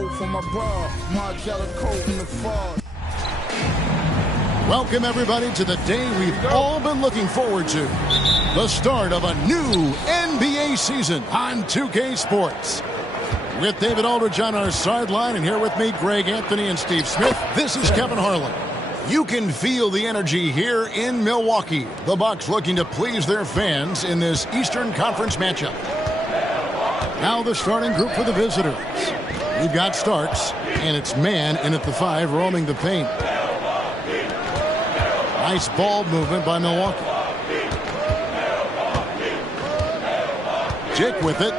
coat for my bra, Margiela coat in the fall. Welcome, everybody, to the day we've all been looking forward to. The start of a new NBA season on 2K Sports. With David Aldridge on our sideline, and here with me, Greg Anthony and Steve Smith, this is Kevin Harlan. You can feel the energy here in Milwaukee. The Bucks looking to please their fans in this Eastern Conference matchup. Now the starting group for the visitors. We've got Starks, and it's man in at the 5 roaming the paint. Nice ball movement by Milwaukee. Jake with it.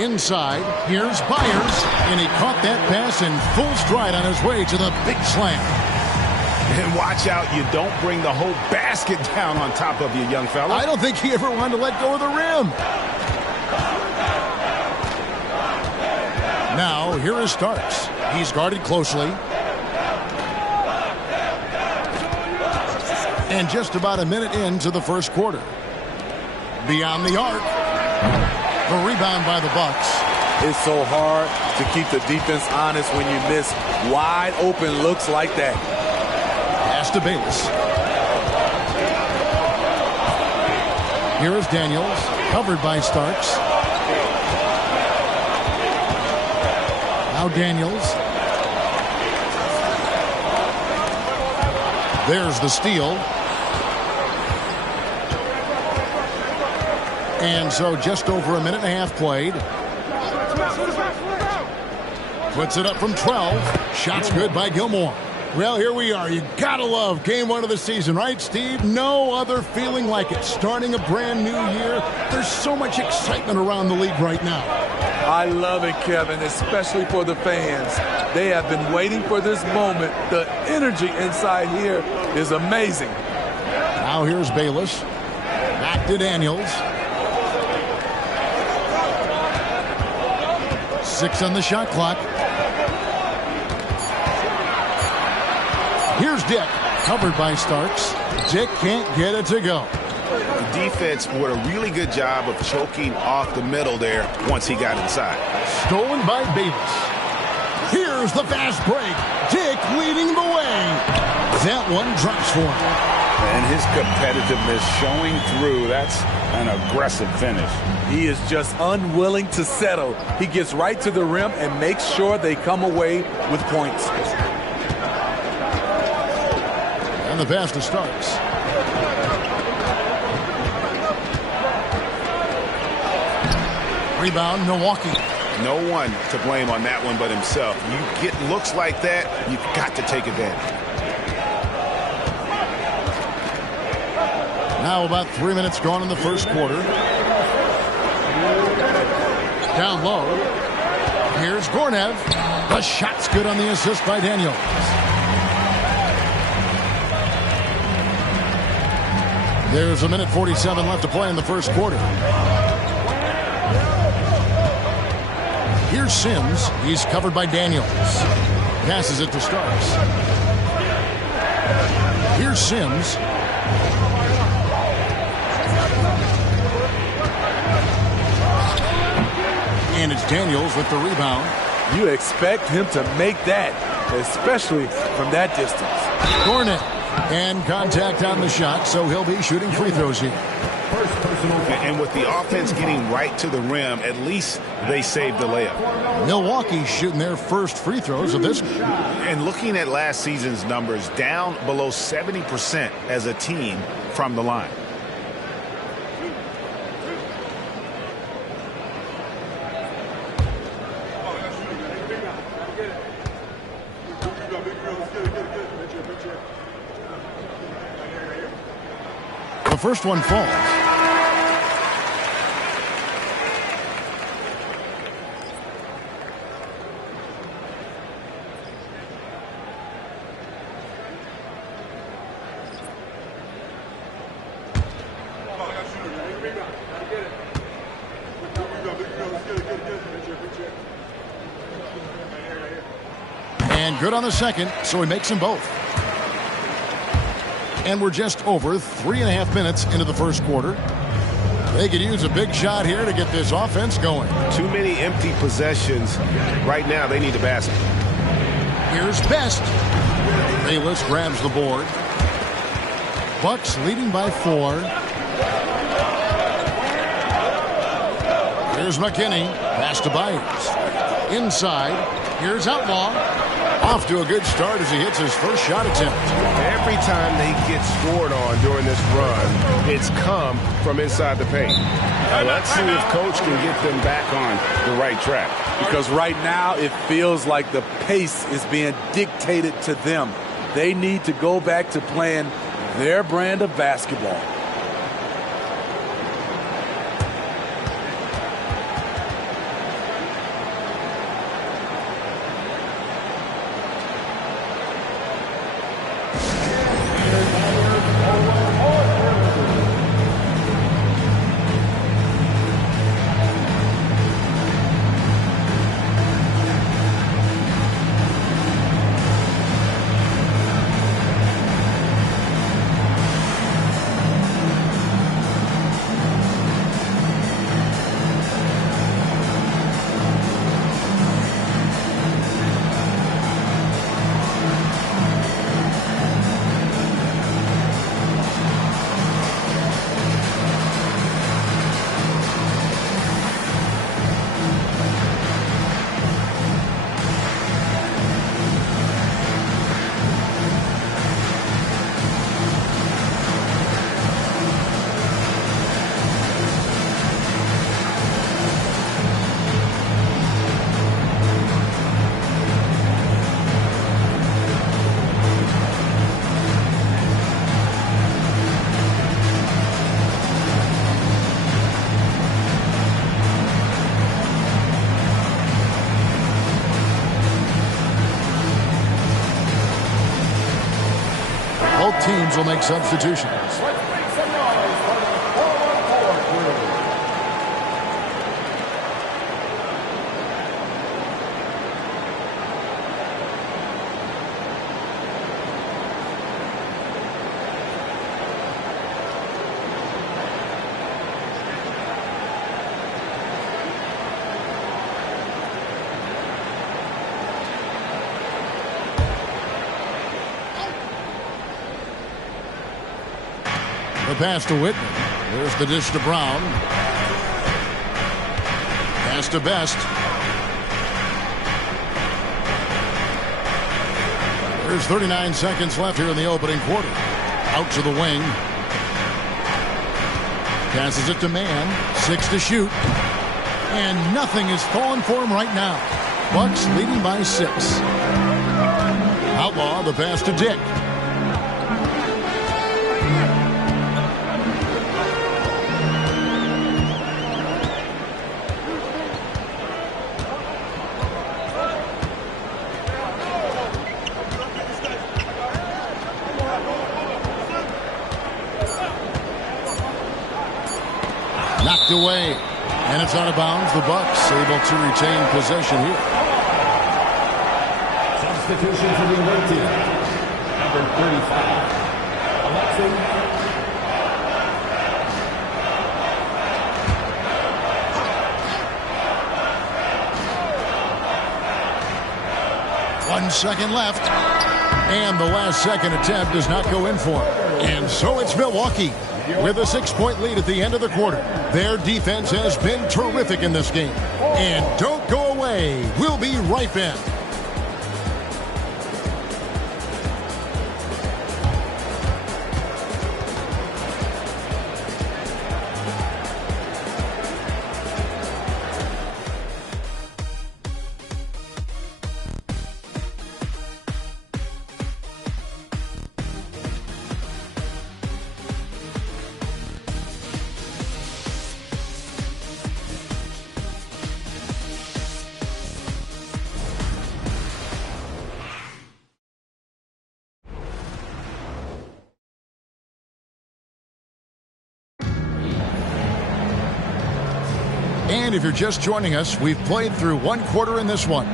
Inside, here's Byers, and he caught that pass in full stride on his way to the big slam. And watch out, you don't bring the whole basket down on top of you, young fella. I don't think he ever wanted to let go of the rim. Now, here is Starks. He's guarded closely. And just about a minute into the first quarter. Beyond the arc. The rebound by the Bucks. It's so hard to keep the defense honest when you miss wide open looks like that. Pass to Bayless. Here is Daniels, covered by Starks. Now Daniels. There's the steal. And so just over a minute and a half played. Puts it up from 12. Shots good by Gilmore. Well, here we are. You gotta love game 1 of the season, right, Steve? No other feeling like it. Starting a brand new year. There's so much excitement around the league right now. I love it, Kevin, especially for the fans. They have been waiting for this moment. The energy inside here is amazing. Now here's Bayless. Back to Daniels. 6 on the shot clock. Here's Dick, covered by Starks. Dick can't get it to go. The defense did a really good job of choking off the middle there once he got inside. Stolen by Bayless. Here's the fast break. Dick leading the way. That one drops for him. And his competitiveness showing through. That's an aggressive finish. He is just unwilling to settle. He gets right to the rim and makes sure they come away with points. And the pass to Starks. Rebound, Milwaukee. No one to blame on that one but himself. You get looks like that, you've got to take advantage. Now about 3 minutes gone in the first quarter. Down low. Here's Gornev. The shot's good on the assist by Daniels. There's a minute 47 left to play in the first quarter. Here's Sims. He's covered by Daniels. Passes it to Starks. Here's Sims. And it's Daniels with the rebound. You expect him to make that, especially from that distance. Gornet. And contact on the shot, so he'll be shooting free throws here. And with the offense getting right to the rim, at least they saved the layup. Milwaukee shooting their first free throws of this. And looking at last season's numbers, down below 70% as a team from the line. The first one falls. And good on the second, so he makes them both. And we're just over 3.5 minutes into the first quarter. They could use a big shot here to get this offense going. Too many empty possessions. Right now, they need a basket. Here's Best. Bayless grabs the board. Bucks leading by 4. Here's McKinney. Pass to Byers. Inside. Here's Outlaw. Off to a good start as he hits his first shot attempt. Every time they get scored on during this run, it's come from inside the paint. Now let's see if Coach can get them back on the right track. Because right now it feels like the pace is being dictated to them. They need to go back to playing their brand of basketball. Both teams will make substitutions. The pass to Whitman. There's the dish to Brown. Pass to Best. There's 39 seconds left here in the opening quarter. Out to the wing. Passes it to Mann. 6 to shoot. And nothing is falling for him right now. Bucks leading by 6. Outlaw, the pass to Dick. Knocked away, and it's out of bounds. The Bucks able to retain possession here. Substitution for the away team. Number 35, Alexei. One second left, and the last second attempt does not go in for him. And so it's Milwaukee with a 6-point lead at the end of the quarter. Their defense has been terrific in this game. And don't go away. We'll be right back. And if you're just joining us, we've played through one quarter in this one.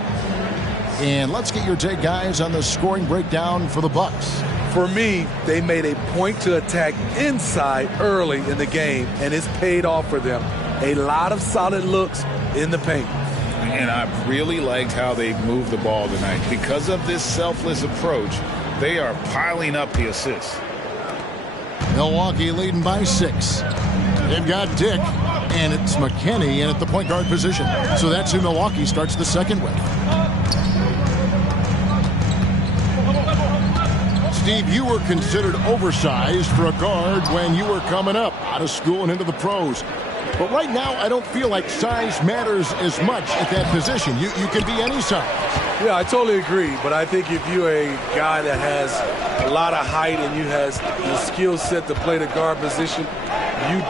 And let's get your take, guys, on the scoring breakdown for the Bucks. For me, they made a point to attack inside early in the game, and it's paid off for them. A lot of solid looks in the paint. And I really liked how they moved the ball tonight. Because of this selfless approach, they are piling up the assists. Milwaukee leading by 6. They've got Dick, and it's McKinney in at the point guard position. So that's who Milwaukee starts the second with. Steve, you were considered oversized for a guard when you were coming up out of school and into the pros. But right now, I don't feel like size matters as much at that position. You can be any size. Yeah, I totally agree. But I think if you're a guy that has a lot of height and you has the skill set to play the guard position, you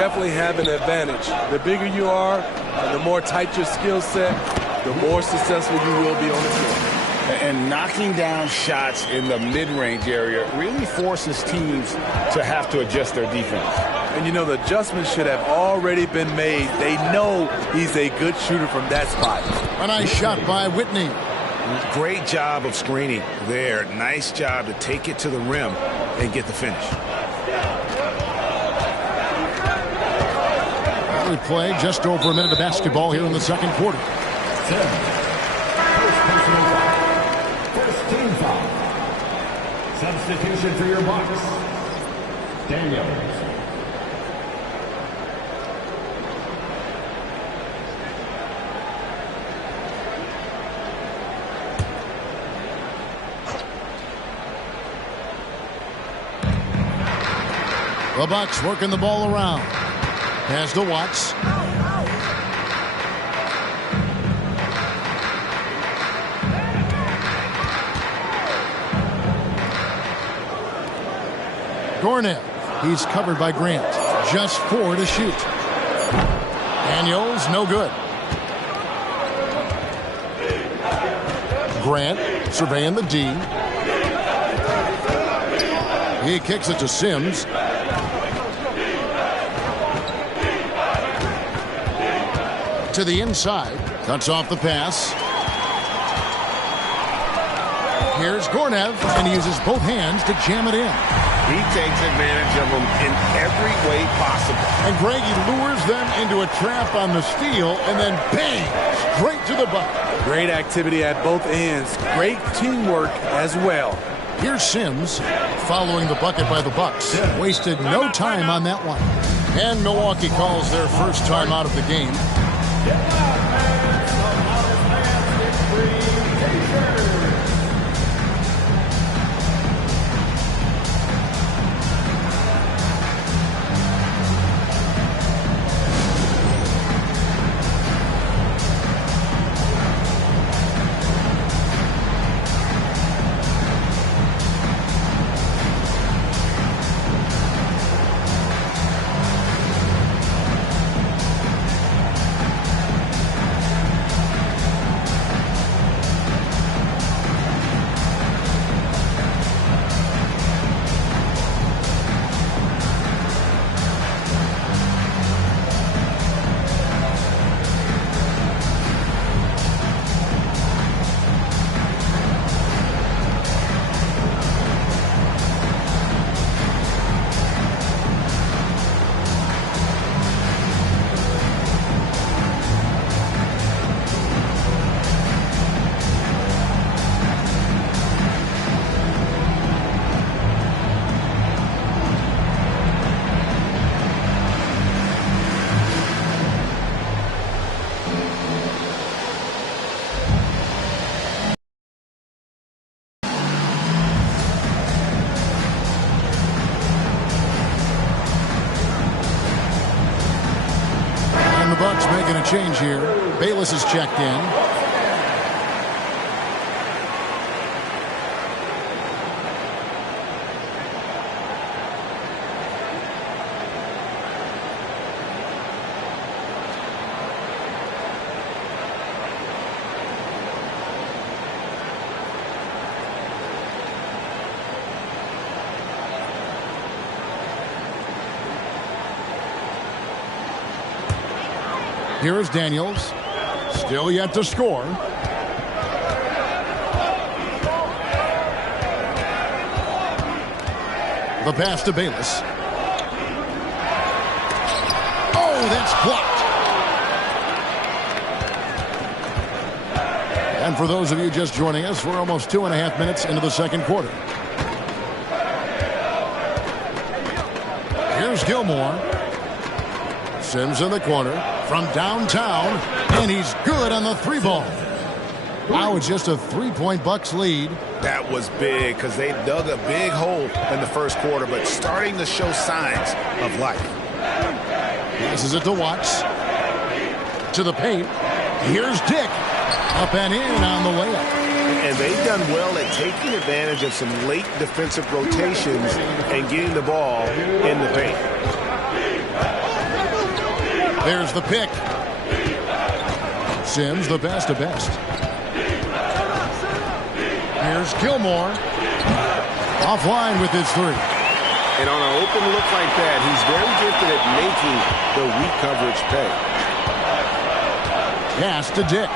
definitely have an advantage. The bigger you are and the more tight your skill set, the more successful you will be on the floor. And knocking down shots in the mid-range area really forces teams to have to adjust their defense. And you know, the adjustments should have already been made. They know he's a good shooter from that spot. A nice shot by Whitney. Great job of screening there. Nice job to take it to the rim and get the finish. We play just over a minute of basketball here in the second quarter. First team foul. Substitution for your Bucks. Daniels. The Bucks working the ball around. Pass to Watts. Gornett. He's covered by Grant. Just 4 to shoot. Daniels, no good. Grant surveying the D. He kicks it to Sims. To the inside. Cuts off the pass. Here's Gornev, and he uses both hands to jam it in. He takes advantage of them in every way possible. And Greg, he lures them into a trap on the steal, and then bang, straight to the bucket. Great activity at both ends. Great teamwork as well. Here's Sims following the bucket by the Bucks. Wasted no time on that one. And Milwaukee calls their first time out of the game. Making a change here. Bayless is checked in. Here is Daniels. Still yet to score. The pass to Bayless. Oh, that's blocked. And for those of you just joining us, we're almost 2.5 minutes into the second quarter. Here's Gilmore. Sims in the corner from downtown, and he's good on the three ball. Now it's just a 3-point Bucks lead. That was big because they dug a big hole in the first quarter, but starting to show signs of life. Passes it to Watts. To the paint. Here's Dick. Up and in on the layup. And they've done well at taking advantage of some late defensive rotations and getting the ball in the paint. There's the pick. Sims, the pass to Best. Here's Gilmore. Offline with his three. And on an open look like that, he's very gifted at making the weak coverage pay. Pass to Dick.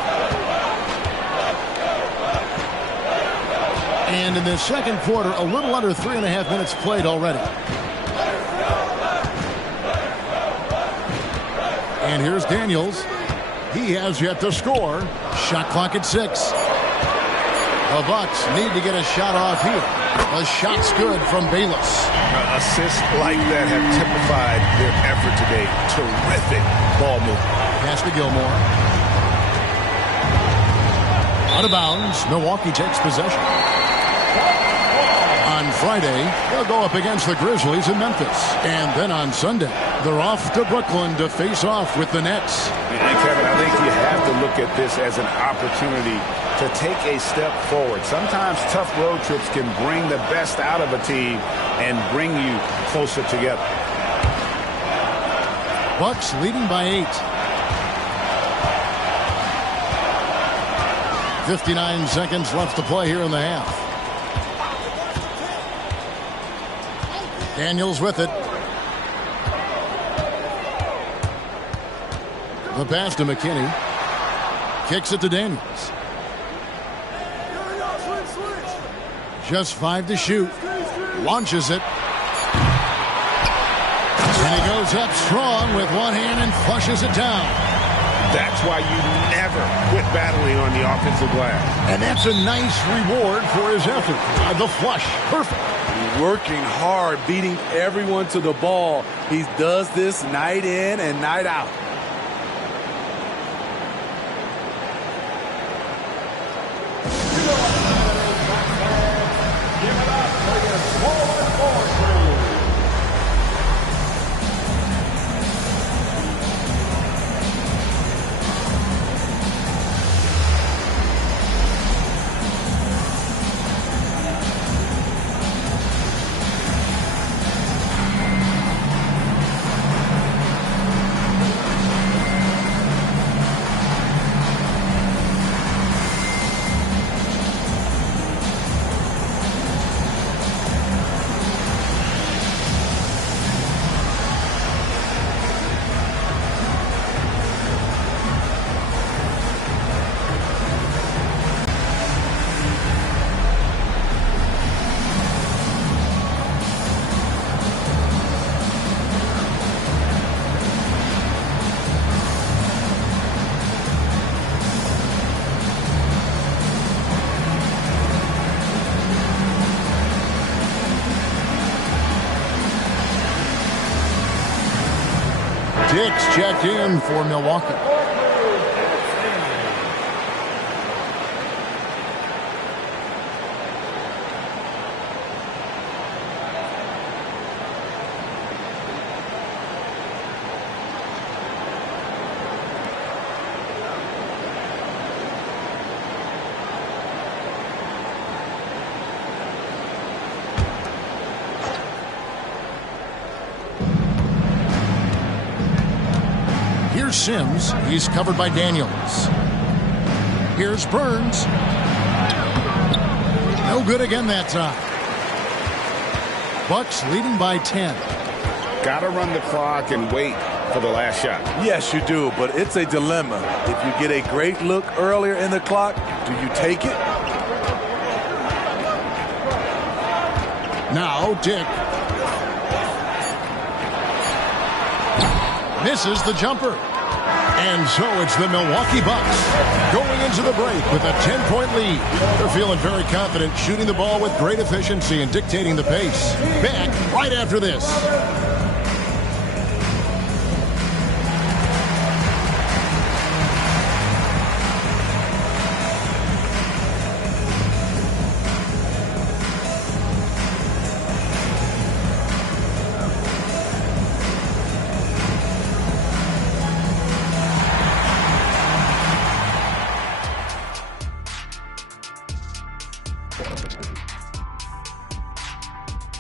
And in the second quarter, a little under 3.5 minutes played already. And here's Daniels. He has yet to score. Shot clock at 6. The Bucks need to get a shot off here. A shot's good from Bayless. Assists like that have typified their effort today. Terrific ball movement. Pass to Gilmore. Out of bounds. Milwaukee takes possession. On Friday, they'll go up against the Grizzlies in Memphis. And then on Sunday, they're off to Brooklyn to face off with the Nets. And Kevin, I think you have to look at this as an opportunity to take a step forward. Sometimes tough road trips can bring the best out of a team and bring you closer together. Bucks leading by 8. 59 seconds left to play here in the half. Daniels with it. The pass to McKinney. Kicks it to Daniels. Just 5 to shoot. Launches it. And he goes up strong with one hand and flushes it down. That's why you never quit battling on the offensive glass. And that's a nice reward for his effort. The flush. Perfect. Working hard, beating everyone to the ball. He does this night in and night out. Dick's checked in for Milwaukee. Sims. He's covered by Daniels. Here's Burns. No good again that time. Bucks leading by 10. Got to run the clock and wait for the last shot. Yes, you do, but it's a dilemma. If you get a great look earlier in the clock, do you take it? Now Dick. Misses the jumper. And so it's the Milwaukee Bucks going into the break with a 10-point lead. They're feeling very confident, shooting the ball with great efficiency and dictating the pace. Back right after this.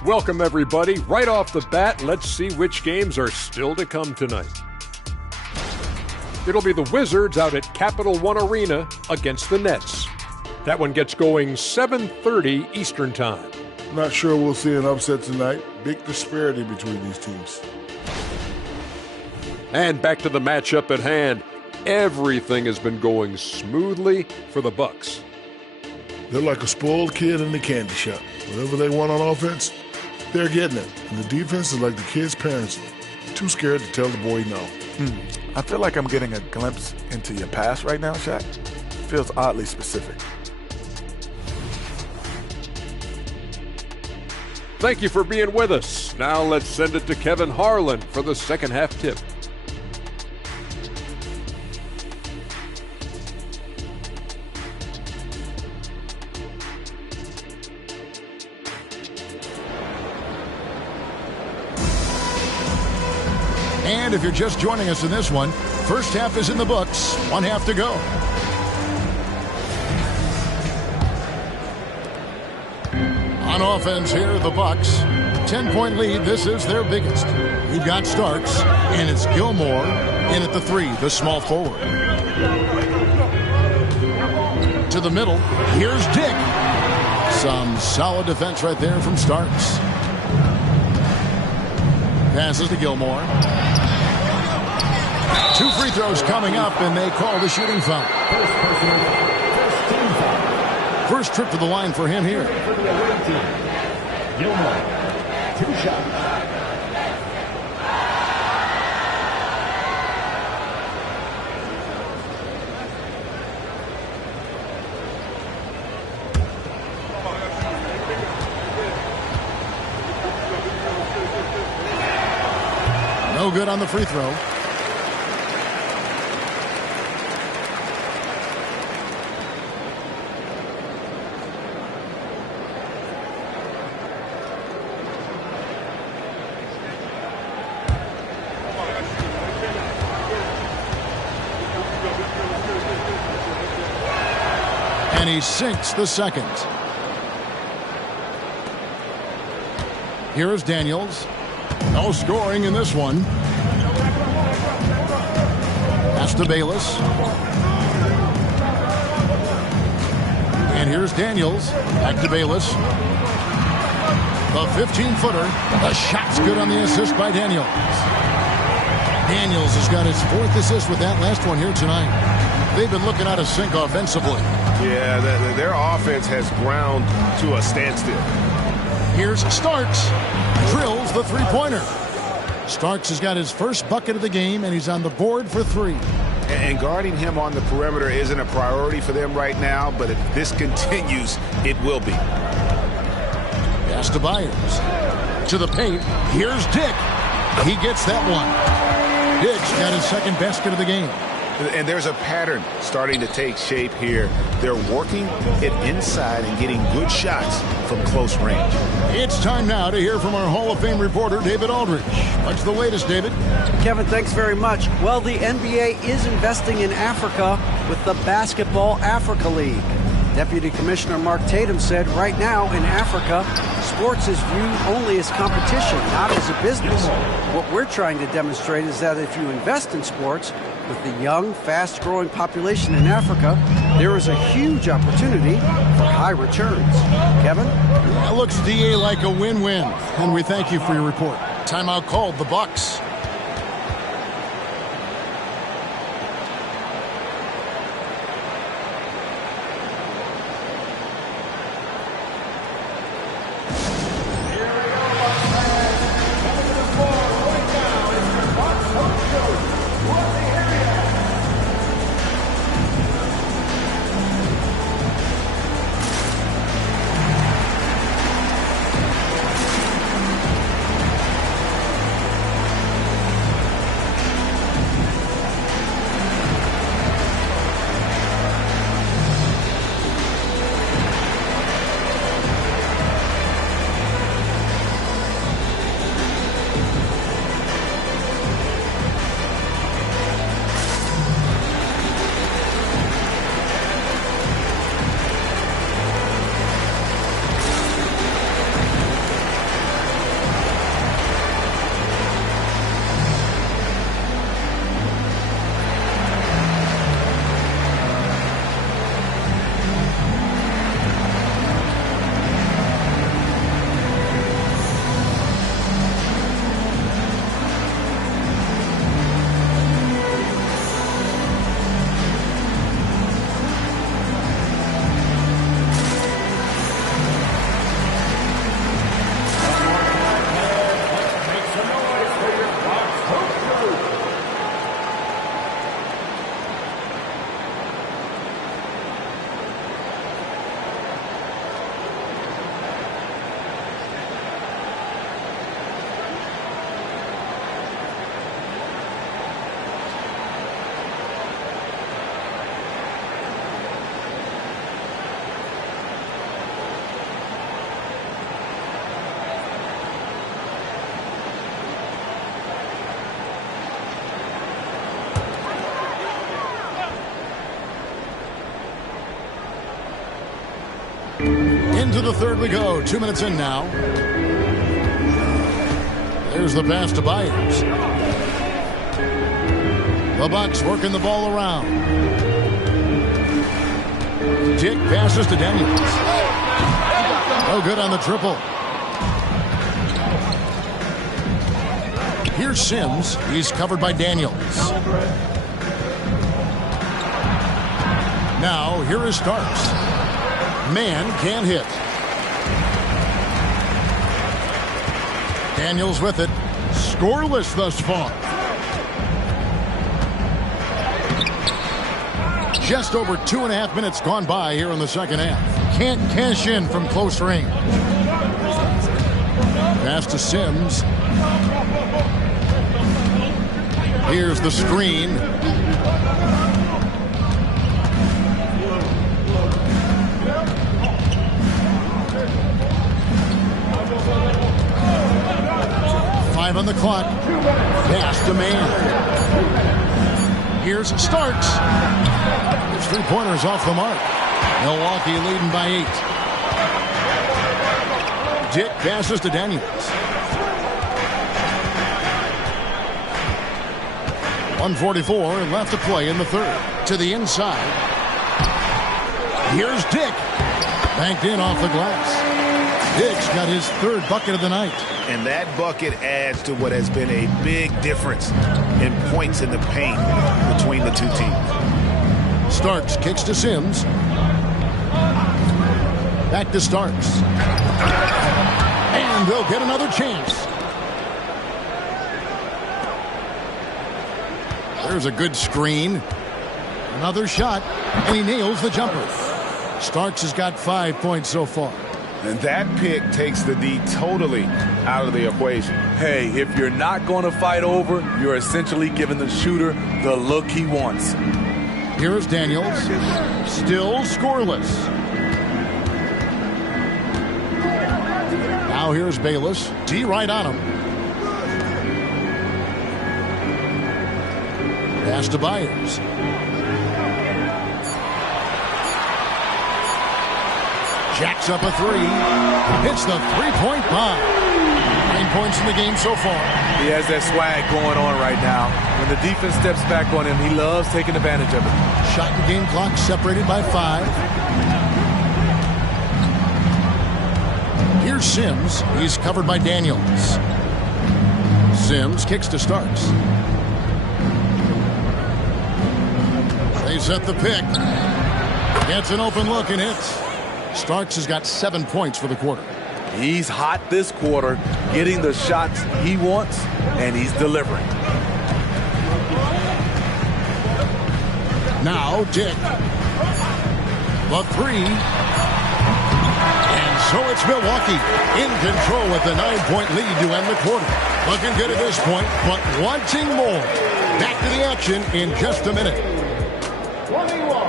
Welcome, everybody. Right off the bat, let's see which games are still to come tonight. It'll be the Wizards out at Capital One Arena against the Nets. That one gets going 7:30 Eastern Time. Not sure we'll see an upset tonight. Big disparity between these teams. And back to the matchup at hand. Everything has been going smoothly for the Bucks. They're like a spoiled kid in the candy shop. Whatever they want on offense, they're getting it. And the defense is like the kid's parents, too scared to tell the boy no. I feel like I'm getting a glimpse into your past right now, Shaq. Feels oddly specific. Thank you for being with us. Now let's send it to Kevin Harlan for the second half tip. And if you're just joining us in this one, first half is in the books. One half to go. On offense here, the Bucks. 10-point lead. This is their biggest. We've got Starks, and it's Gilmore in at the 3, the small forward. To the middle. Here's Dick. Some solid defense right there from Starks. Passes to Gilmore. 2 free throws coming up, and they call the shooting foul. First trip to the line for him here. Gilmore, 2 shots. No good on the free throw. And he sinks the second. Here's Daniels. No scoring in this one. Pass to Bayless. And here's Daniels. Back to Bayless. The 15-footer. The shot's good on the assist by Daniels. Daniels has got his 4th assist with that last one here tonight. They've been looking out of sync offensively. Yeah, their offense has ground to a standstill. Here's Starks. Drills the three-pointer. Starks has got his first bucket of the game, and he's on the board for 3. And guarding him on the perimeter isn't a priority for them right now, but if this continues, it will be. Pass to Byers. To the paint. Here's Dick. He gets that one. Dick's got his second basket of the game. And there's a pattern starting to take shape here. They're working it inside and getting good shots from close range. It's time now to hear from our Hall of Fame reporter, David Aldridge. What's the latest, David? Kevin, thanks very much. Well, the NBA is investing in Africa with the Basketball Africa League. Deputy Commissioner Mark Tatum said right now in Africa, sports is viewed only as competition, not as a business. What we're trying to demonstrate is that if you invest in sports, with the young, fast-growing population in Africa, there is a huge opportunity for high returns. Kevin? That looks, DA, like a win-win, and we thank you for your report. Timeout called, the Bucks. Into the third we go. 2 minutes in now. There's the pass to Byers. The Bucks working the ball around. Dick passes to Daniels. No good on the triple. Here's Sims. He's covered by Daniels. Now, here is Starks. Man can't hit. Daniels with it. Scoreless thus far. Just over 2.5 minutes gone by here in the second half. Can't cash in from close range. Pass to Sims. Here's the screen. On the clock. Pass to Man. Here's Starks. His three-pointers off the mark. Milwaukee leading by 8. Dick passes to Daniels. 1:44 left to play in the third. To the inside. Here's Dick. Banked in off the glass. Dick's got his third bucket of the night. And that bucket adds to what has been a big difference in points in the paint between the two teams. Starks kicks to Sims. Back to Starks. And they'll get another chance. There's a good screen. Another shot. And he nails the jumper. Starks has got 5 points so far. And that pick takes the D totally out of the equation. Hey, if you're not going to fight over, you're essentially giving the shooter the look he wants. Here's Daniels. Still scoreless. Now here's Bayless. D right on him. Pass to Byers. Jacks up a three. Hits the three-point bomb. 9 points in the game so far. He has that swag going on right now. When the defense steps back on him, he loves taking advantage of it. Shot and game clock separated by 5. Here's Sims. He's covered by Daniels. Sims kicks to Starks. They set the pick. Gets an open look and hits. Starks has got 7 points for the quarter. He's hot this quarter, getting the shots he wants, and he's delivering. Now Dick. The three. And so it's Milwaukee in control with a 9-point lead to end the quarter. Looking good at this point, but wanting more. Back to the action in just a minute. 21.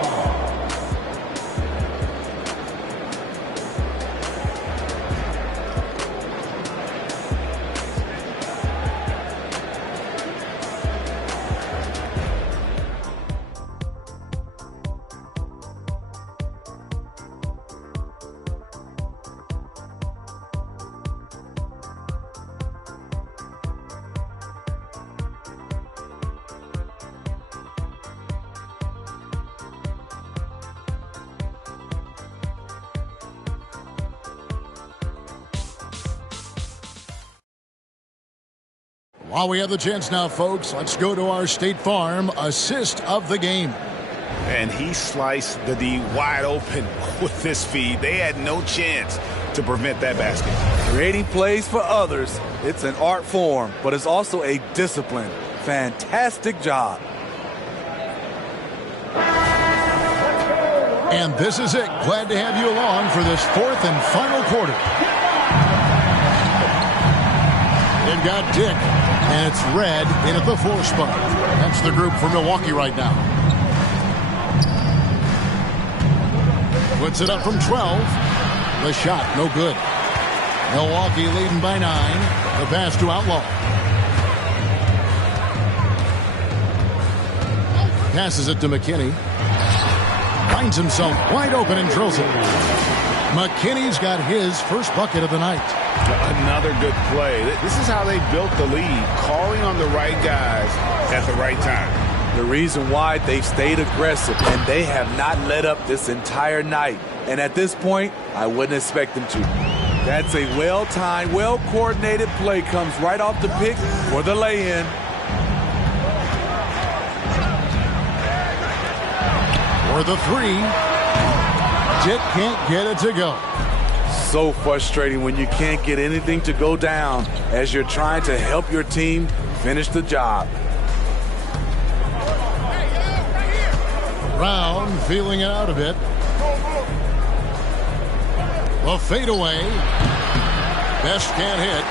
While we have the chance now, folks, let's go to our State Farm assist of the game. And he sliced the D wide open with this feed. They had no chance to prevent that basket. Creating plays for others, it's an art form, but it's also a discipline. Fantastic job. And this is it. Glad to have you along for this fourth and final quarter. They've got Dick, and it's Red in at the 4 spot. That's the group for Milwaukee right now. Puts it up from 12. The shot, no good. Milwaukee leading by 9. The pass to Outlaw. Passes it to McKinney. finds himself wide open and drills it. McKinney's got his first bucket of the night. Another good play. This is how they built the lead, calling on the right guys at the right time. The reason why they've stayed aggressive, and they have not let up this entire night. And at this point, I wouldn't expect them to. That's a well-timed, well-coordinated play. Comes right off the pick for the lay-in. For the three. Dick can't get it to go. So frustrating when you can't get anything to go down as you're trying to help your team finish the job. Brown feeling it out a bit. The fadeaway. Best can't hit.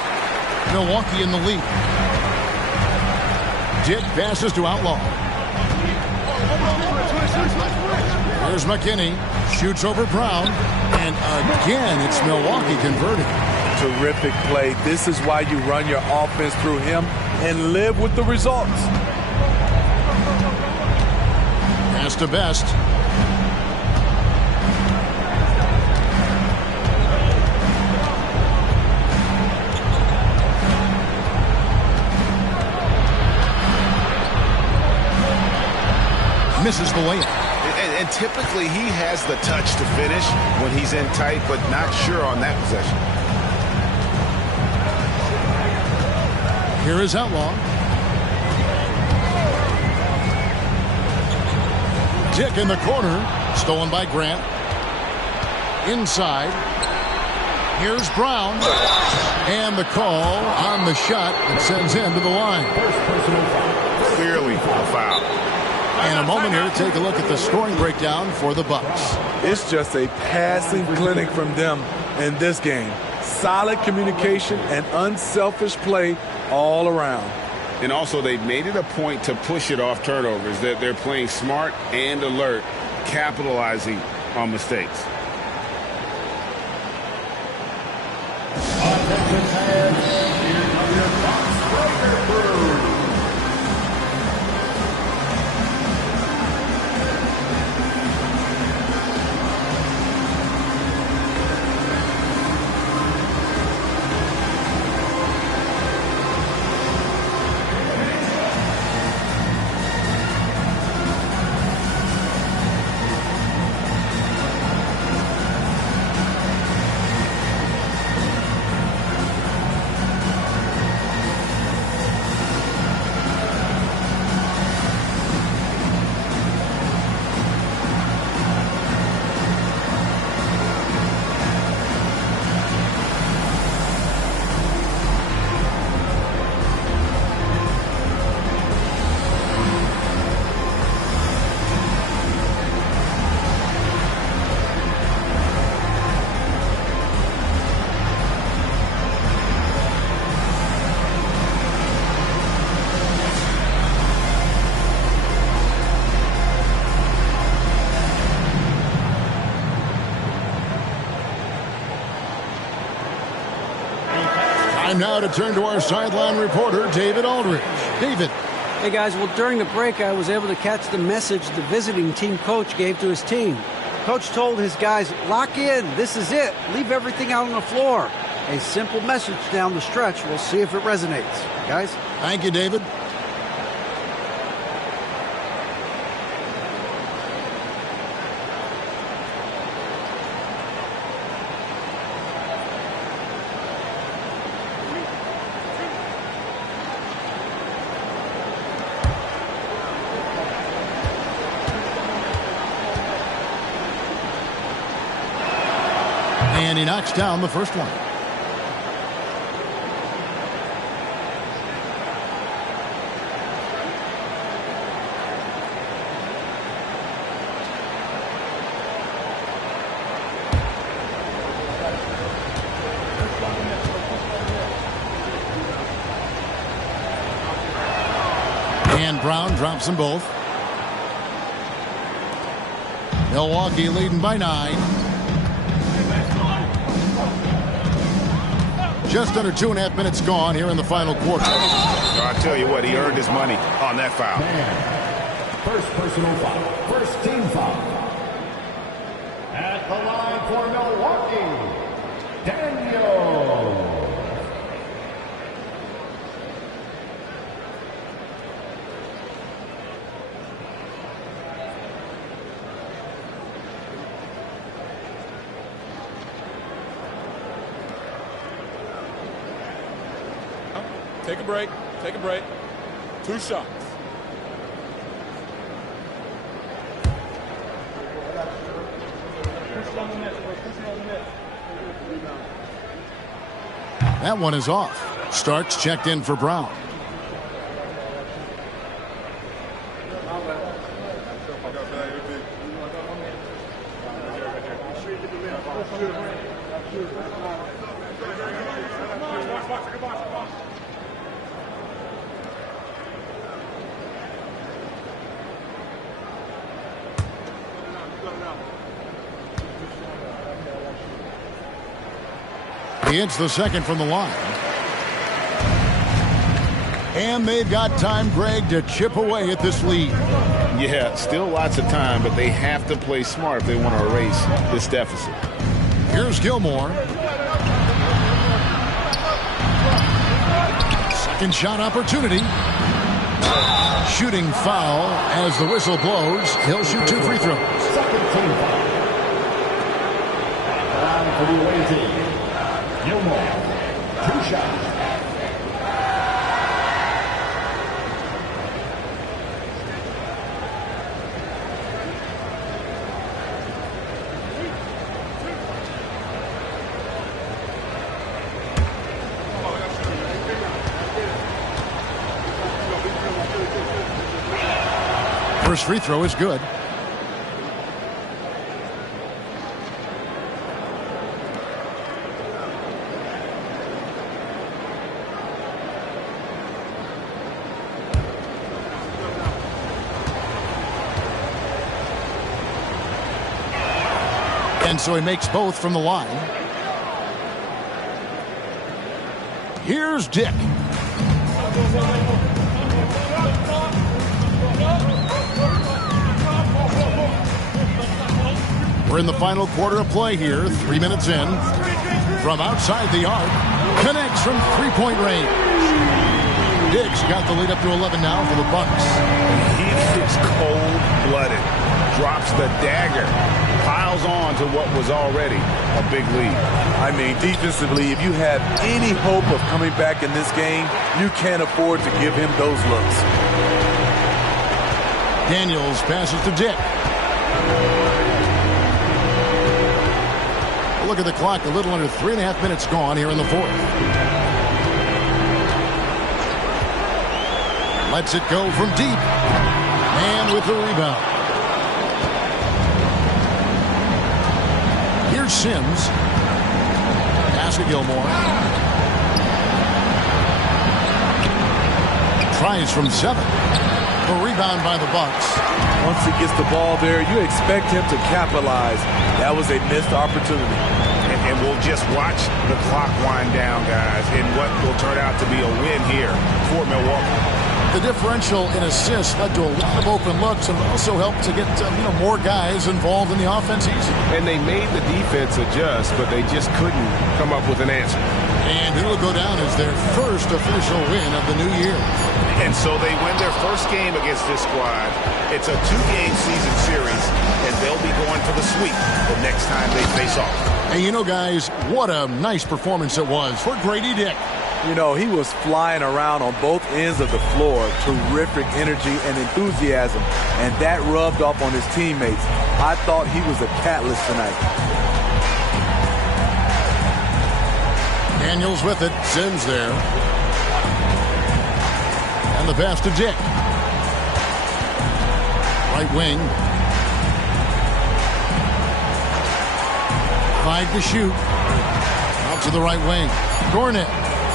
Milwaukee in the lead. Dick passes to Outlaw. Here's McKinney. Shoots over Brown. And again, it's Milwaukee converting. Terrific play. This is why you run your offense through him and live with the results. Pass to Best. Misses the layup. And typically he has the touch to finish when he's in tight, but not sure on that possession. Here is Outlaw. Dick in the corner. Stolen by Grant. Inside. Here's Brown. And the call on the shot that sends him to the line. Clearly a foul. And a moment here to take a look at the scoring breakdown for the Bucks. It's just a passing clinic from them in this game. Solid communication and unselfish play all around. And also they made it a point to push it off turnovers. That they're playing smart and alert, capitalizing on mistakes. Time now to turn to our sideline reporter, David Aldridge. David. Hey, guys. Well, during the break, I was able to catch the message the visiting team coach gave to his team. Coach told his guys, lock in. This is it. Leave everything out on the floor. A simple message down the stretch. We'll see if it resonates. Guys? Thank you, David. And he knocks down the first one. And Brown drops them both. Milwaukee leading by 9. Just under 2.5 minutes gone here in the final quarter. I tell you what, he earned his money on that foul. First personal foul. First team foul. At the line for Milwaukee, Daniel. Take a break. Take a break. 2 shots. That one is off. Starks checked in for Brown. He hits the second from the line. And they've got time, Greg, to chip away at this lead. Yeah, still lots of time, but they have to play smart if they want to erase this deficit. Here's Gilmore. Second shot opportunity. Shooting foul as the whistle blows. He'll shoot 2 free throws. Second team foul. For the away team, Gilmore, 2 shots. First free throw is good. And so he makes both from the line. Here's Dick. We're in the final quarter of play here. 3 minutes in. From outside the arc. Connects from three-point range. Dick's got the lead up to 11 now for the Bucks. He is cold-blooded. Drops the dagger. Piles on to what was already a big lead. I mean, defensively, if you have any hope of coming back in this game, you can't afford to give him those looks. Daniels passes to Dick. Look at the clock, a little under 3.5 minutes gone here in the fourth. Lets it go from deep. And with the rebound. Here's Sims. Pass to Gilmore. Tries from 7. A rebound by the Bucks. Once he gets the ball there, you expect him to capitalize. That was a missed opportunity. And we'll just watch the clock wind down, guys, in what will turn out to be a win here for Milwaukee. The differential in assists led to a lot of open looks and also helped to get more guys involved in the offense easy. And they made the defense adjust, but they just couldn't come up with an answer. And it'll go down as their first official win of the new year. And so they win their first game against this squad. It's a 2-game season series, and they'll be going for the sweep the next time they face off. And you know, guys, what a nice performance it was for Grady Dick. You know, he was flying around on both ends of the floor. Terrific energy and enthusiasm. And that rubbed off on his teammates. I thought he was a catalyst tonight. Daniels with it. Sims there. And the pass to Dick. Right wing. Tried to shoot. Out to the right wing. Gornet.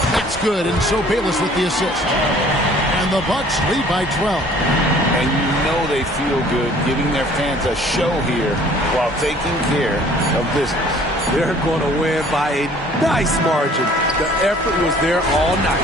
That's good, and so Bayless with the assist. And the Bucks lead by 12. And you know they feel good giving their fans a show here while taking care of business. They're going to win by a nice margin. The effort was there all night.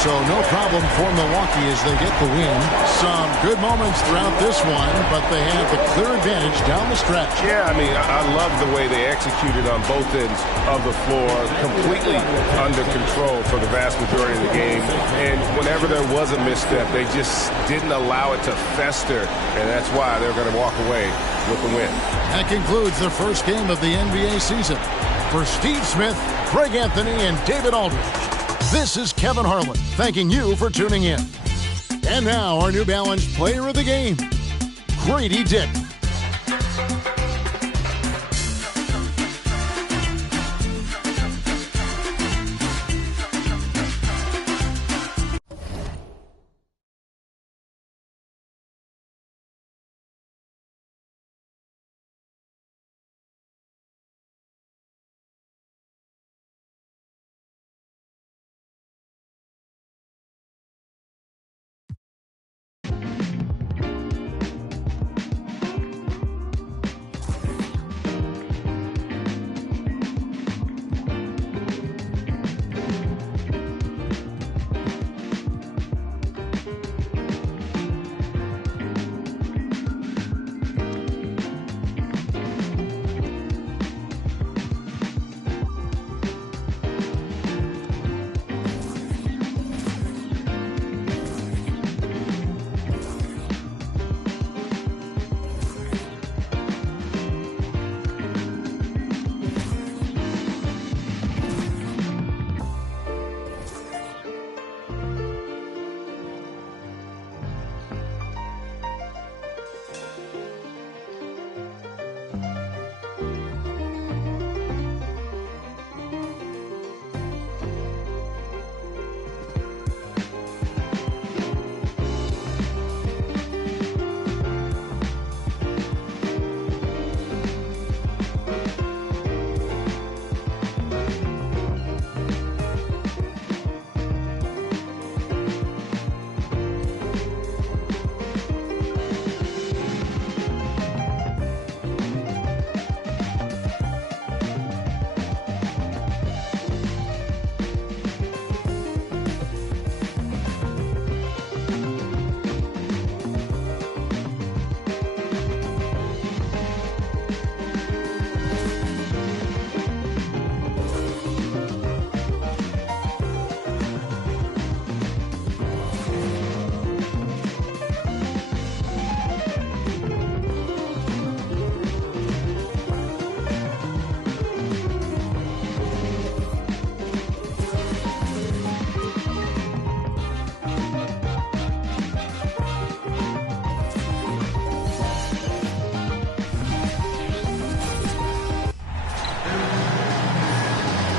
So no problem for Milwaukee as they get the win. Some good moments throughout this one, but they have the clear advantage down the stretch. Yeah, I mean, I love the way they executed on both ends of the floor, completely under control for the vast majority of the game. And whenever there was a misstep, they just didn't allow it to fester, and that's why they're going to walk away with the win. That concludes the first game of the NBA season. For Steve Smith, Greg Anthony, and David Aldridge, this is Kevin Harlan thanking you for tuning in. And now our New Balance player of the game, Grady Dick.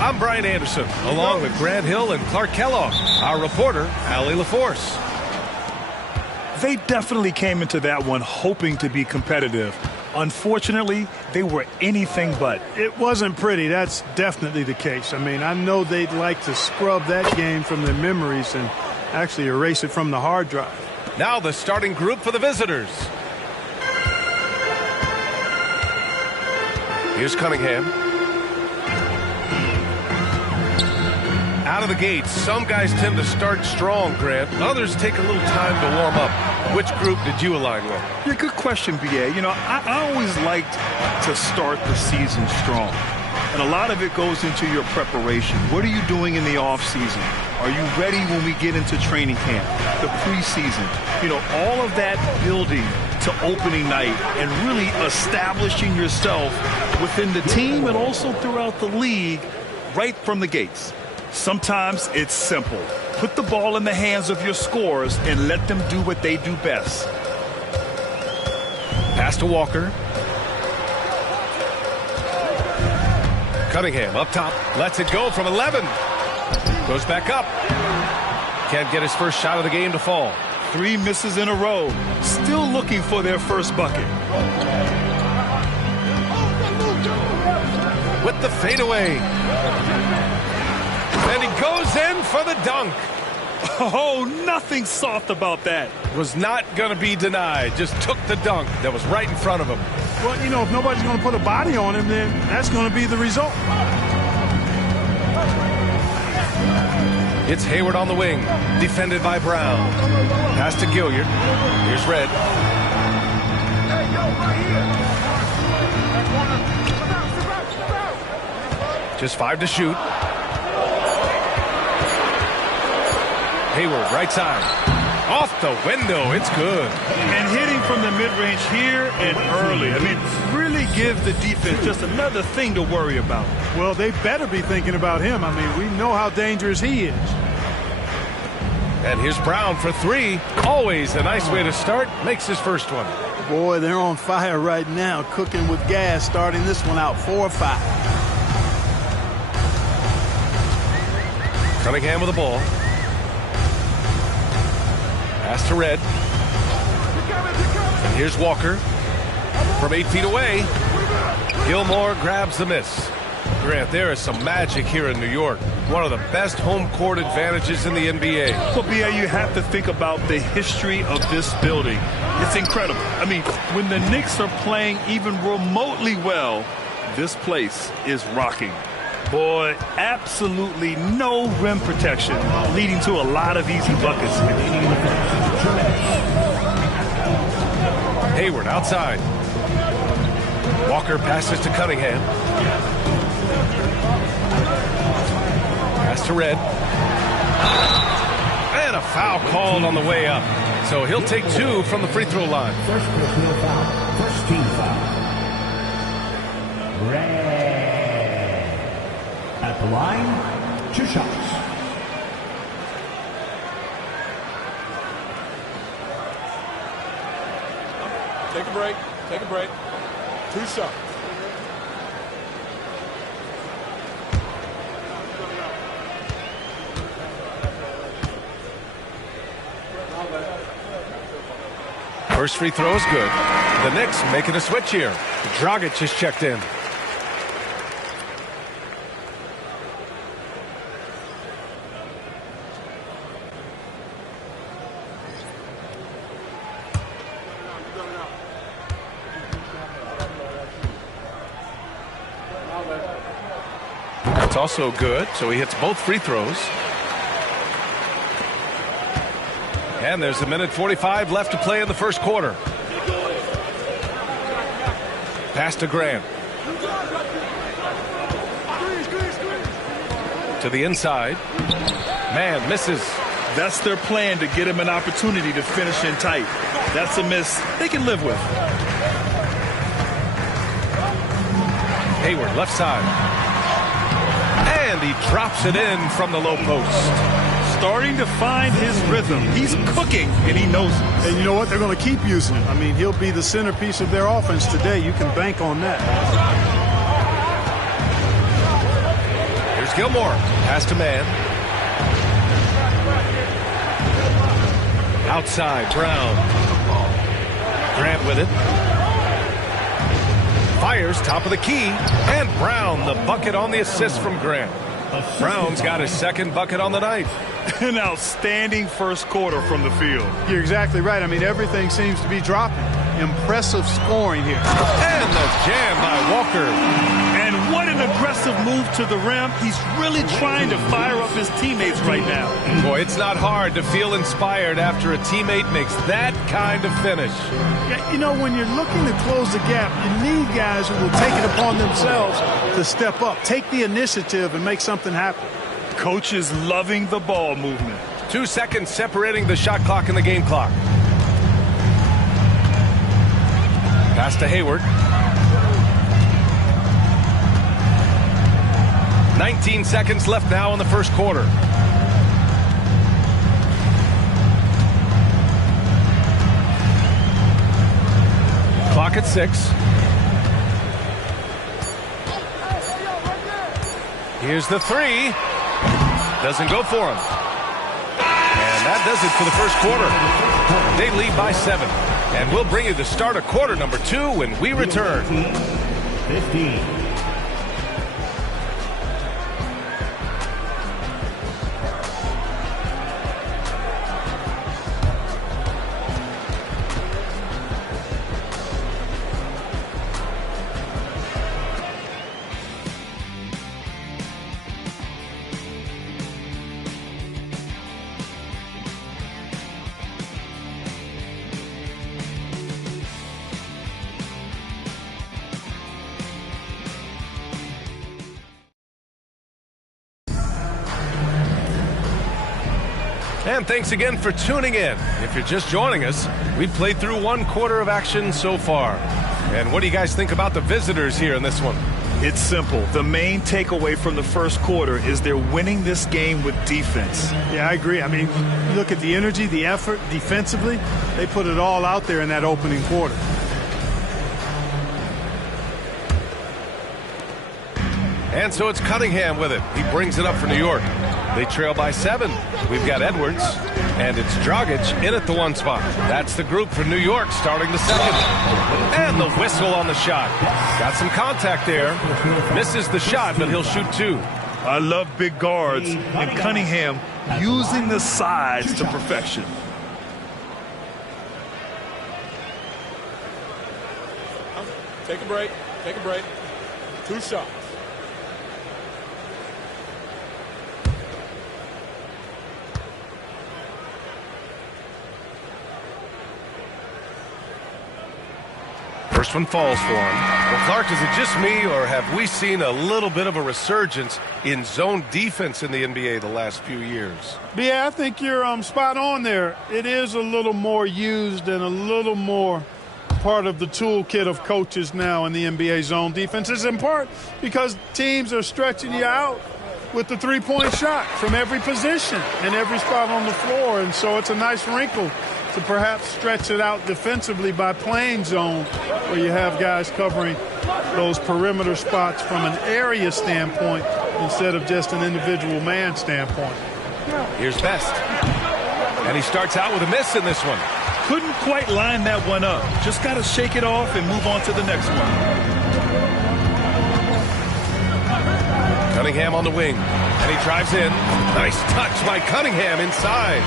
I'm Brian Anderson, along with Grant Hill and Clark Kellogg, our reporter, Allie LaForce. They definitely came into that one hoping to be competitive. Unfortunately, they were anything but. It wasn't pretty. That's definitely the case. I mean, I know they'd like to scrub that game from their memories and actually erase it from the hard drive. Now the starting group for the visitors. Here's Cunningham. Out of the gates, some guys tend to start strong, Grant. Others take a little time to warm up. Which group did you align with? Yeah, good question, B.A. You know, I always liked to start the season strong. And a lot of it goes into your preparation. What are you doing in the offseason? Are you ready when we get into training camp, the preseason? You know, all of that building to opening night and really establishing yourself within the team and also throughout the league right from the gates. Sometimes it's simple. Put the ball in the hands of your scorers and let them do what they do best. Pass to Walker. Cunningham up top. Lets it go from 11. Goes back up. Can't get his first shot of the game to fall. 3 misses in a row. Still looking for their first bucket. With the fadeaway. And he goes in for the dunk. Oh, nothing soft about that. Was not going to be denied. Just took the dunk that was right in front of him. Well, you know, if nobody's going to put a body on him, then that's going to be the result. It's Hayward on the wing, defended by Brown. Pass to Gilliard. Here's Red. Just 5 to shoot. Hayward, right side. Off the window, it's good. And hitting from the mid-range here and early. I mean, really give the defense just another thing to worry about. Well, they better be thinking about him. I mean, we know how dangerous he is. And here's Brown for 3. Always a nice way to start. Makes his first one. Boy, they're on fire right now, cooking with gas, starting this one out 4-5. Cunningham with the ball. Pass to Red. And here's Walker from 8 feet away. Gilmore grabs the miss. Grant, there is some magic here in New York. One of the best home court advantages in the NBA. Well, B.A., you have to think about the history of this building. It's incredible. I mean, when the Knicks are playing even remotely well, this place is rocking. Boy, absolutely no rim protection, leading to a lot of easy buckets. Hayward outside. Walker passes to Cunningham. Pass to Red. And a foul called on the way up. So he'll take 2 from the free throw line. First personal foul. First team foul. Red. At the line, 2 shots. Take a break. Take a break. 2 shots. First free throw is good. The Knicks making a switch here. Dragic is checked in. That's also good, so he hits both free throws. And there's 1:45 left to play in the first quarter. Pass to Grant. To the inside. Man misses. That's their plan, to get him an opportunity to finish in tight. That's a miss they can live with. Hayward, left side. And he drops it in from the low post. Starting to find his rhythm. He's cooking, and he knows it. And you know what? They're going to keep using him. I mean, he'll be the centerpiece of their offense today. You can bank on that. Here's Gilmore. Pass to man. Outside, Brown. Grant with it. Fires, top of the key. And Brown, the bucket on the assist from Grant. Brown's got his second bucket on the night. An outstanding first quarter from the field. You're exactly right. I mean, everything seems to be dropping. Impressive scoring here. And the jam by Walker. And what an aggressive move to the rim. He's really trying to fire up his teammates right now. Boy, it's not hard to feel inspired after a teammate makes that kind of finish. Yeah, you know, when you're looking to close the gap, you need guys who will take it upon themselves to step up, take the initiative, and make something happen. Coach is loving the ball movement. 2 seconds separating the shot clock and the game clock. Pass to Hayward. 19 seconds left now in the first quarter. Clock at 6. Here's the 3. Doesn't go for him. And that does it for the first quarter. They lead by 7. And we'll bring you the start of quarter number 2 when we return. 15. And thanks again for tuning in. If you're just joining us, we've played through 1 quarter of action so far. And what do you guys think about the visitors here in this one? It's simple. The main takeaway from the first quarter is they're winning this game with defense. Yeah, I agree. I mean, look at the energy, the effort defensively. They put it all out there in that opening quarter. And so it's Cunningham with it. He brings it up for New York. They trail by 7. We've got Edwards, and it's Dragic in at the 1 spot. That's the group for New York starting the 2nd. And the whistle on the shot. Got some contact there. Misses the shot, but he'll shoot 2. I love big guards, and Cunningham using the size to perfection. Take a break. Take a break. 2 shots. First one falls for him. Well, Clark, is it just me, or have we seen a little bit of a resurgence in zone defense in the NBA the last few years? Yeah, I think you're spot on there. It is a little more used and a little more part of the toolkit of coaches now in the NBA zone defense. It's in part because teams are stretching you out with the three-point shot from every position and every spot on the floor. And so it's a nice wrinkle to perhaps stretch it out defensively by playing zone, where you have guys covering those perimeter spots from an area standpoint instead of just an individual man standpoint. Here's Best. And he starts out with a miss in this one. Couldn't quite line that one up. Just got to shake it off and move on to the next one. Cunningham on the wing. And he drives in. Nice touch by Cunningham inside.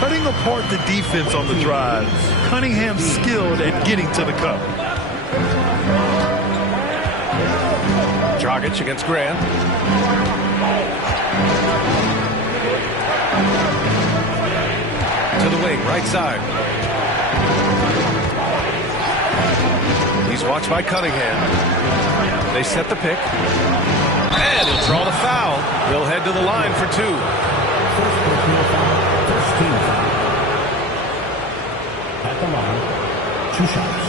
Cutting apart the defense on the drive. Cunningham skilled at getting to the cup. Dragic against Grant. To the wing, right side. He's watched by Cunningham. They set the pick. And he'll draw the foul. He'll head to the line for 2. At the line, 2 shots.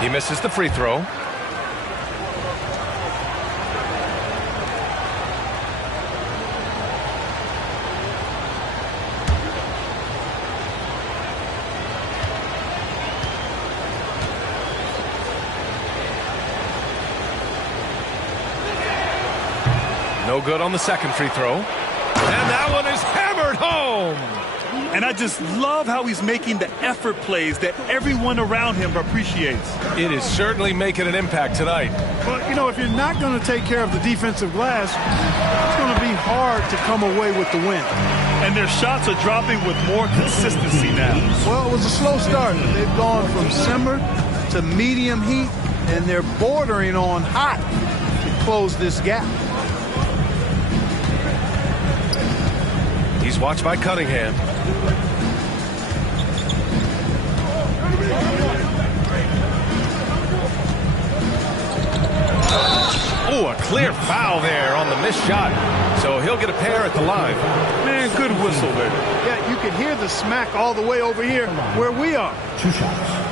He misses the free throw. No good on the second free throw. And that one is hammered home. And I just love how he's making the effort plays that everyone around him appreciates. It is certainly making an impact tonight. Well, you know, if you're not going to take care of the defensive glass, it's going to be hard to come away with the win. And their shots are dropping with more consistency now. Well, it was a slow start. They've gone from simmer to medium heat, and they're bordering on hot to close this gap. He's watched by Cunningham. Oh, a clear foul there on the missed shot. So he'll get a pair at the line. Man, good whistle there. Yeah, you could hear the smack all the way over here where we are. 2 shots.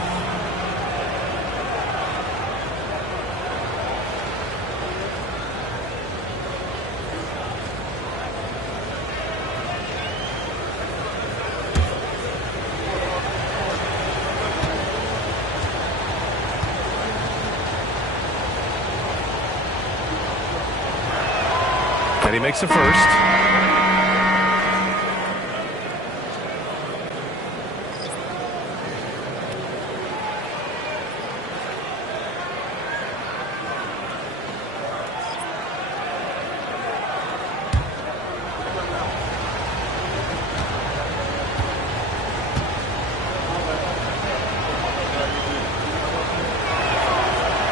And he makes the first.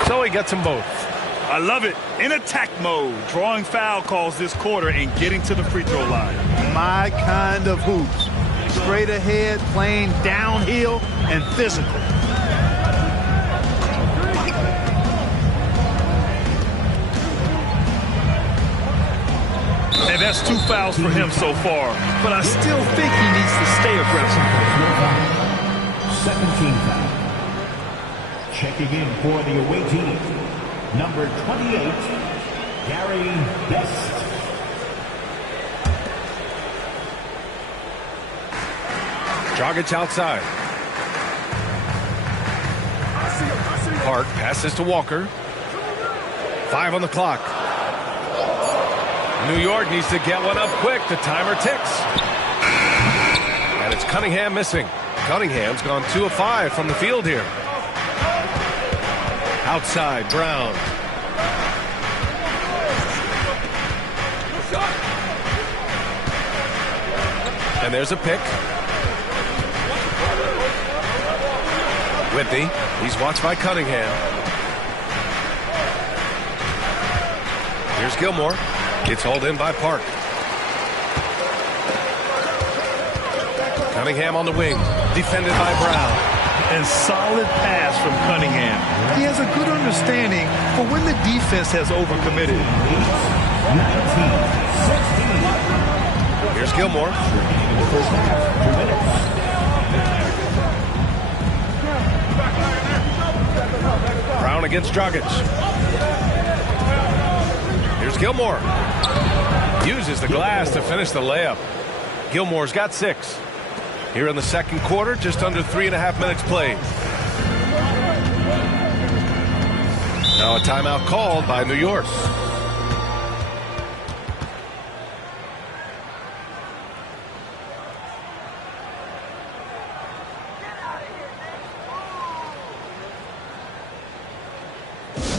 So he gets them both. I love it. In attack mode, drawing foul calls this quarter and getting to the free throw line. My kind of hoops. Straight ahead, playing downhill, and physical. And that's 2 fouls for him so far. But I still think he needs to stay aggressive. Second team foul. Checking in for the away team, number 28, Gary Best. Dragic outside. Park passes to Walker. 5 on the clock. New York needs to get one up quick. The timer ticks. And it's Cunningham missing. Cunningham's gone 2 of 5 from the field here. Outside, Brown. And there's a pick. Whitney, he's watched by Cunningham. Here's Gilmore. It's hauled in by Park. Cunningham on the wing, defended by Brown. And solid pass from Cunningham. He has a good understanding for when the defense has overcommitted. 19, 16. Here's Gilmore. Brown against Dragic. Here's Gilmore. Uses the glass to finish the layup. Gilmore's got 6. Here in the second quarter, just under 3.5 minutes played. Now a timeout called by New York.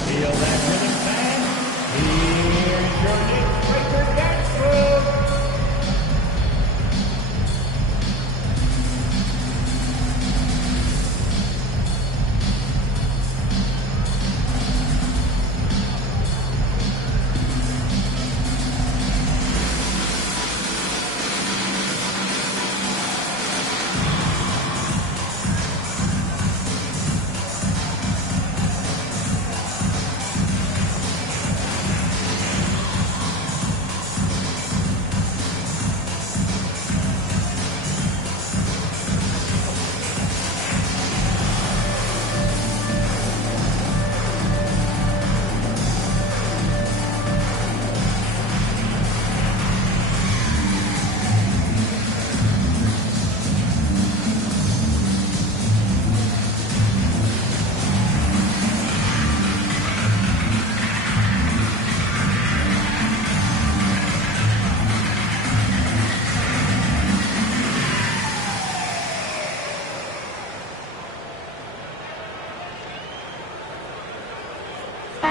Feel that rhythm, fans? Here's your Knicks breaker dance move.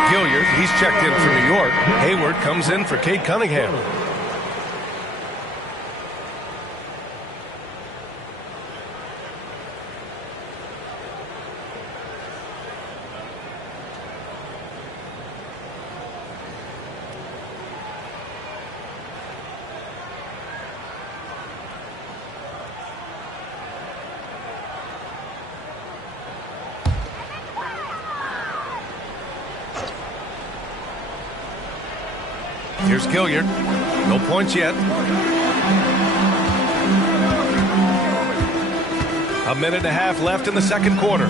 Gilliard, he's checked in for New York. Hayward comes in for Cade Cunningham. Here's Gilliard. No points yet. A minute and a half left in the second quarter.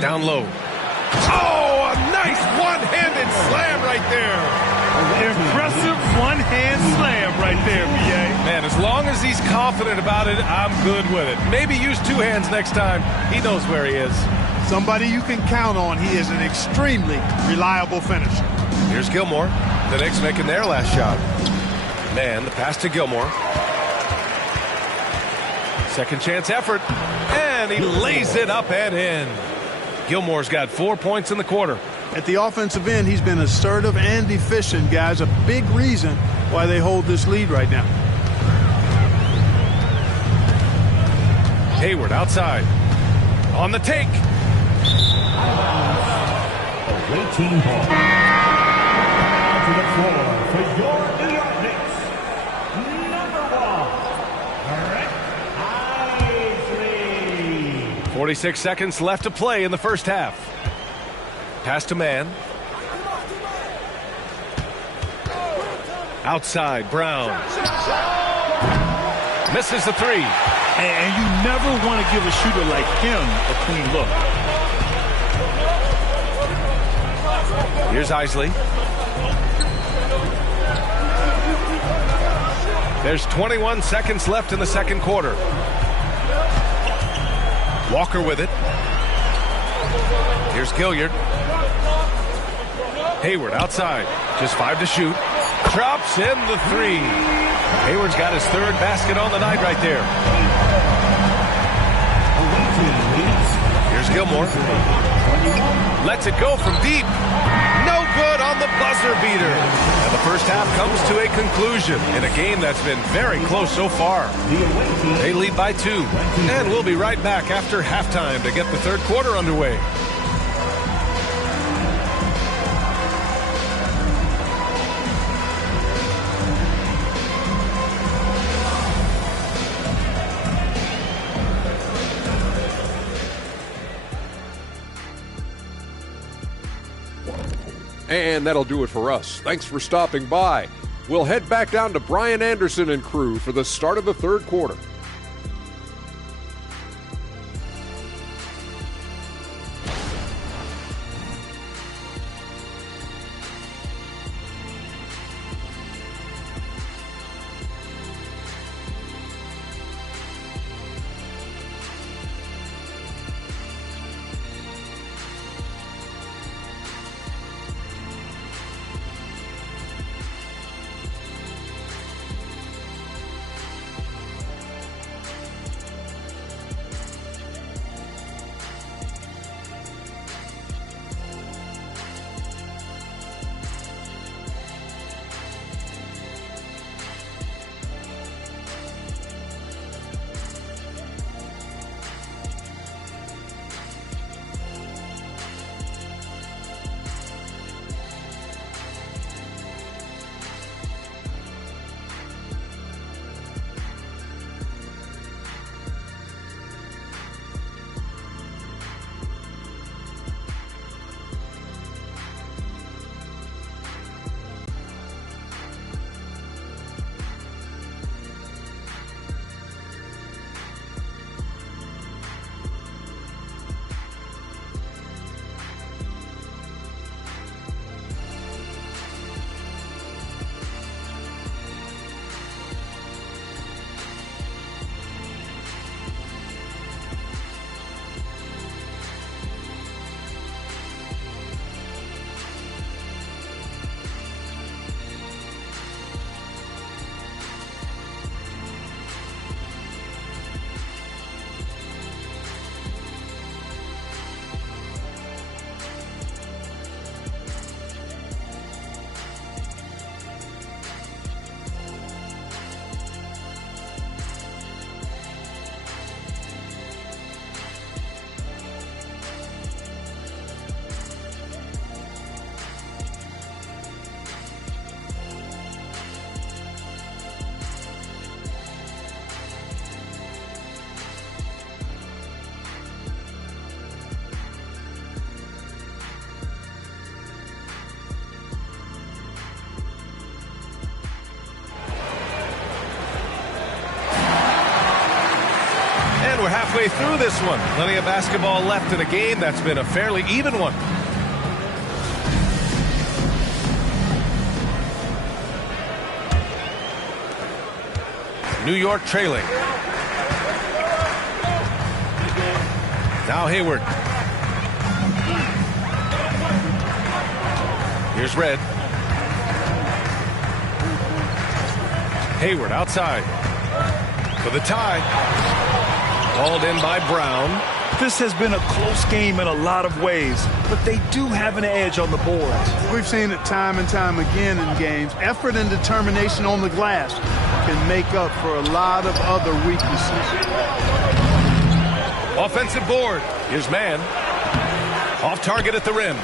Down low. Oh, a nice one-handed slam right there. Impressive one-hand slam right there, B.A. Man, as long as he's confident about it, I'm good with it. Maybe use 2 hands next time. He knows where he is. Somebody you can count on. He is an extremely reliable finisher. Here's Gilmore. The Knicks making their last shot. Man, the pass to Gilmore. Second chance effort. And he lays it up and in. Gilmore's got 4 points in the quarter. At the offensive end, he's been assertive and efficient, guys. A big reason why they hold this lead right now. Hayward outside. On the take. Away team ball. to the floor for your New York Knicks, number 1, 46 seconds left to play in the first half. Pass to man. Outside, Brown. Misses the three. And you never want to give a shooter like him a clean look. Here's Isley. There's 21 seconds left in the second quarter. Walker with it. Here's Gilliard. Hayward outside. Just 5 to shoot. Drops in the three. Hayward's got his third basket on the night right there. Here's Gilmore. Lets it go from deep. No good on the buzzer beater. And the first half comes to a conclusion in a game that's been very close so far. They lead by 2. And we'll be right back after halftime to get the third quarter underway. And that'll do it for us. Thanks for stopping by. We'll head back down to Brian Anderson and crew for the start of the third quarter. We're halfway through this one. Plenty of basketball left in a game that's been a fairly even one. New York trailing. Now Hayward. Here's Red. Hayward outside for the tie. Called in by Brown. This has been a close game in a lot of ways, but they do have an edge on the boards. We've seen it time and time again in games. Effort and determination on the glass can make up for a lot of other weaknesses. Offensive board. Here's man. Off target at the rim.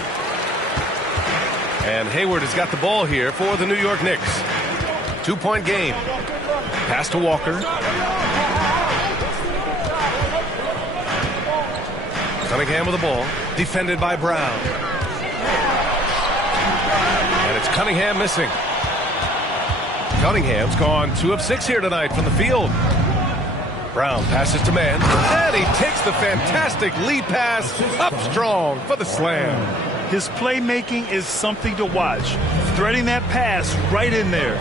And Hayward has got the ball here for the New York Knicks. 2-point game. Pass to Walker. Cunningham with the ball. Defended by Brown. And it's Cunningham missing. Cunningham's gone 2 of 6 here tonight from the field. Brown passes to man. And he takes the fantastic lead pass up strong for the slam. His playmaking is something to watch. Threading that pass right in there.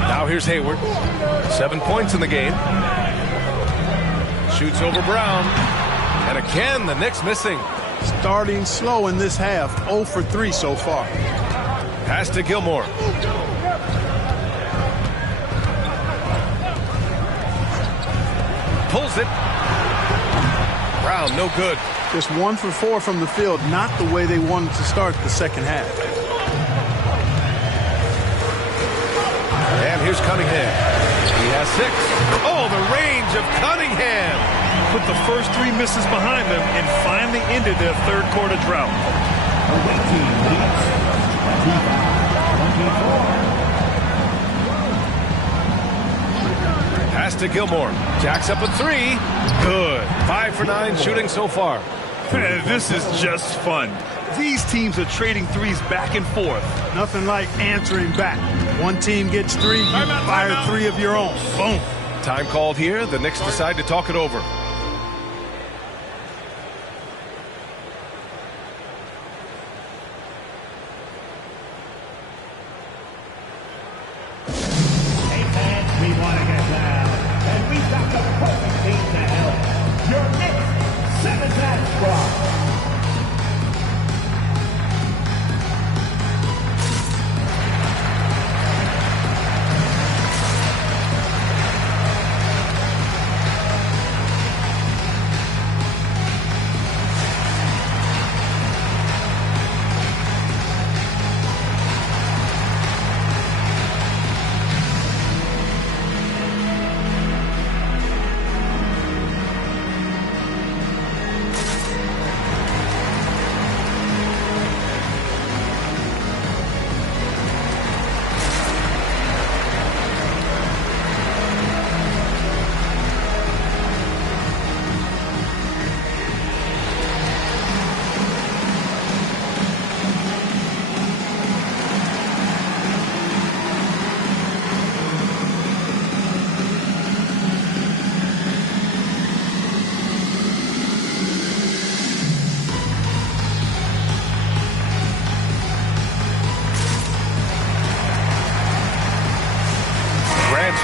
Now here's Hayward. 7 points in the game. Shoots over Brown. And again, the Knicks missing. Starting slow in this half. 0 for 3 so far. Pass to Gilmore. Pulls it. Brown, no good. Just 1 for 4 from the field. Not the way they wanted to start the second half. And here's Cunningham. He has 6. Oh, the range of Cunningham. Put the first 3 misses behind them and finally ended their third quarter drought. Away team leads 25-24. Pass to Gilmore. Jacks up a 3. Good. 5 for 9 shooting so far. This is just fun. These teams are trading threes back and forth. Nothing like answering back. One team gets 3, you fire 3 of your own. Boom. Time called here. The Knicks decide to talk it over. Hey fans, we want to get down. And we've got the perfect team to help. Your Knicks 7-man squad.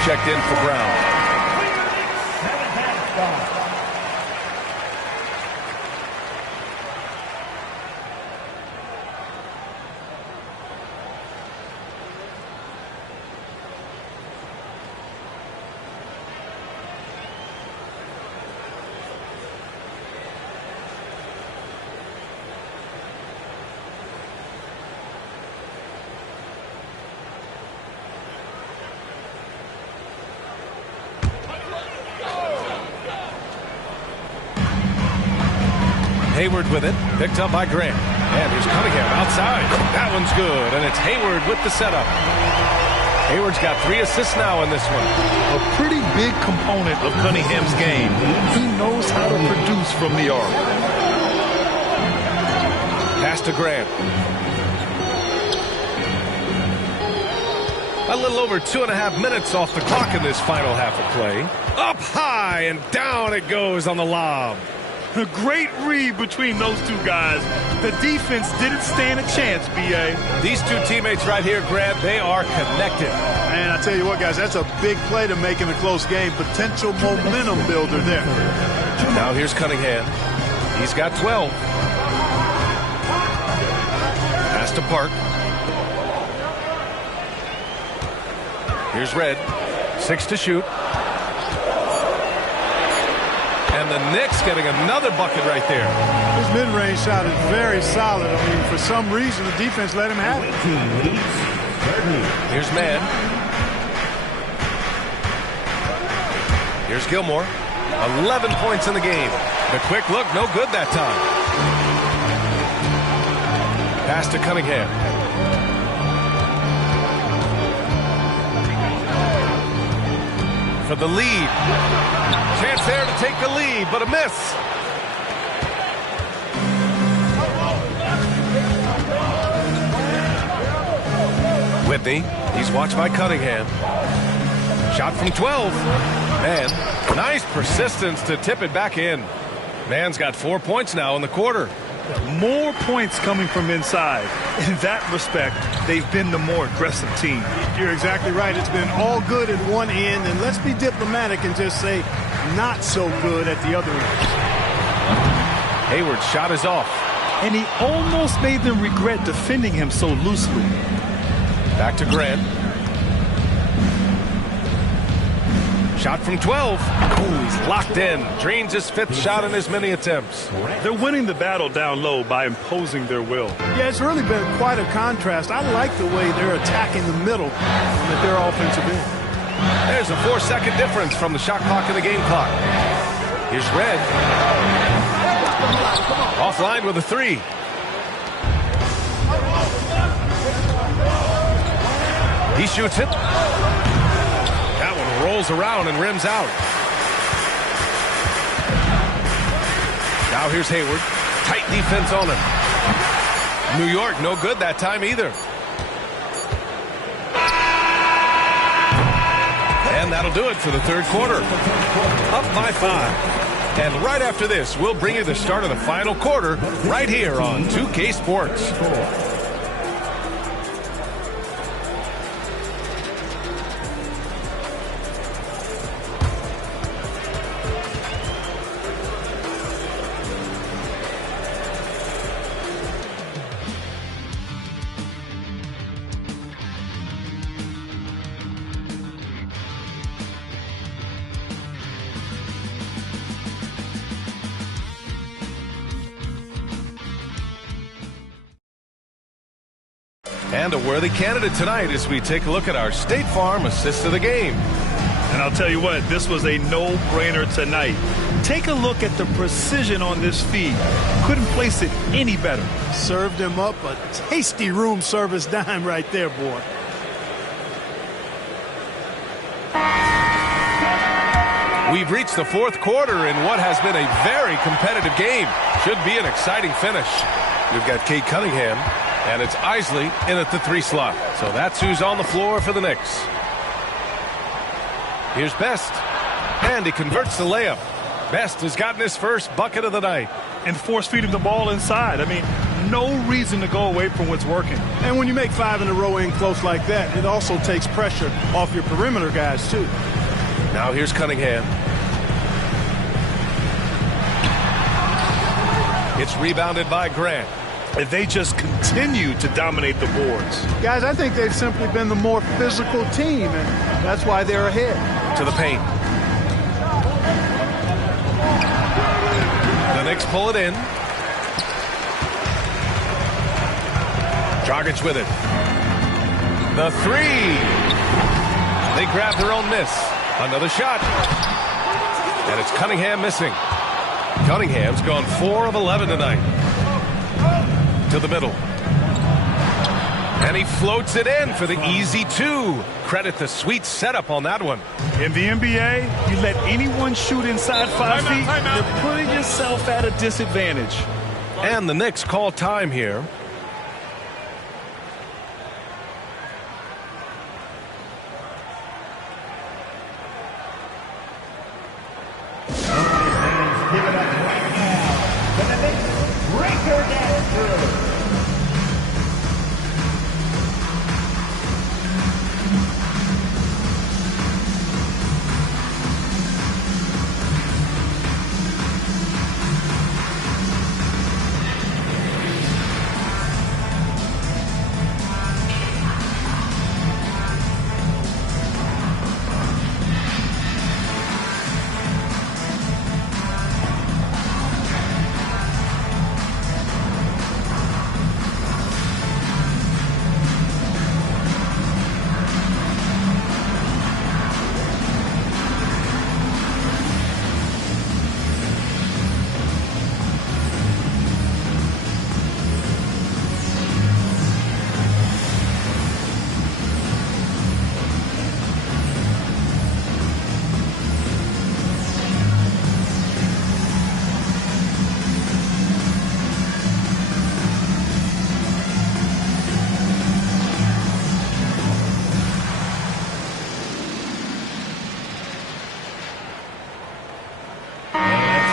Checked in for Brown. Hayward with it, picked up by Grant. And here's Cunningham outside. That one's good, and it's Hayward with the setup. Hayward's got 3 assists now in this one. A pretty big component of Cunningham's game. He knows how to produce from the arc. Pass to Grant. A little over 2.5 minutes off the clock in this final half of play. Up high and down it goes on the lob. A great read between those two guys. The defense didn't stand a chance, B.A. These two teammates right here, Grant, they are connected. And I tell you what, guys, that's a big play to make in a close game. Potential momentum builder there. Now here's Cunningham. He's got 12. Pass to Park. Here's Red. 6 to shoot. And the Knicks getting another bucket right there. His mid-range shot is very solid. I mean, for some reason, the defense let him have it. Here's Mann. Here's Gilmore. 11 points in the game. The quick look, no good that time. Pass to Cunningham. For the lead. Chance there to take the lead, but a miss. Whitney, he's watched by Cunningham. Shot from 12. Man, nice persistence to tip it back in. Man's got 4 points now in the quarter. More points coming from inside. In that respect, they've been the more aggressive team. You're exactly right. It's been all good at one end, and let's be diplomatic and just say not so good at the other end. Hayward's shot is off. And he almost made them regret defending him so loosely. Back to Grant. Shot from 12. Ooh, he's locked in. Drains his 5th shot in as many attempts. They're winning the battle down low by imposing their will. Yeah, it's really been quite a contrast. I like the way they're attacking the middle at their offensive end. There's a 4-second difference from the shot clock and the game clock. Here's Red. Offline with a 3. He shoots it. That one rolls around and rims out. Now here's Hayward. Tight defense on him. New York no good that time either. And that'll do it for the third quarter. Up by 5. And right after this, we'll bring you the start of the final quarter right here on 2K Sports. And a worthy candidate tonight as we take a look at our State Farm assist of the game. And I'll tell you what, this was a no-brainer tonight. Take a look at the precision on this feed. Couldn't place it any better. Served him up a tasty room service dime right there, boy. We've reached the fourth quarter in what has been a very competitive game. Should be an exciting finish. We've got Kate Cunningham. And it's Isley in at the 3 slot. So that's who's on the floor for the Knicks. Here's Best. And he converts the layup. Best has gotten his first bucket of the night. And force-feeding the ball inside. I mean, no reason to go away from what's working. And when you make 5 in a row in close like that, it also takes pressure off your perimeter guys, too. Now here's Cunningham. It's rebounded by Grant. And they just continue to dominate the boards. Guys, I think they've simply been the more physical team, and that's why they're ahead. To the paint. The Knicks pull it in. Dragic with it. The 3. They grab their own miss. Another shot. And it's Cunningham missing. Cunningham's gone 4 of 11 tonight. To the middle. And he floats it in for the easy 2. Credit the sweet setup on that one. In the NBA, you let anyone shoot inside 5 feet, you're putting yourself at a disadvantage. And the Knicks call time here.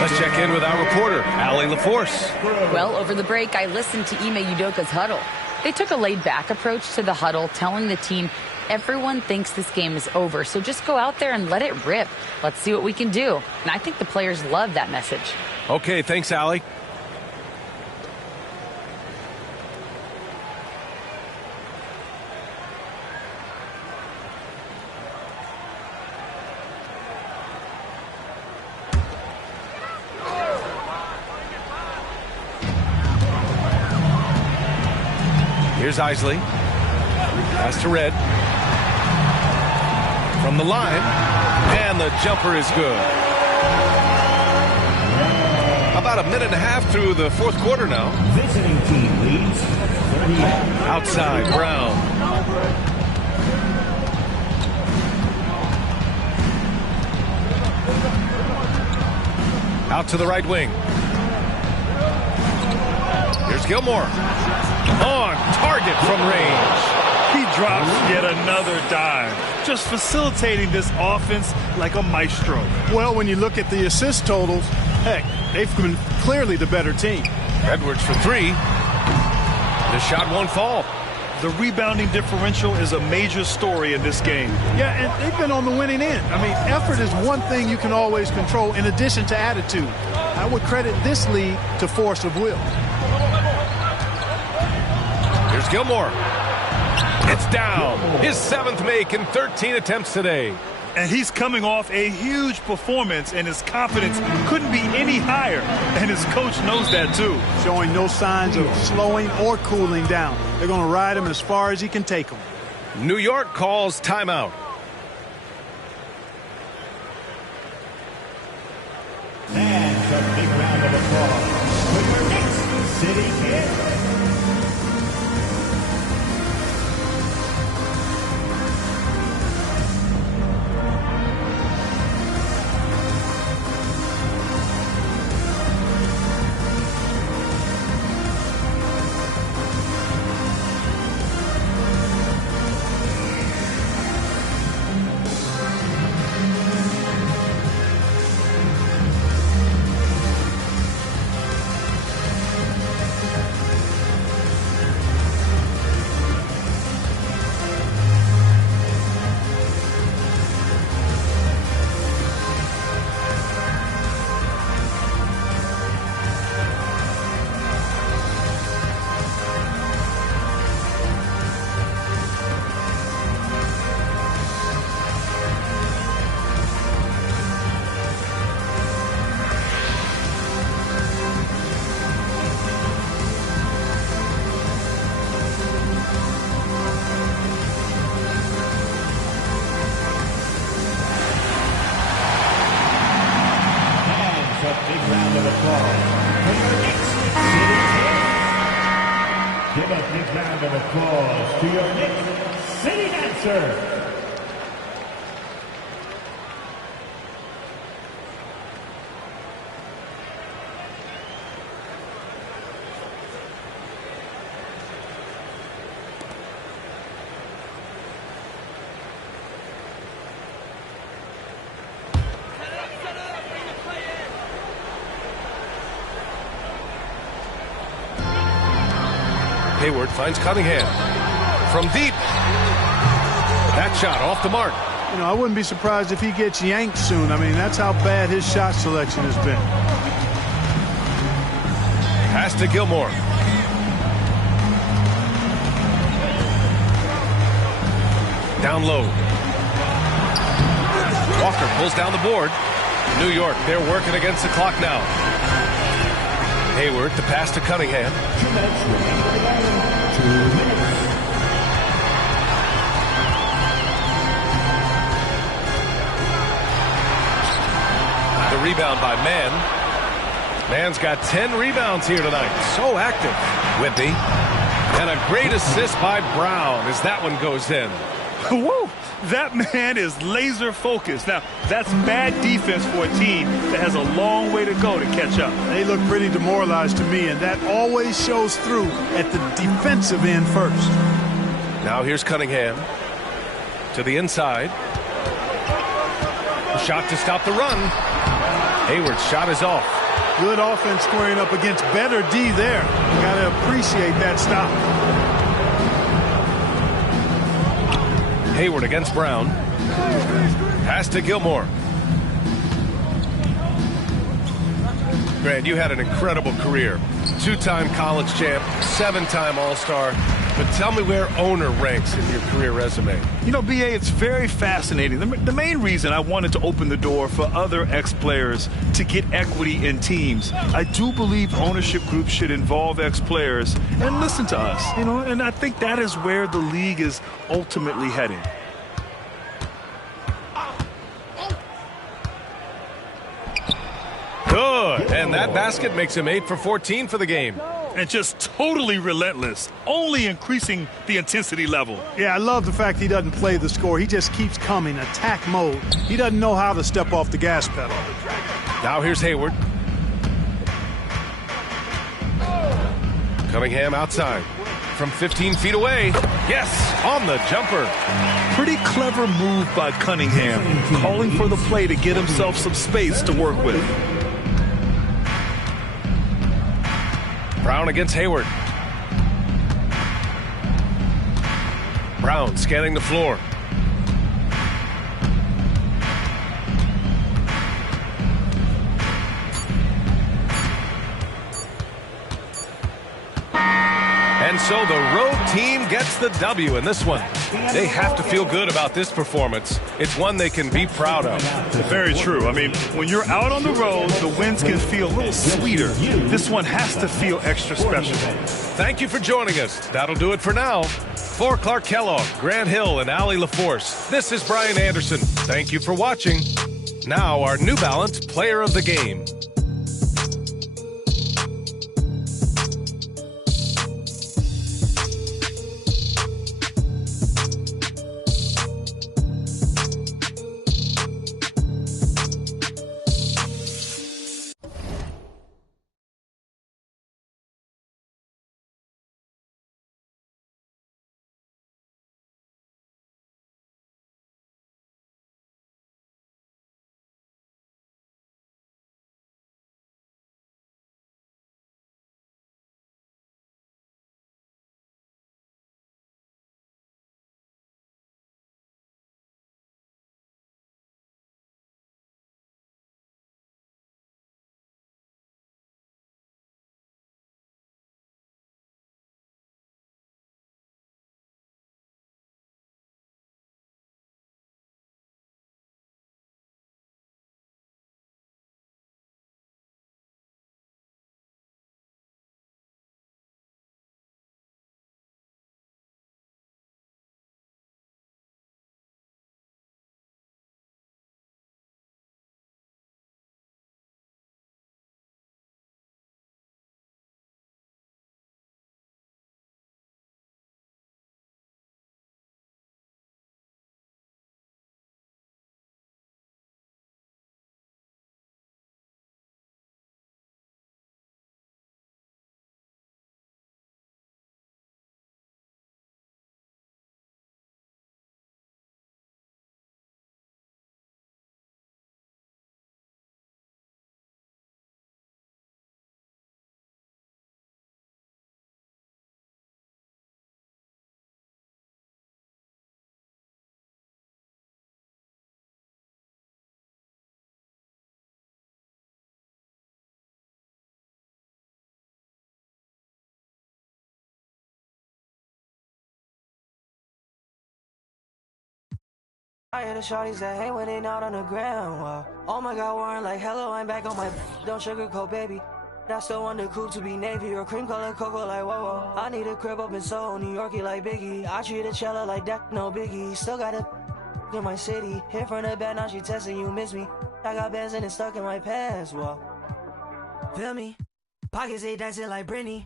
Let's check in with our reporter, Allie LaForce. Well, over the break, I listened to Ime Udoka's huddle. They took a laid-back approach to the huddle, telling the team everyone thinks this game is over, so just go out there and let it rip. Let's see what we can do. And I think the players love that message. Okay, thanks, Allie. Here's Isley. Pass to Red. From the line. And the jumper is good. About a minute and a half through the fourth quarter now. Visiting team leads 30. Outside, Brown. Out to the right wing. Here's Gilmore. On target from range. He drops yet another dime, just facilitating this offense like a maestro. Well, when you look at the assist totals, heck, they've been clearly the better team. Edwards for three. The shot won't fall. The rebounding differential is a major story in this game. Yeah, and they've been on the winning end. I mean, effort is one thing you can always control in addition to attitude. I would credit this lead to force of will. Here's Gilmore. It's down. His 7th make in 13 attempts today. And he's coming off a huge performance, and his confidence couldn't be any higher. And his coach knows that, too. Showing no signs of slowing or cooling down. They're going to ride him as far as he can take him. New York calls timeout. And a big round of applause for your Knicks sitting here. Give a big round of applause to your Knicks City Dancer. Hayward finds Cunningham from deep. That shot off the mark. You know, I wouldn't be surprised if he gets yanked soon. I mean, that's how bad his shot selection has been. Pass to Gilmore. Down low. Walker pulls down the board. New York, they're working against the clock now. Hayward, the pass to Cunningham. 2 minutes remaining. 2 minutes. The rebound by Mann. Mann's got 10 rebounds here tonight. So active. Wimpy. And a great assist by Brown as that one goes in. Woo! That man is laser focused. Now, that's bad defense for a team that has a long way to go to catch up. They look pretty demoralized to me, and that always shows through at the defensive end first. Now here's Cunningham to the inside. A shot to stop the run. Hayward's shot is off. Good offense squaring up against better D there. You got to appreciate that stop. Hayward against Brown. Pass to Gilmore. Grant, you had an incredible career. 2-time college champ, 7-time All-Star. But tell me where owner ranks in your career resume. You know, B.A., it's very fascinating. The main reason I wanted to open the door for other ex-players to get equity in teams, I do believe ownership groups should involve ex-players and listen to us, you know, and I think that is where the league is ultimately heading. Good, and that basket makes him 8 for 14 for the game. And just totally relentless, only increasing the intensity level. Yeah, I love the fact he doesn't play the score. He just keeps coming, attack mode. He doesn't know how to step off the gas pedal. Now here's Hayward. Cunningham outside. From 15 feet away. Yes, on the jumper. Pretty clever move by Cunningham, calling for the play to get himself some space to work with. Brown against Hayward. Brown scanning the floor. And so the road team gets the W in this one. They have to feel good about this performance. It's one they can be proud of. Very true. I mean, when you're out on the road, the wins can feel a little sweeter. This one has to feel extra special. Thank you for joining us. That'll do it for now. For Clark Kellogg, Grant Hill, and Allie LaForce, this is Brian Anderson. Thank you for watching. Now our New Balance Player of the Game. I hear the shawties that hate when they not on the ground. Wow. Oh my God, Warren, like hello, I'm back on my don't sugarcoat, baby. I still want the coupe to be navy or cream color cocoa like whoa. I need a crib up in Soho, New Yorkie like Biggie. I treat a cello like that, no biggie. Still got a in my city. Hit from the back, now she testing you miss me. I got bands and it's stuck in my pants. Whoa. Feel me? Pockets they dancing like Britney.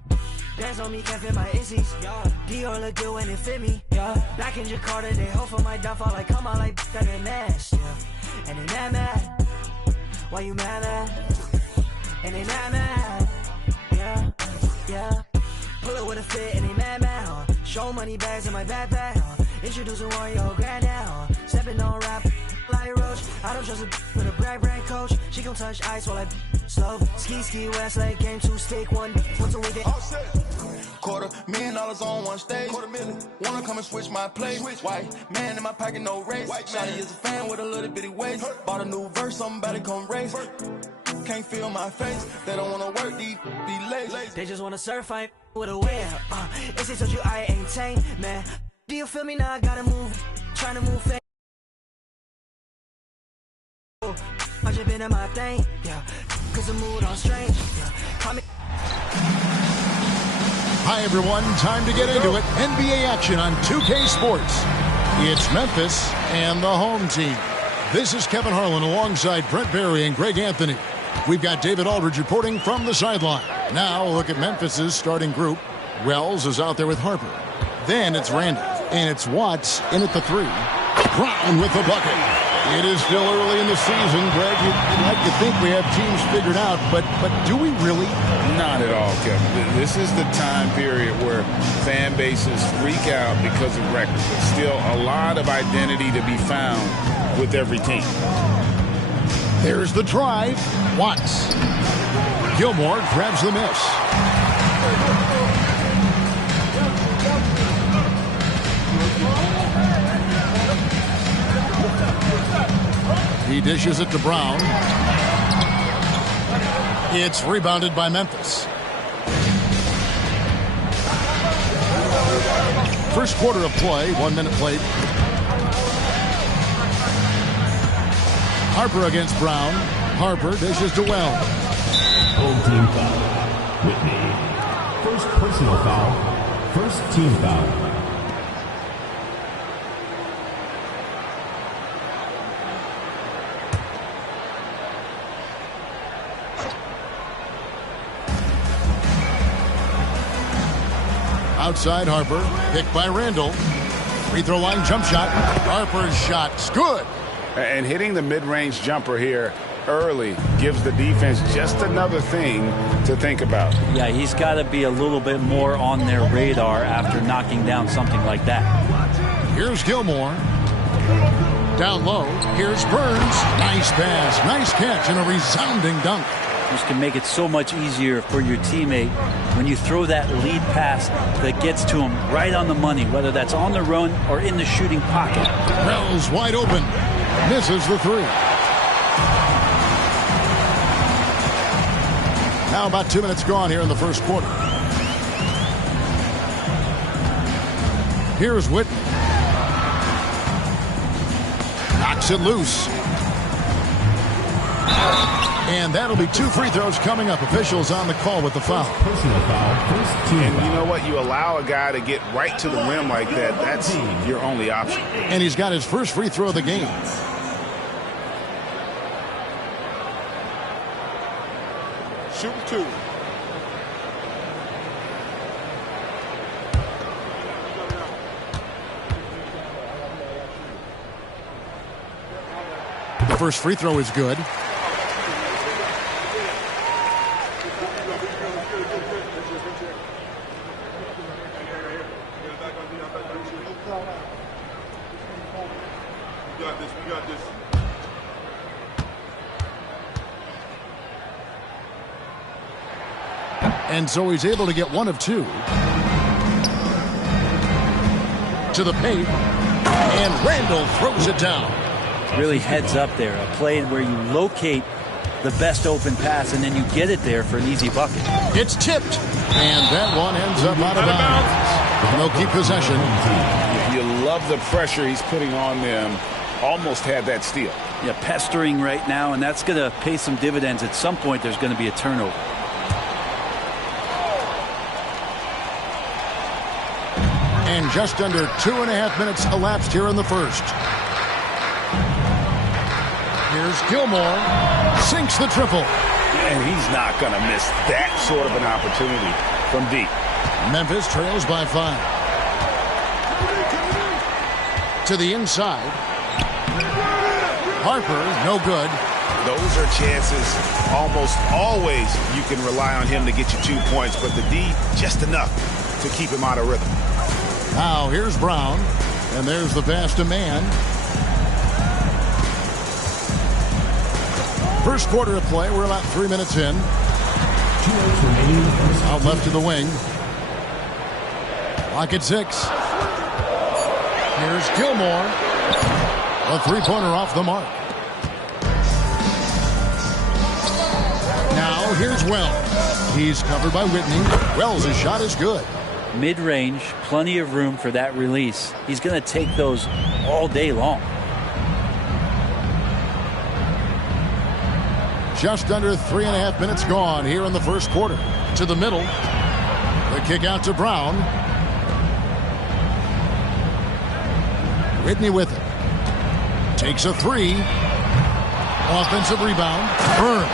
Bands on me can't fit my Izzy's. Dior look good when it fit me. Back in Jakarta, they hope for my downfall. Like come on like that and ass. And they mad. Why you mad? And they mad. Yeah. Pull it with a fit and they mad. Show money bags in my backpack. Introducing one, yo, granddad. Stepping on rap. like roach. I don't trust a with a brag coach. She gon' touch ice while I slow. Ski West Lake game 2 stick 1 once a weekend. $250,000 on one stage. Wanna come and switch my place. White man in my pocket, no race. Shawty is a fan with a little bitty waist. Bought a new verse, somebody come race. Can't feel my face. They don't wanna work, these be lazy. They just wanna surf with a whale. It's just told you I ain't tame, man. Do you feel me now? I gotta move. Trying to move fast. I just been in my thing, yeah. Cause the mood all strange, yeah. Call me. Hi, everyone. Time to get into it. NBA action on 2K Sports. It's Memphis and the home team. This is Kevin Harlan alongside Brent Barry and Greg Anthony. We've got David Aldridge reporting from the sideline. Now a look at Memphis's starting group. Wells is out there with Harper. Then it's Randall. And it's Watts in at the 3. Brown with the bucket. It is still early in the season, Greg. You'd like to think we have teams figured out, but do we really? Not at all, Kevin. This is the time period where fan bases freak out because of records. But still a lot of identity to be found with every team. There's the drive. Watts. Gilmore grabs the miss. He dishes it to Brown. It's rebounded by Memphis. First quarter of play, 1 minute played. Harper against Brown. Harper dishes to Wells. Home team foul. Whitney. First personal foul. First team foul. Outside Harper, picked by Randall. Free throw line jump shot. Harper's shot's good. And hitting the mid-range jumper here early gives the defense just another thing to think about. Yeah, he's got to be a little bit more on their radar after knocking down something like that. Here's Gilmore. Down low. Here's Burns. Nice pass. Nice catch and a resounding dunk. This can make it so much easier for your teammate when you throw that lead pass that gets to him right on the money, whether that's on the run or in the shooting pocket. Wells wide open. Misses the 3. Now about 2 minutes gone here in the first quarter. Here's Whitney. Knocks it loose. And that'll be 2 free throws coming up. Officials on the call with the foul. Personal foul. First team And foul. you know what? You allow a guy to get right to the rim like that. That's your only option. And he's got his first free throw of the game. Shooting 2. The first free throw is good. We got this. And so he's able to get 1 of 2. To the paint. And Randall throws it down. Really heads up there. A play where you locate the best open pass and then you get it there for an easy bucket. It's tipped. And that one ends up out of bounds. And they'll keep possession. You love the pressure he's putting on them. Almost had that steal. Yeah, pestering right now, and that's going to pay some dividends. At some point, there's going to be a turnover. And just under 2.5 minutes elapsed here in the first. Here's Gilmore. Sinks the triple. And he's not going to miss that sort of an opportunity from deep. Memphis trails by 5. To the inside. Harper, no good. Those are chances almost always you can rely on him to get you 2 points, but the D, just enough to keep him out of rhythm. Now here's Brown, and there's the pass to Mann. First quarter of play. We're about 3 minutes in. Out left to the wing. Lock at 6. Here's Gilmore. A three-pointer off the mark. Now here's Wells. He's covered by Whitney. Wells' shot is good. Mid-range, plenty of room for that release. He's going to take those all day long. Just under 3.5 minutes gone here in the first quarter. To the middle. The kick out to Brown. Whitney with it. Takes a 3. Offensive rebound. Burns.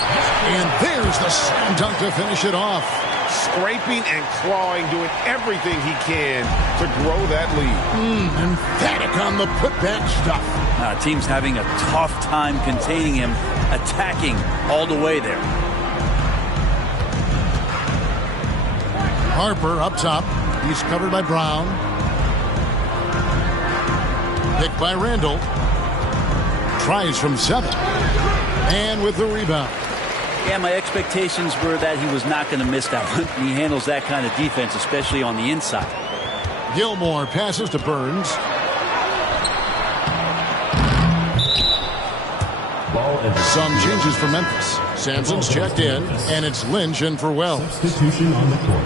And there's the slam dunk to finish it off. Scraping and clawing, doing everything he can to grow that lead. Emphatic on the putback stuff. Team's having a tough time containing him, attacking all the way there. Harper up top. He's covered by Brown. Picked by Randall. Tries from 7. And with the rebound. Yeah, my expectations were that he was not going to miss that one. He handles that kind of defense, especially on the inside. Gilmore passes to Burns. Some changes for Memphis. Sampson's checked in, and it's Lynch in for Wells. Substitution on the court.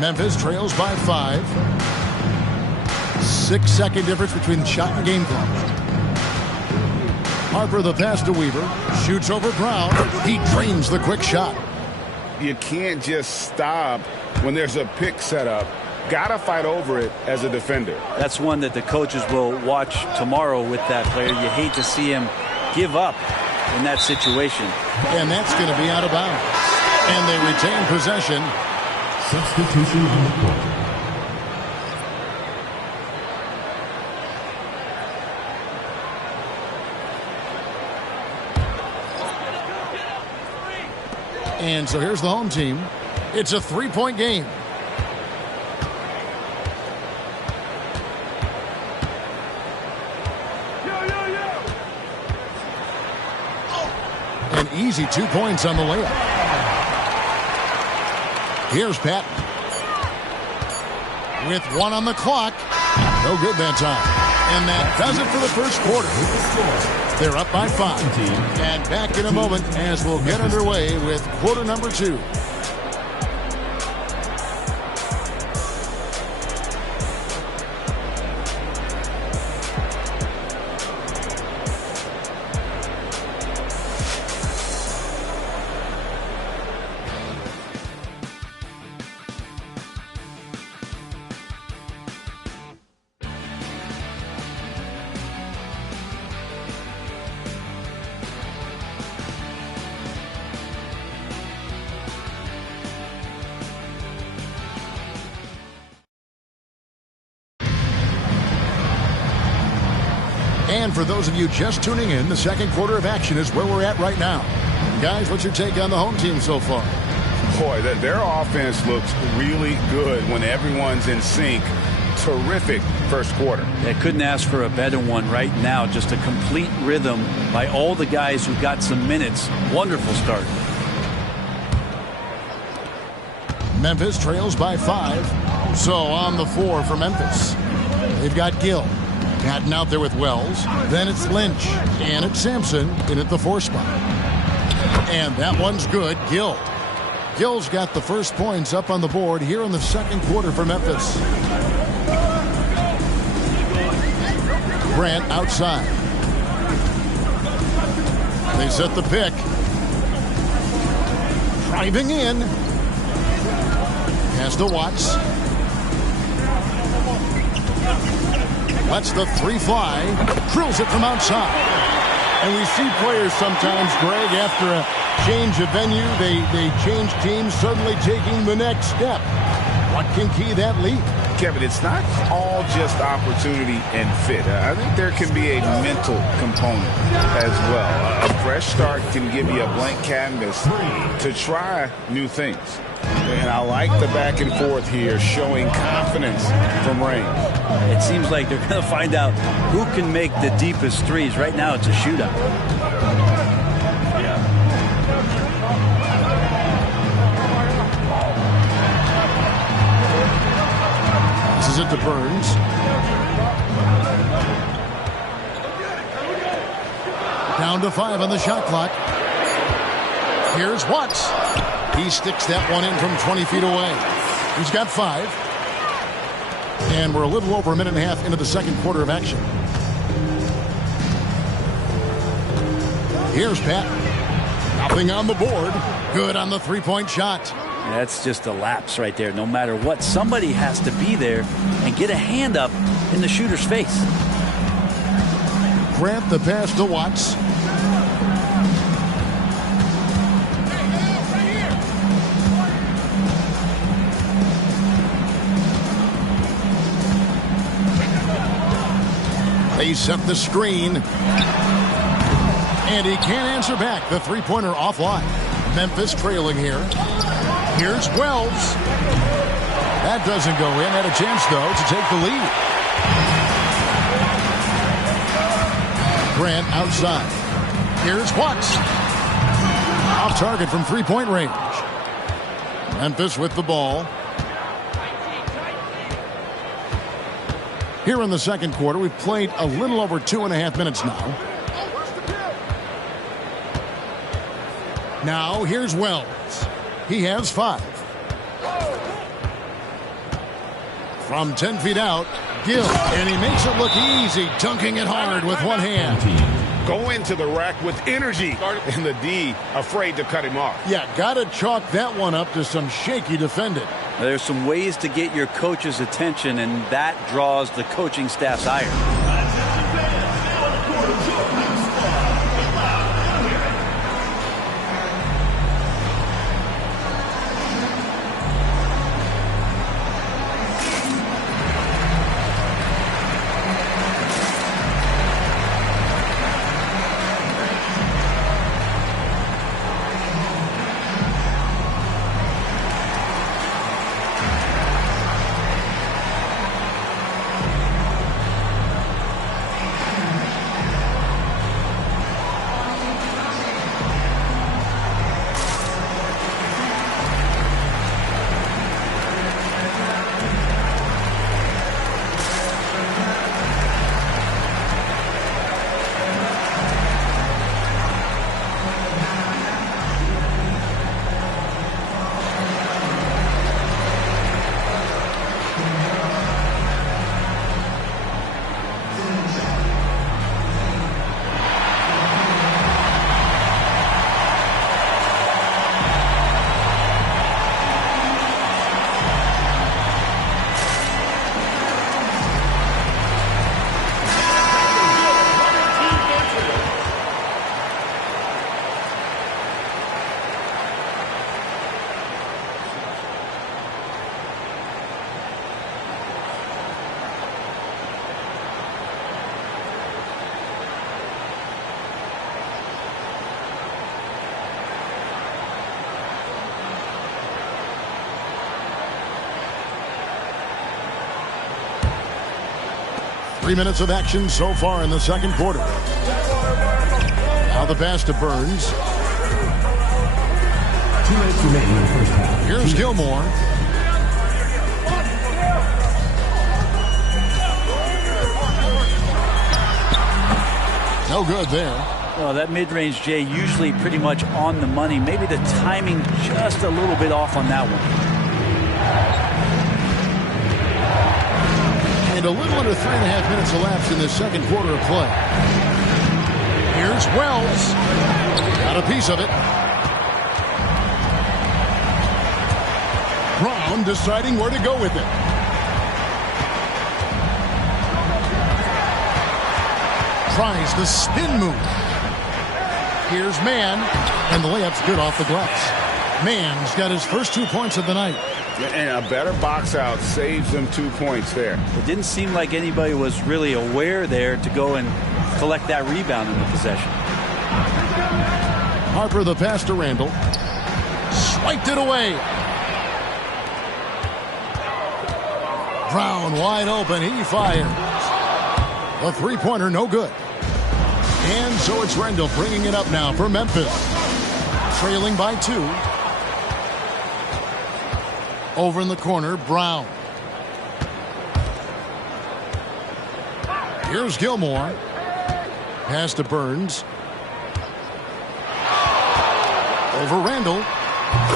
Memphis trails by 5. 6-second difference between shot and game clock. Harper the pass to Weaver. Shoots over Brown. He drains the quick shot. You can't just stop when there's a pick set up. Gotta fight over it as a defender. That's one that the coaches will watch tomorrow with that player. You hate to see him give up in that situation. And that's going to be out of bounds. And they retain possession. Substitution on the court. And so here's the home team. It's a 3-point game. An easy 2 points on the layup. Here's Patton. With 1 on the clock. No good that time. And that does it for the first quarter. They're up by 5. And back in a moment as we'll get underway with quarter number 2. And for those of you just tuning in, the second quarter of action is where we're at right now. Guys, what's your take on the home team so far? Boy, their offense looks really good when everyone's in sync. Terrific first quarter. They couldn't ask for a better one right now. Just a complete rhythm by all the guys who got some minutes. Wonderful start. Memphis trails by 5. So on the 4 for Memphis. They've got Gill. Patton out there with Wells. Then it's Lynch. And it's Sampson in at the 4 spot. And that one's good. Gill. Gill's got the first points up on the board here in the second quarter for Memphis. Grant outside. They set the pick. Driving in. Pass to Watts. Lets the 3 fly. Drills it from outside. And we see players sometimes, Greg, after a change of venue, they change teams, suddenly taking the next step. What can key that lead? Kevin, it's not all just opportunity and fit. I think there can be a mental component as well. A fresh start can give you a blank canvas to try new things. And I like the back and forth here, showing confidence from range. It seems like they're going to find out who can make the deepest threes. Right now, it's a shootout. This is it to Burns. Down to 5 on the shot clock. Here's Watts. He sticks that one in from 20 feet away. He's got 5. And we're a little over a minute and a half into the second quarter of action. Here's Pat. Nothing on the board. Good on the three-point shot. That's just a lapse right there. No matter what, somebody has to be there and get a hand up in the shooter's face. Grant the pass to Watts. They set the screen. And he can't answer back. The three-pointer offline. Memphis trailing here. Here's Wells. That doesn't go in. Had a chance, though, to take the lead. Grant outside. Here's Watts. Off target from three-point range. Memphis with the ball. Here in the second quarter, we've played a little over 2.5 minutes now. Now, here's Wells. He has 5. From 10 feet out, Gill, and he makes it look easy, dunking it hard with one hand. Go into the rack with energy, and the D afraid to cut him off. Yeah, got to chalk that one up to some shaky defending. There's some ways to get your coach's attention, and that draws the coaching staff's ire. Three minutes of action so far in the second quarter. Now the pass to Burns. 2 minutes remaining in the first half. Here's Gilmore. No good there. Well, that mid-range, Jay, usually pretty much on the money. Maybe the timing just a little bit off on that one. And a little under 3.5 minutes elapsed in the second quarter of play. Here's Wells. Got a piece of it. Brown deciding where to go with it. Tries the spin move. Here's Mann, and the layup's good off the glass. Mann's got his first 2 points of the night. And a better box out saves them 2 points there. It didn't seem like anybody was really aware there to go and collect that rebound in the possession. Harper the pass to Randall. Swiped it away. Brown wide open. He fires. A three-pointer, no good. And so it's Randall bringing it up now for Memphis. Trailing by 2. Over in the corner, Brown. Here's Gilmore. Pass to Burns. Over Randall.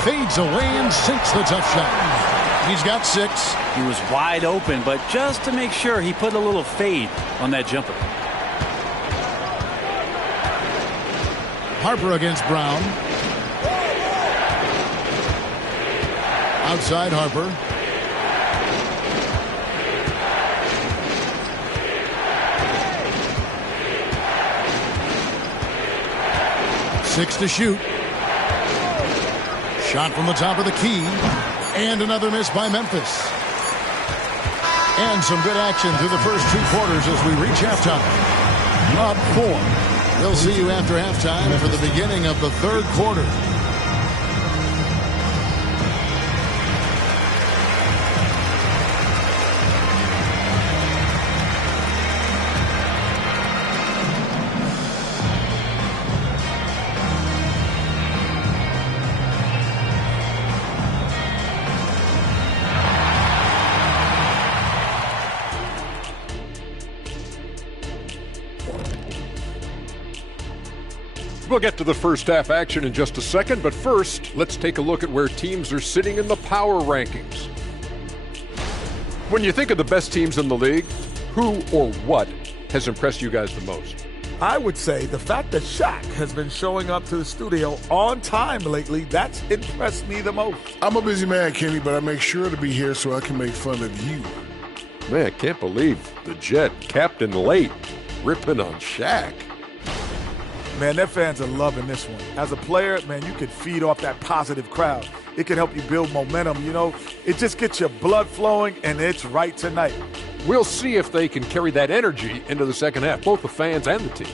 Fades away and sinks the tough shot. He's got 6. He was wide open, but just to make sure, he put a little fade on that jumper. Harper against Brown. Outside Harper. Six to shoot. Shot from the top of the key. And another miss by Memphis. And some good action through the first 2 quarters as we reach halftime. Up 4. We'll see you after halftime for the beginning of the third quarter. We'll get to the first half action in just a second, but first, let's take a look at where teams are sitting in the power rankings. When you think of the best teams in the league, who or what has impressed you guys the most? I would say the fact that Shaq has been showing up to the studio on time lately, that's impressed me the most. I'm a busy man, Kenny, but I make sure to be here so I can make fun of you. Man, I can't believe the Jet, Captain Late, ripping on Shaq. Man, their fans are loving this one. As a player, man, you could feed off that positive crowd. It can help you build momentum, you know. It just gets your blood flowing, and it's right tonight. We'll see if they can carry that energy into the second half, both the fans and the team.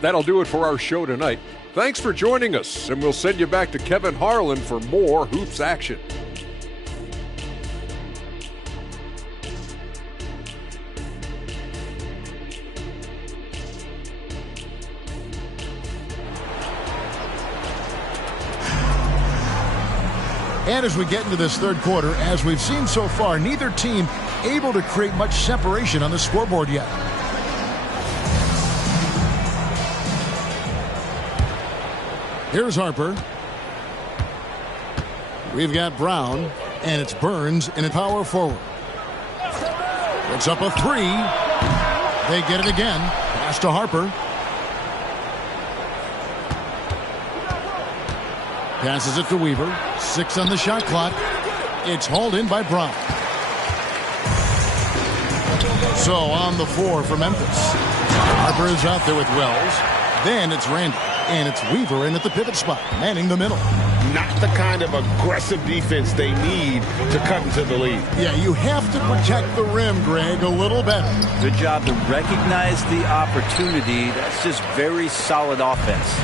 That'll do it for our show tonight. Thanks for joining us, and we'll send you back to Kevin Harlan for more Hoops action. And as we get into this third quarter, as we've seen so far, neither team able to create much separation on the scoreboard yet. Here's Harper. We've got Brown, and it's Burns in a power forward. It's up a 3. They get it again. Pass to Harper. Passes it to Weaver. 6 on the shot clock. It's hauled in by Brown. So on the 4 for Memphis. Harper is out there with Wells. Then it's Randall. And it's Weaver in at the pivot spot, manning the middle. Not the kind of aggressive defense they need to cut into the lead. Yeah, you have to protect the rim, Greg, a little better. Good job to recognize the opportunity. That's just very solid offense.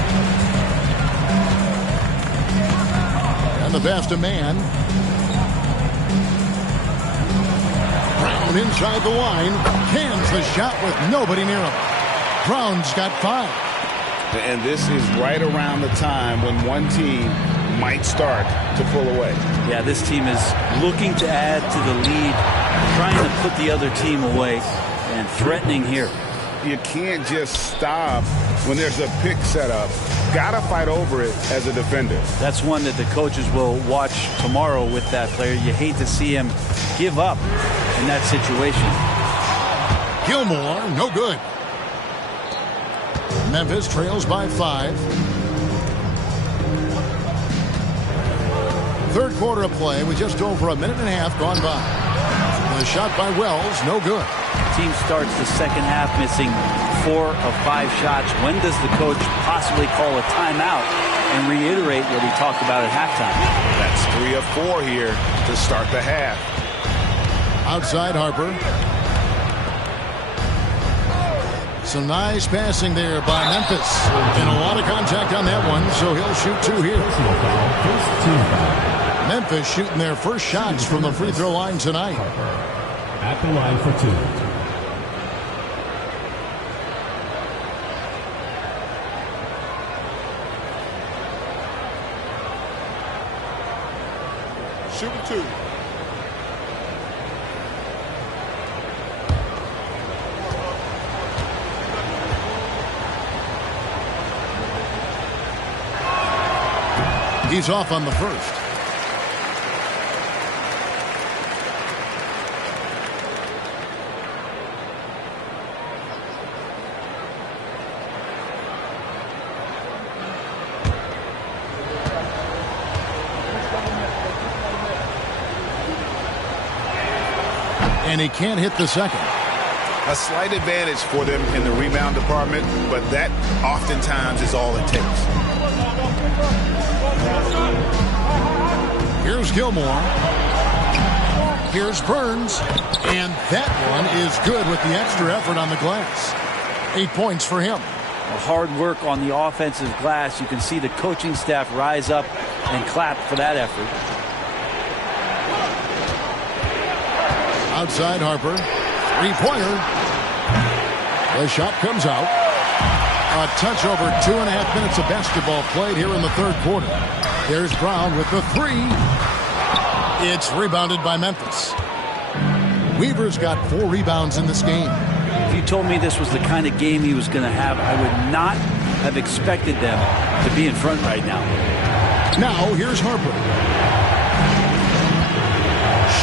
And the best of man. Brown inside the line. Cans the shot with nobody near him. Brown's got 5. And this is right around the time when one team might start to pull away. Yeah, this team is looking to add to the lead, trying to put the other team away, and threatening here. You can't just stop when there's a pick set up. Gotta fight over it as a defender. That's one that the coaches will watch tomorrow with that player. You hate to see him give up in that situation. Gilmore, no good. Memphis trails by 5. Third quarter of play with just over a minute and a half gone by. The shot by Wells, no good. Team starts the second half missing 4 of 5 shots. When does the coach possibly call a timeout and reiterate what he talked about at halftime? That's 3 of 4 here to start the half. Outside Harper. Some nice passing there by Memphis. And a lot of contact on that one, so he'll shoot 2 here. Memphis shooting their first shots from the free throw line tonight. At the line for 2. Shooting 2. He's off on the first. And he can't hit the second. A slight advantage for them in the rebound department, but that oftentimes is all it takes. Here's Gilmore. Here's Burns. And that one is good with the extra effort on the glass. 8 points for him. Hard work on the offensive glass. You can see the coaching staff rise up and clap for that effort. Outside Harper. Three-pointer. The shot comes out. A touch over 2.5 minutes of basketball played here in the third quarter. There's Brown with the three. It's rebounded by Memphis. Weaver's got 4 rebounds in this game. If you told me this was the kind of game he was going to have, I would not have expected them to be in front right now. Now here's Harper.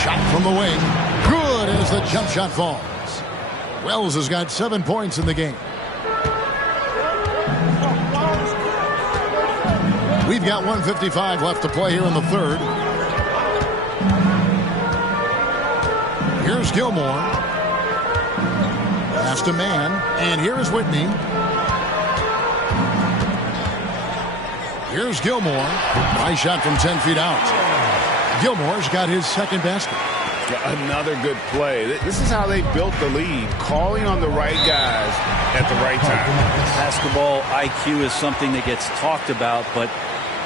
Shot from the wing. Good as the jump shot falls. Wells has got 7 points in the game. We've got 1:55 left to play here in the third. Here's Gilmore. Pass to man. And here is Whitney. Here's Gilmore. Nice shot from 10 feet out. Gilmore's got his second basket. Another good play. This is how they built the lead, calling on the right guys at the right time. Basketball IQ is something that gets talked about, but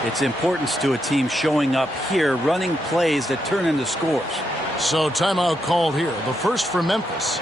its importance to a team showing up here, running plays that turn into scores. So timeout called here. The first for Memphis.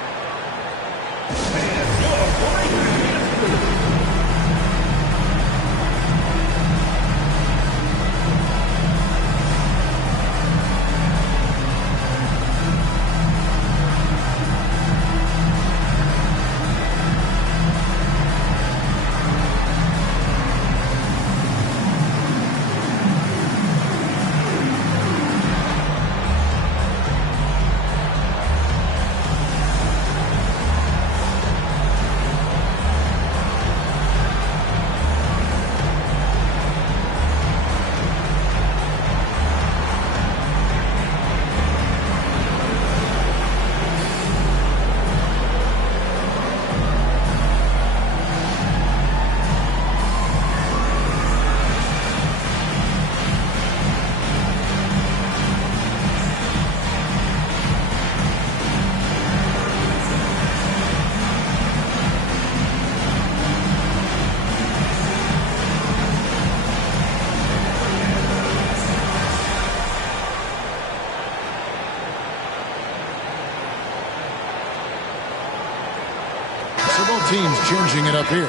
Teams changing it up here.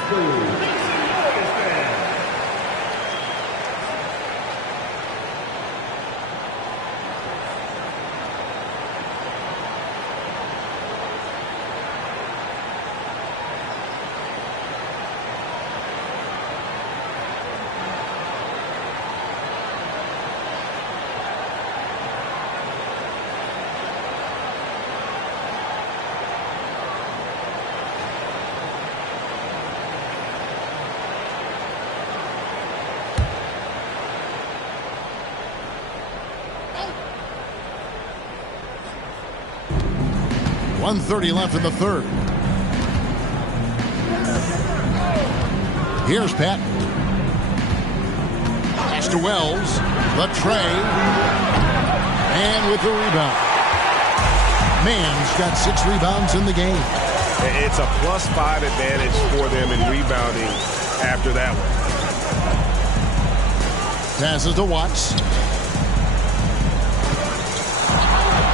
.130 left in the third. Here's Patton. Pass to Wells. The tray. And with the rebound. Mann's got 6 rebounds in the game. It's a +5 advantage for them in rebounding after that one. Passes to Watts.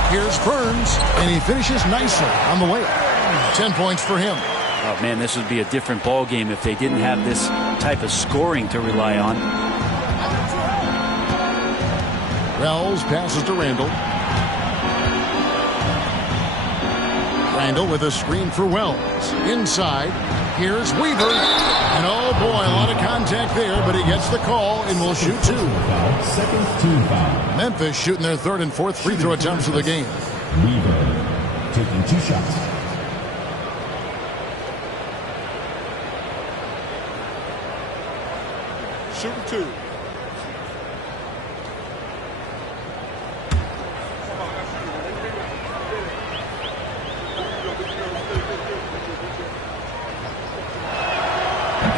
Here's Burns, and he finishes nicely on the layup. 10 points for him. Oh, man, this would be a different ball game if they didn't have this type of scoring to rely on. Wells passes to Randall. Randall with a screen for Wells. Inside, here's Weaver. And oh boy, a lot of contact there, but he gets the call and will shoot 2. Memphis shooting their 3rd and 4th free throw attempts of the game. Weaver taking 2 shots. Shooting 2.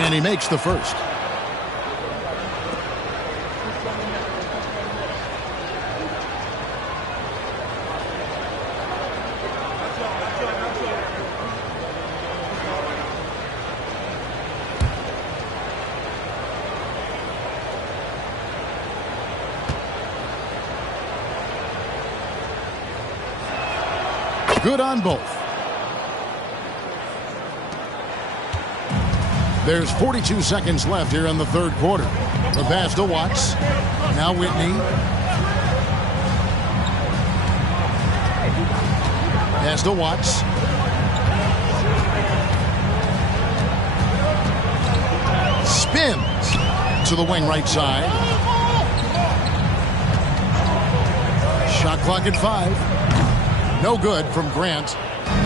And he makes the first. Good on both. There's 42 seconds left here in the 3rd quarter. The pass to Watts. Now Whitney. Pass to Watts. Spins to the wing right side. Shot clock at 5. No good from Grant.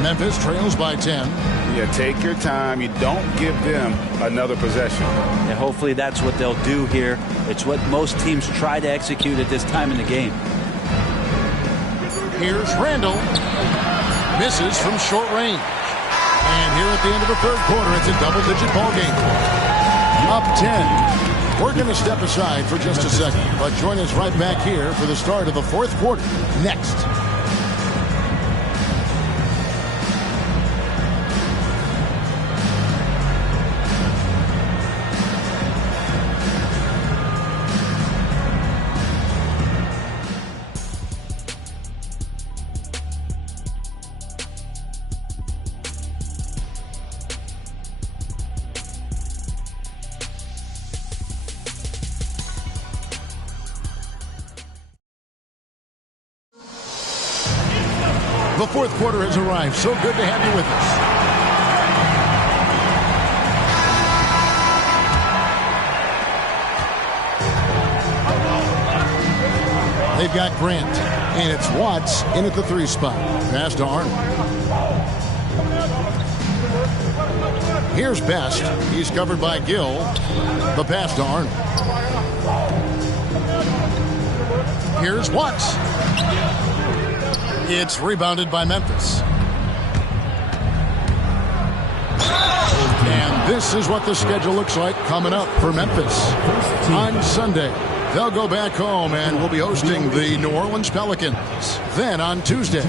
Memphis trails by 10. Yeah, take your time. You don't give them another possession. And hopefully that's what they'll do here. It's what most teams try to execute at this time in the game. Here's Randall. Misses from short range. And here at the end of the 3rd quarter, it's a double-digit ball game. Up 10. We're going to step aside for just a second, but join us right back here for the start of the 4th quarter next. The 4th quarter has arrived. So good to have you with us. They've got Grant, and it's Watts in at the 3 spot. Pass to Arnold. Here's Best. He's covered by Gill. The pass to Arnold. Here's Watts. It's rebounded by Memphis. And this is what the schedule looks like coming up for Memphis. On Sunday, they'll go back home and will be hosting the New Orleans Pelicans. Then on Tuesday.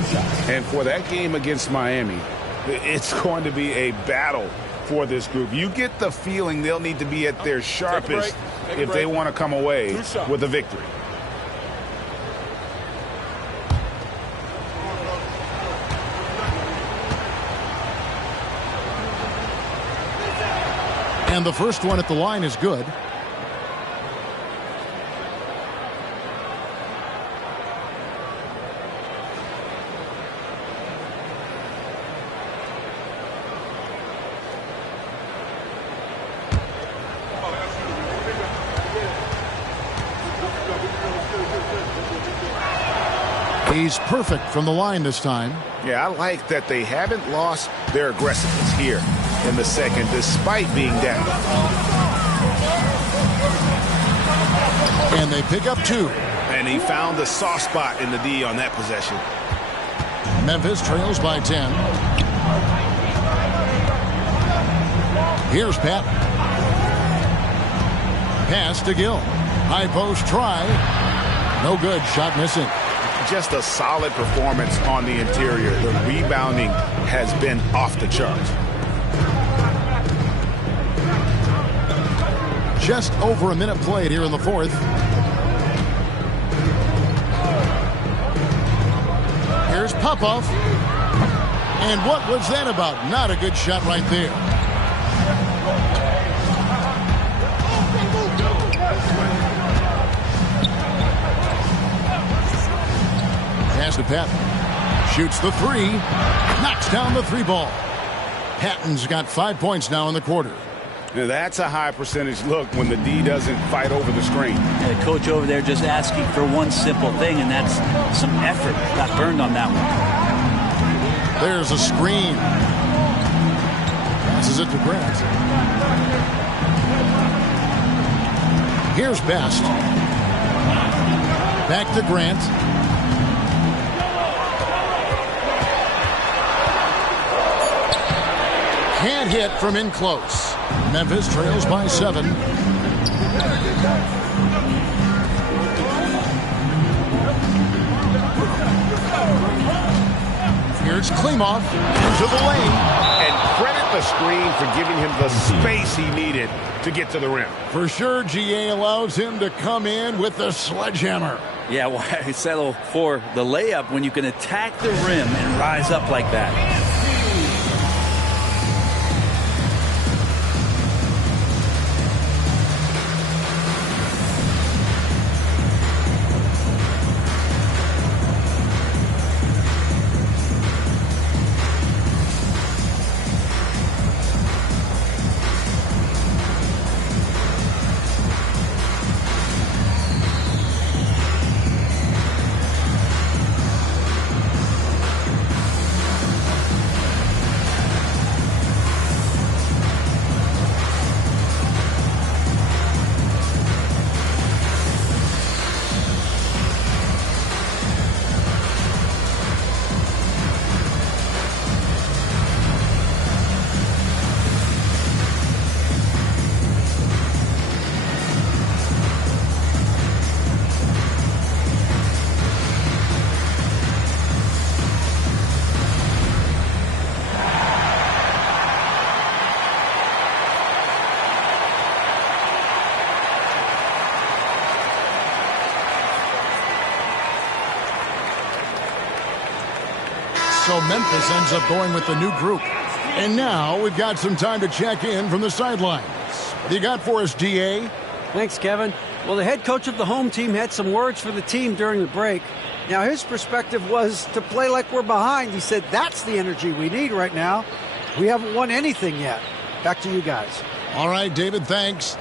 And for that game against Miami, it's going to be a battle for this group. You get the feeling they'll need to be at their sharpest if they want to come away with a victory. And the first one at the line is good. He's perfect from the line this time. Yeah, I like that they haven't lost their aggressiveness here in the second, despite being down. And they pick up 2. And he found the soft spot in the D on that possession. Memphis trails by 10. Here's Pat. Pass to Gill. High post try. No good. Shot missing. Just a solid performance on the interior. The rebounding has been off the charts. Just over a minute played here in the 4th. Here's Popov. And what was that about? Not a good shot right there. Pass to Patton. Shoots the three. Knocks down the three ball. Patton's got 5 points now in the quarter. Now that's a high percentage look when the D doesn't fight over the screen. The coach over there just asking for one simple thing, and that's some effort. Got burned on that one. There's a screen. Passes it to Grant. Here's Best. Back to Grant. Can't hit from in close. Memphis trails by 7. Here's Klimov into the lane. And credit the screen for giving him the space he needed to get to the rim. For sure, GA allows him to come in with the sledgehammer. Yeah, why settle for the layup when you can attack the rim and rise up like that? So Memphis ends up going with the new group. And now we've got some time to check in from the sidelines. What do you got for us, DA? Thanks, Kevin. Well, the head coach of the home team had some words for the team during the break. Now, his perspective was to play like we're behind. He said, that's the energy we need right now. We haven't won anything yet. Back to you guys. All right, David, thanks.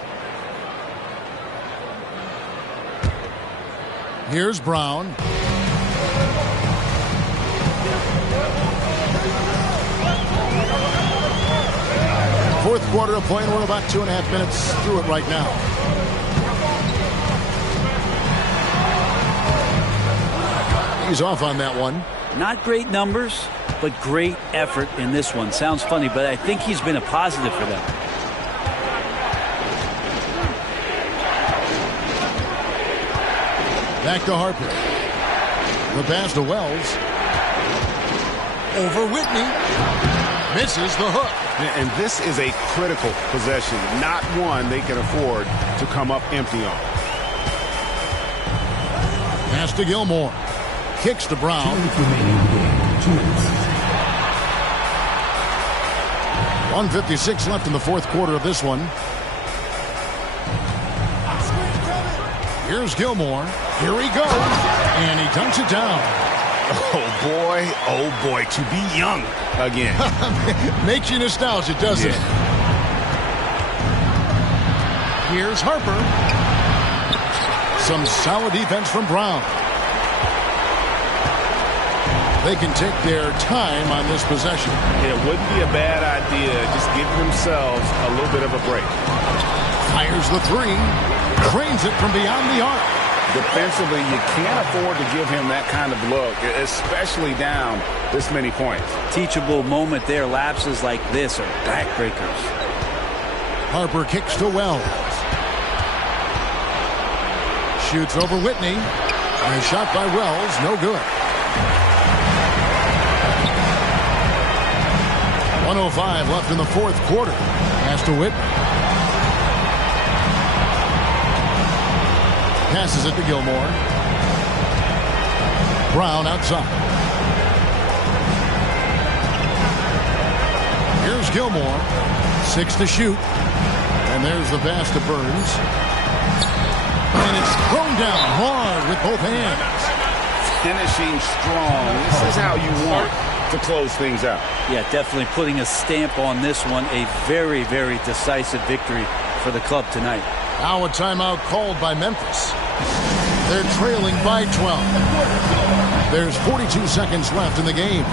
Here's Brown. Fourth quarter of play, and we're about 2.5 minutes through it right now. He's off on that one. Not great numbers, but great effort in this one. Sounds funny, but I think he's been a positive for them. Back to Harper. The pass to Wells. Over Whitney. Misses the hook. And this is a critical possession, not one they can afford to come up empty on. Pass to Gilmore. Kicks to Brown. 1:56 left in the fourth quarter of this one. Here's Gilmore. Here he goes. And he dunks it down. Oh boy, to be young again. Makes you nostalgic, doesn't it? Here's Harper. Some solid defense from Brown. They can take their time on this possession. It wouldn't be a bad idea. Just give themselves a little bit of a break. Fires the three. Trains it from beyond the arc. Defensively, you can't afford to give him that kind of look, especially down this many points. Teachable moment there. Lapses like this are backbreakers. Harper kicks to Wells. Shoots over Whitney. And a shot by Wells, no good. 1:05 left in the fourth quarter. Pass to Whitney. Passes it to Gilmore. Brown outside. Gilmore. 6 to shoot. And there's the pass to Burns. And it's thrown down hard with both hands. Finishing strong. This is how you want to close things out. Yeah, definitely putting a stamp on this one. A very, very decisive victory for the club tonight. Now a timeout called by Memphis. They're trailing by 12. There's 42 seconds left in the game.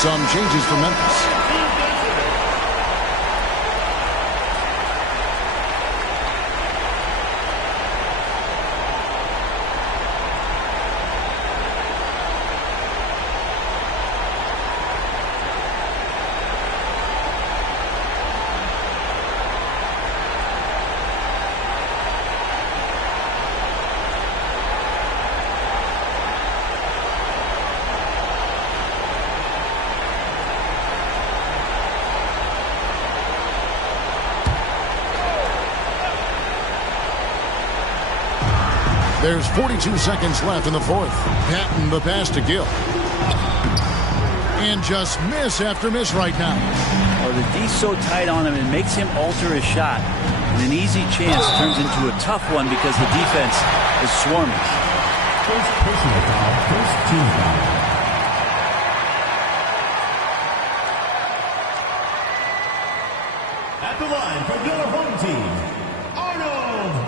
Some changes for Memphis. There's 42 seconds left in the fourth. Patton the pass to Gill. And just miss after miss right now. Oh, the D's so tight on him, it makes him alter his shot. And an easy chance turns into a tough one because the defense is swarming. First personal foul, first team foul. At the line for your home team, Arnold.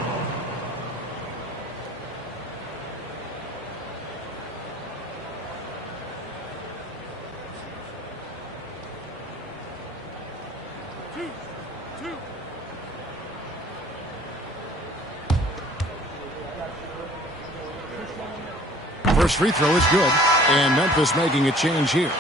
First free throw is good, and Memphis making a change here.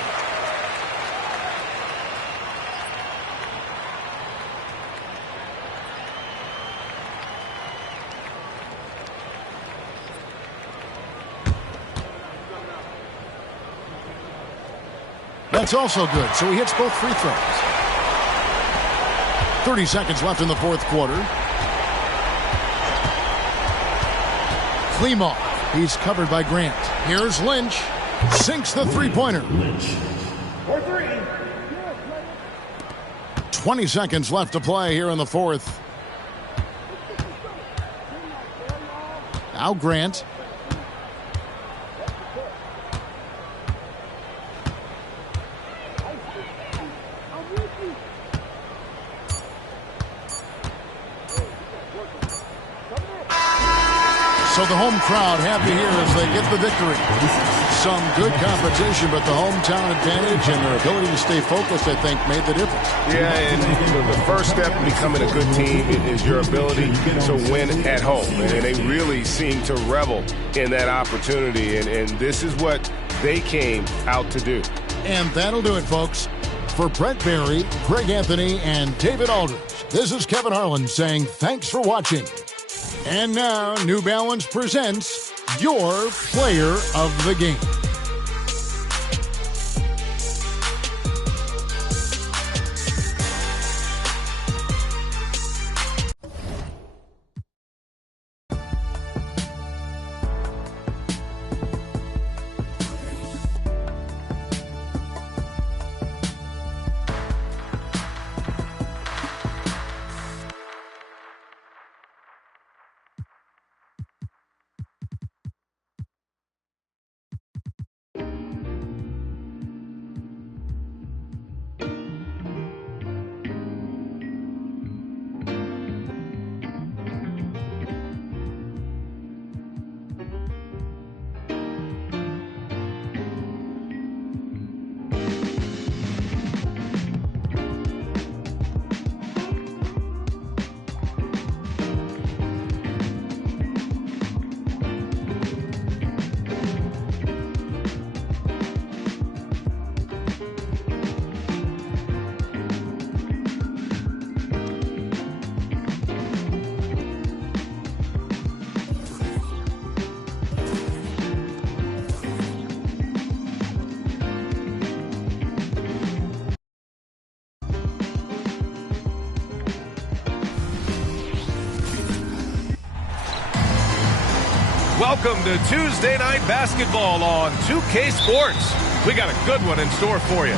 That's also good, so he hits both free throws. 30 seconds left in the fourth quarter. Klima. He's covered by Grant. Here's Lynch. Sinks the three-pointer. Lynch. For three. 20 seconds left to play here in the fourth. Now Grant. So the home crowd happy here as they get the victory. Some good competition, but the hometown advantage and their ability to stay focused, I think, made the difference. Yeah, and the first step in becoming a good team is your ability to win at home. And they really seem to revel in that opportunity. And this is what they came out to do. And that'll do it, folks. For Brett Barry, Greg Anthony, and David Aldridge, this is Kevin Harlan saying thanks for watching. And now, New Balance presents your player of the game. Welcome to Tuesday Night Basketball on 2K Sports. We got a good one in store for you.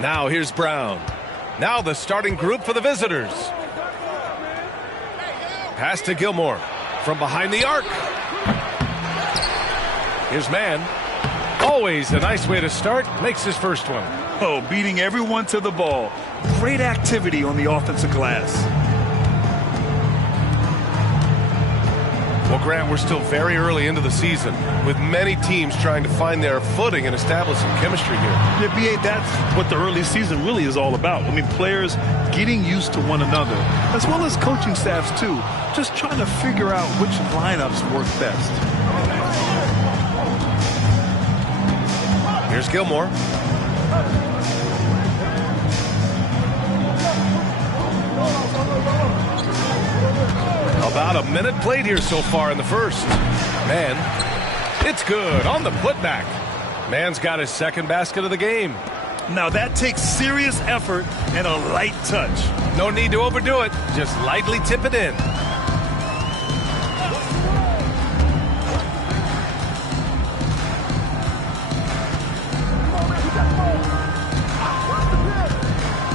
Now here's Brown. Now the starting group for the visitors. Pass to Gilmore from behind the arc. Here's Mann. Always a nice way to start. Makes his first one. Oh, beating everyone to the ball. Great activity on the offensive glass. Well, Grant, we're still very early into the season with many teams trying to find their footing and establish some chemistry here. Yeah, B.A., that's what the early season really is all about. I mean, players getting used to one another, as well as coaching staffs, too. Just trying to figure out which lineups work best. Here's Gilmore. About a minute played here so far in the first. Mann, it's good on the putback. Mann's got his second basket of the game. Now that takes serious effort and a light touch. No need to overdo it. Just lightly tip it in.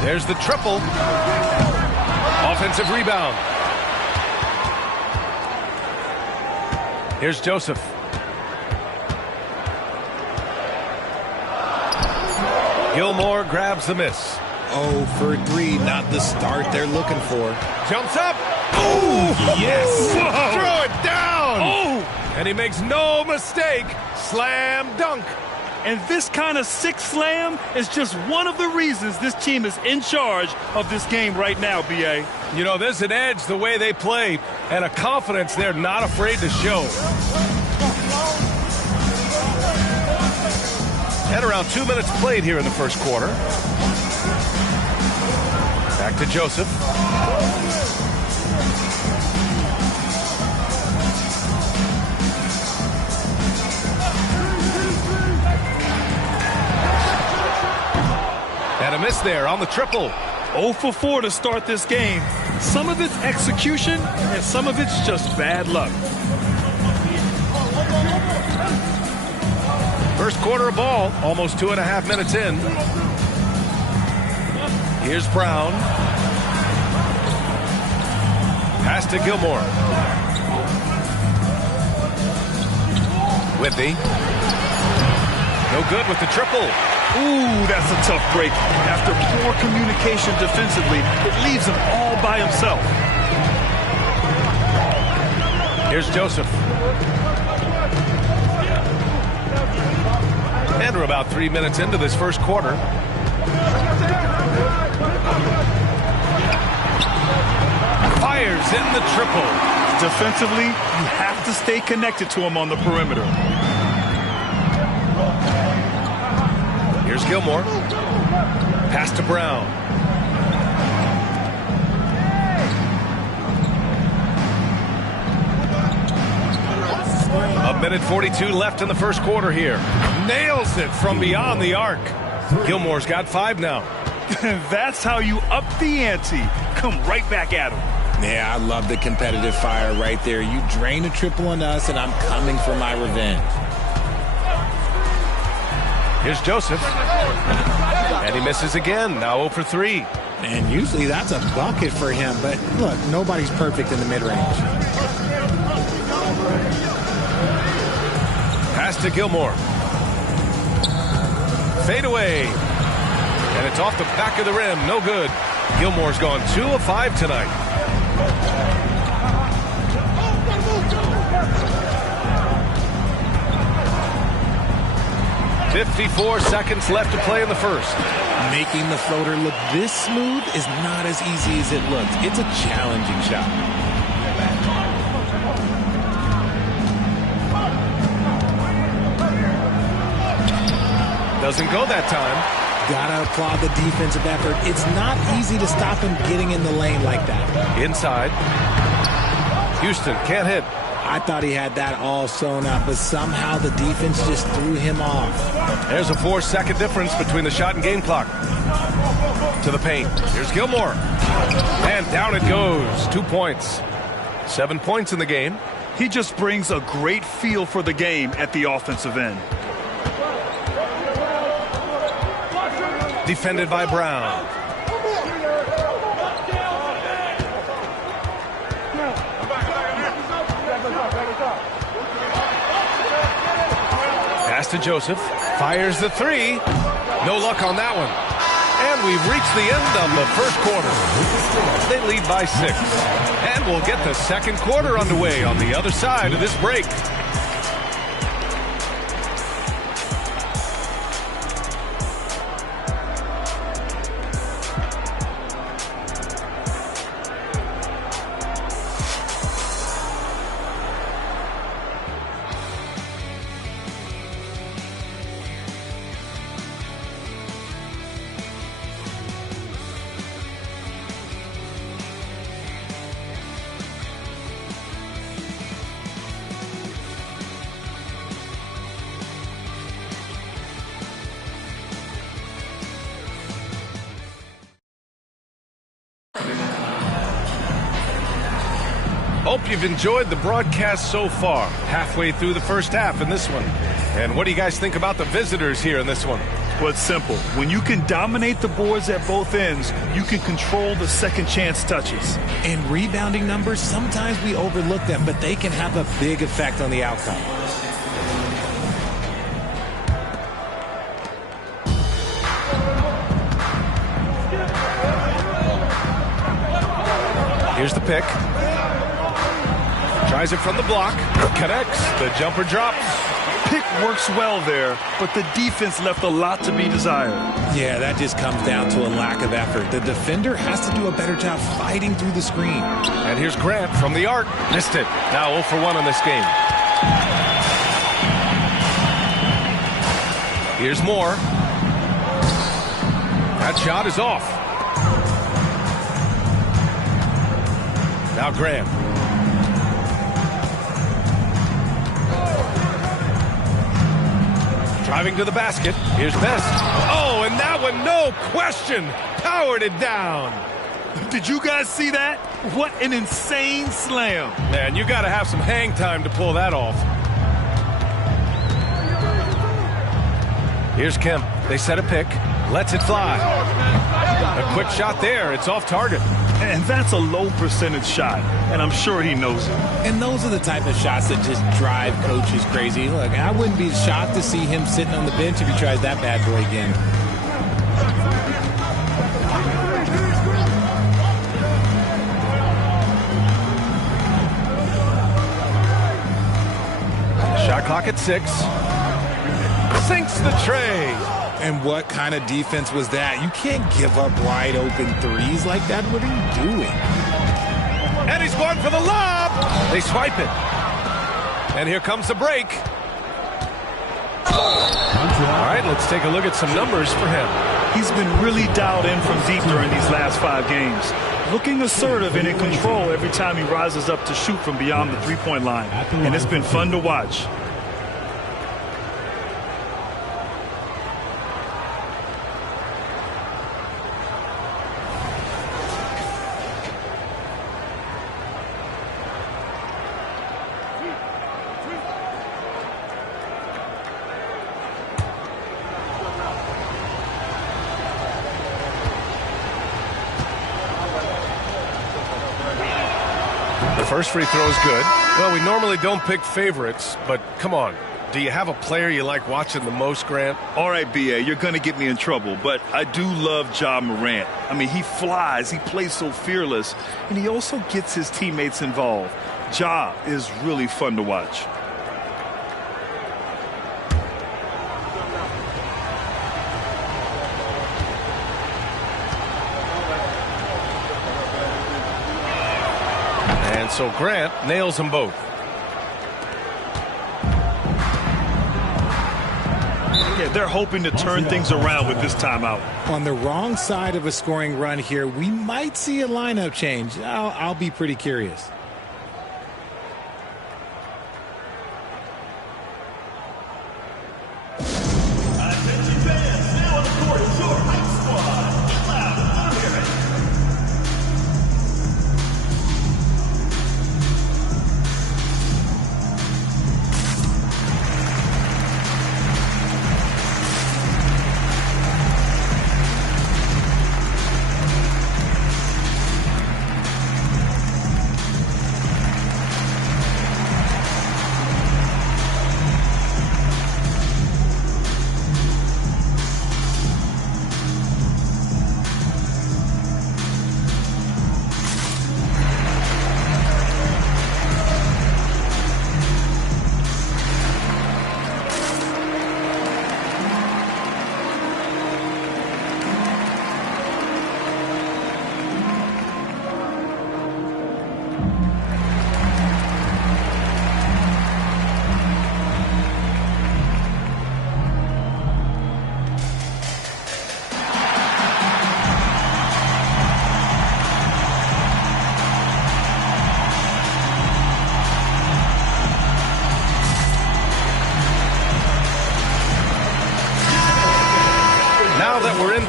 There's the triple. Offensive rebound. Here's Joseph. Gilmore grabs the miss. 0 for 3, not the start they're looking for. Jumps up. Oh, yes. Whoa. Throw it down. Oh, and he makes no mistake. Slam dunk. And this kind of sick slam is just one of the reasons this team is in charge of this game right now, B.A. You know, there's an edge the way they play and a confidence they're not afraid to show. And around 2 minutes played here in the first quarter. Back to Joseph. And a miss there on the triple. 0 for 4 to start this game. Some of it's execution, and some of it's just bad luck. First quarter of ball, almost 2.5 minutes in. Here's Brown. Pass to Gilmore. Whitby. No good with the triple. Ooh, that's a tough break. After poor communication defensively, it leaves him all by himself. Here's Joseph. And we're about 3 minutes into this first quarter. Fires in the triple. Defensively, you have to stay connected to him on the perimeter. Here's Gilmore. Pass to Brown. A minute 42 left in the first quarter here. Nails it from beyond the arc. Gilmore's got 5 now. That's how you up the ante. Come right back at him. Yeah, I love the competitive fire right there. You drain a triple on us, and I'm coming for my revenge. Here's Joseph. And he misses again. Now 0 for 3. And usually that's a bucket for him. But look, nobody's perfect in the mid-range. Pass to Gilmore. Fade away. And it's off the back of the rim. No good. Gilmore's gone 2 of 5 tonight. 54 seconds left to play in the first. Making the floater look this smooth is not as easy as it looks. It's a challenging shot. Doesn't go that time. Gotta applaud the defensive effort. It's not easy to stop him getting in the lane like that. Inside. Houston can't hit. I thought he had that all sewn up, but somehow the defense just threw him off. There's a 4-second difference between the shot and game clock. To the paint. Here's Gilmore. And down it goes. 2 points. 7 points in the game. He just brings a great feel for the game at the offensive end. Defended by Brown. Pass to Joseph. Fires the three. No luck on that one. And we've reached the end of the first quarter. They lead by 6. And we'll get the second quarter underway on the other side of this break. Hope you've enjoyed the broadcast so far. Halfway through the first half in this one. And what do you guys think about the visitors here in this one? Well, it's simple. When you can dominate the boards at both ends, you can control the second chance touches. And rebounding numbers, sometimes we overlook them, but they can have a big effect on the outcome. Here's the pick. Tries it from the block. Connects. The jumper drops. Pick works well there, but the defense left a lot to be desired. Yeah, that just comes down to a lack of effort. The defender has to do a better job fighting through the screen. And here's Grant from the arc. Missed it. Now 0 for 1 in this game. Here's Moore. That shot is off. Now Graham. Driving to the basket. Here's Best. Oh, and that one, no question, powered it down. Did you guys see that? What an insane slam. Man, you got to have some hang time to pull that off. Here's Kemp. They set a pick. Lets it fly. A quick shot there. It's off target. And that's a low percentage shot, and I'm sure he knows it. And those are the type of shots that just drive coaches crazy. Look, I wouldn't be shocked to see him sitting on the bench if he tries that bad boy again. Shot clock at 6. Sinks the tray. And what kind of defense was that? You can't give up wide open threes like that. What are you doing? And he's going for the lob. They swipe it. And here comes the break. All right, let's take a look at some numbers for him. He's been really dialed in from deep during these last 5 games. Looking assertive and in control every time he rises up to shoot from beyond the three-point line. And it's been fun to watch. First free throw is good. Well, we normally don't pick favorites, but come on. Do you have a player you like watching the most, Grant? All right, B.A., you're going to get me in trouble, but I do love Ja Morant. I mean, he flies, he plays so fearless, and he also gets his teammates involved. Ja is really fun to watch. So Grant nails them both. Yeah, they're hoping to turn things around with this timeout. On the wrong side of a scoring run here, we might see a lineup change. I'll be pretty curious.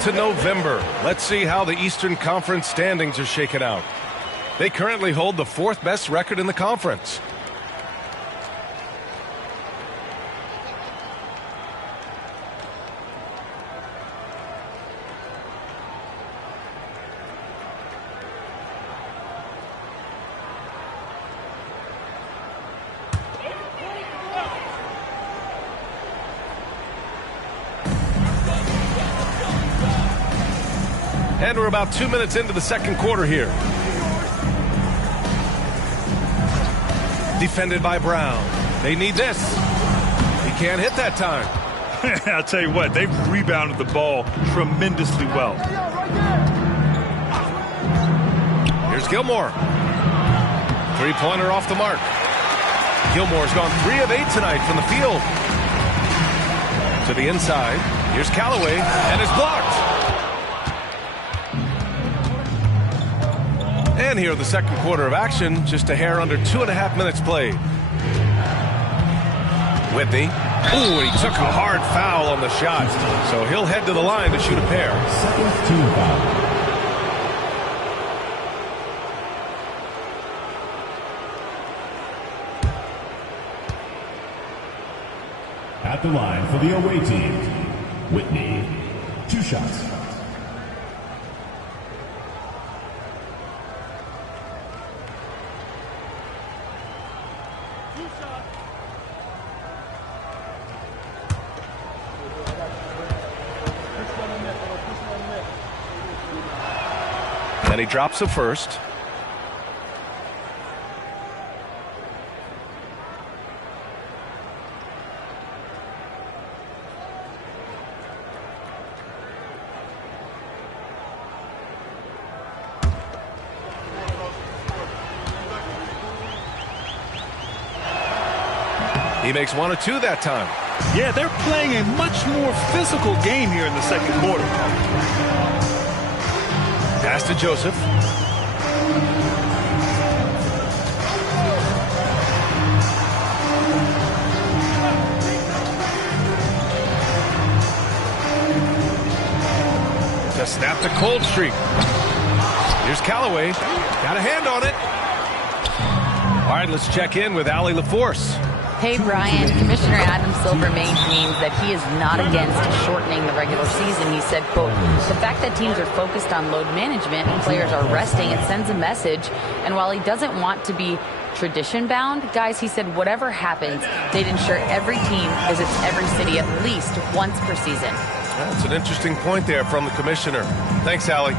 into November. Let's see how the Eastern Conference standings are shaken out. They currently hold the 4th best record in the conference. And we're about 2 minutes into the second quarter here. Defended by Brown. They need this. He can't hit that time. I'll tell you what, they've rebounded the ball tremendously well. Here's Gilmore. Three-pointer off the mark. Gilmore's gone 3 of 8 tonight from the field. To the inside. Here's Callaway, and it's blocked. And here, the second quarter of action, just a hair under 2.5 minutes played. Whitney. Ooh, he took a hard foul on the shot. So he'll head to the line to shoot a pair. Second team foul. At the line for the away team, Whitney. 2 shots. And he drops the first. He makes 1 or 2 that time. Yeah, they're playing a much more physical game here in the second quarter. Pass to Joseph. To snap the cold streak. Here's Callaway. Got a hand on it. All right, let's check in with Allie LaForce. Hey, Brian, Commissioner Adam Silver maintains that he is not against shortening the regular season. He said, quote, the fact that teams are focused on load management and players are resting, it sends a message. And while he doesn't want to be tradition-bound, guys, he said whatever happens, they'd ensure every team visits every city at least once per season. That's an interesting point there from the commissioner. Thanks, Allie.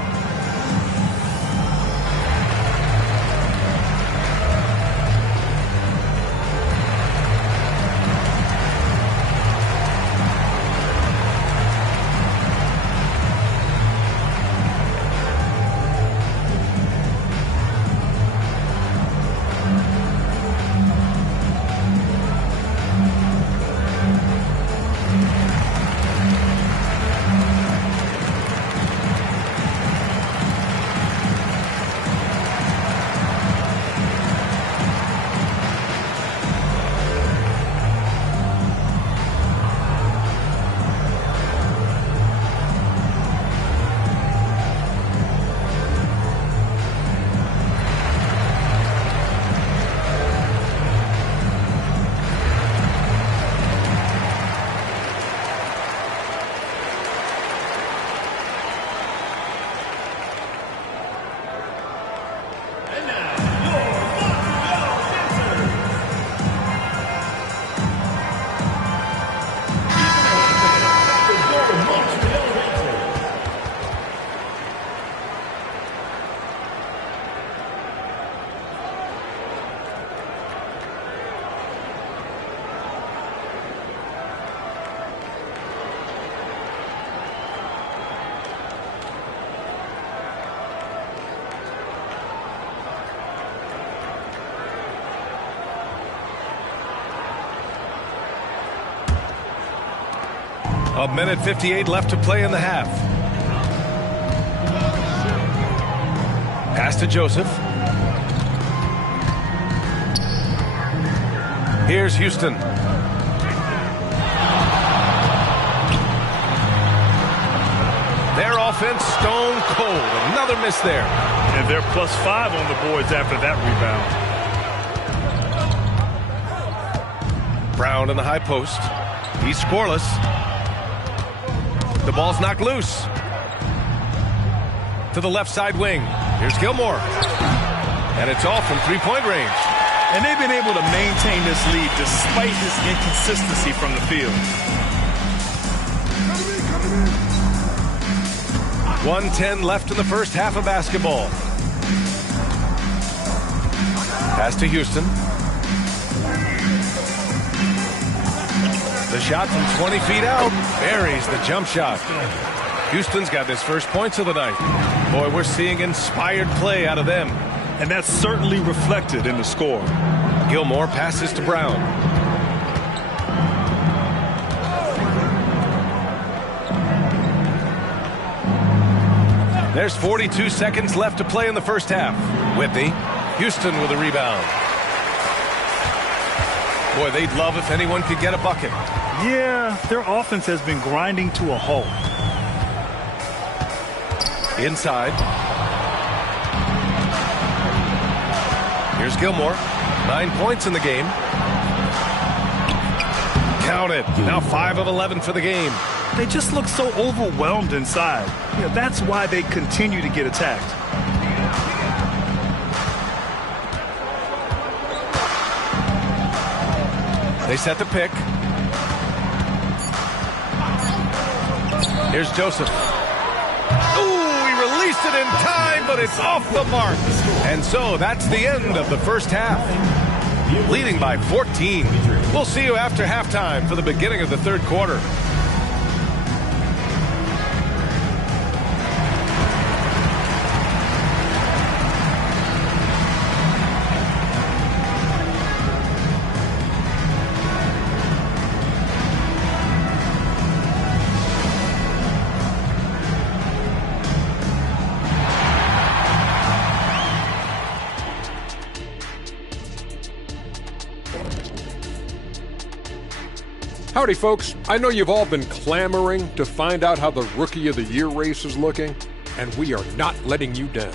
A minute 58 left to play in the half. Pass to Joseph. Here's Houston. They're defense stone cold. Another miss there. And they're +5 on the boards after that rebound. Brown in the high post. He's scoreless. The ball's knocked loose. To the left side wing. Here's Gilmore. And it's all from three-point range. And they've been able to maintain this lead despite his inconsistency from the field. 1:10 left in the first half of basketball. Pass to Houston. The shot from 20 feet out buries the jump shot. Houston's got his first points of the night. Boy, we're seeing inspired play out of them. And that's certainly reflected in the score. Gilmore passes to Brown. There's 42 seconds left to play in the first half. Whitney. Houston with a rebound. Boy, they'd love if anyone could get a bucket. Yeah, their offense has been grinding to a halt. Inside. Here's Gilmore. 9 points in the game. Counted. Now 5 of 11 for the game. They just look so overwhelmed inside. You know, that's why they continue to get attacked. They set the pick. Here's Joseph. Ooh, he released it in time, but it's off the mark. And so that's the end of the first half. Leading by 14. We'll see you after halftime for the beginning of the third quarter. Howdy, folks. I know you've all been clamoring to find out how the Rookie of the Year race is looking, and we are not letting you down.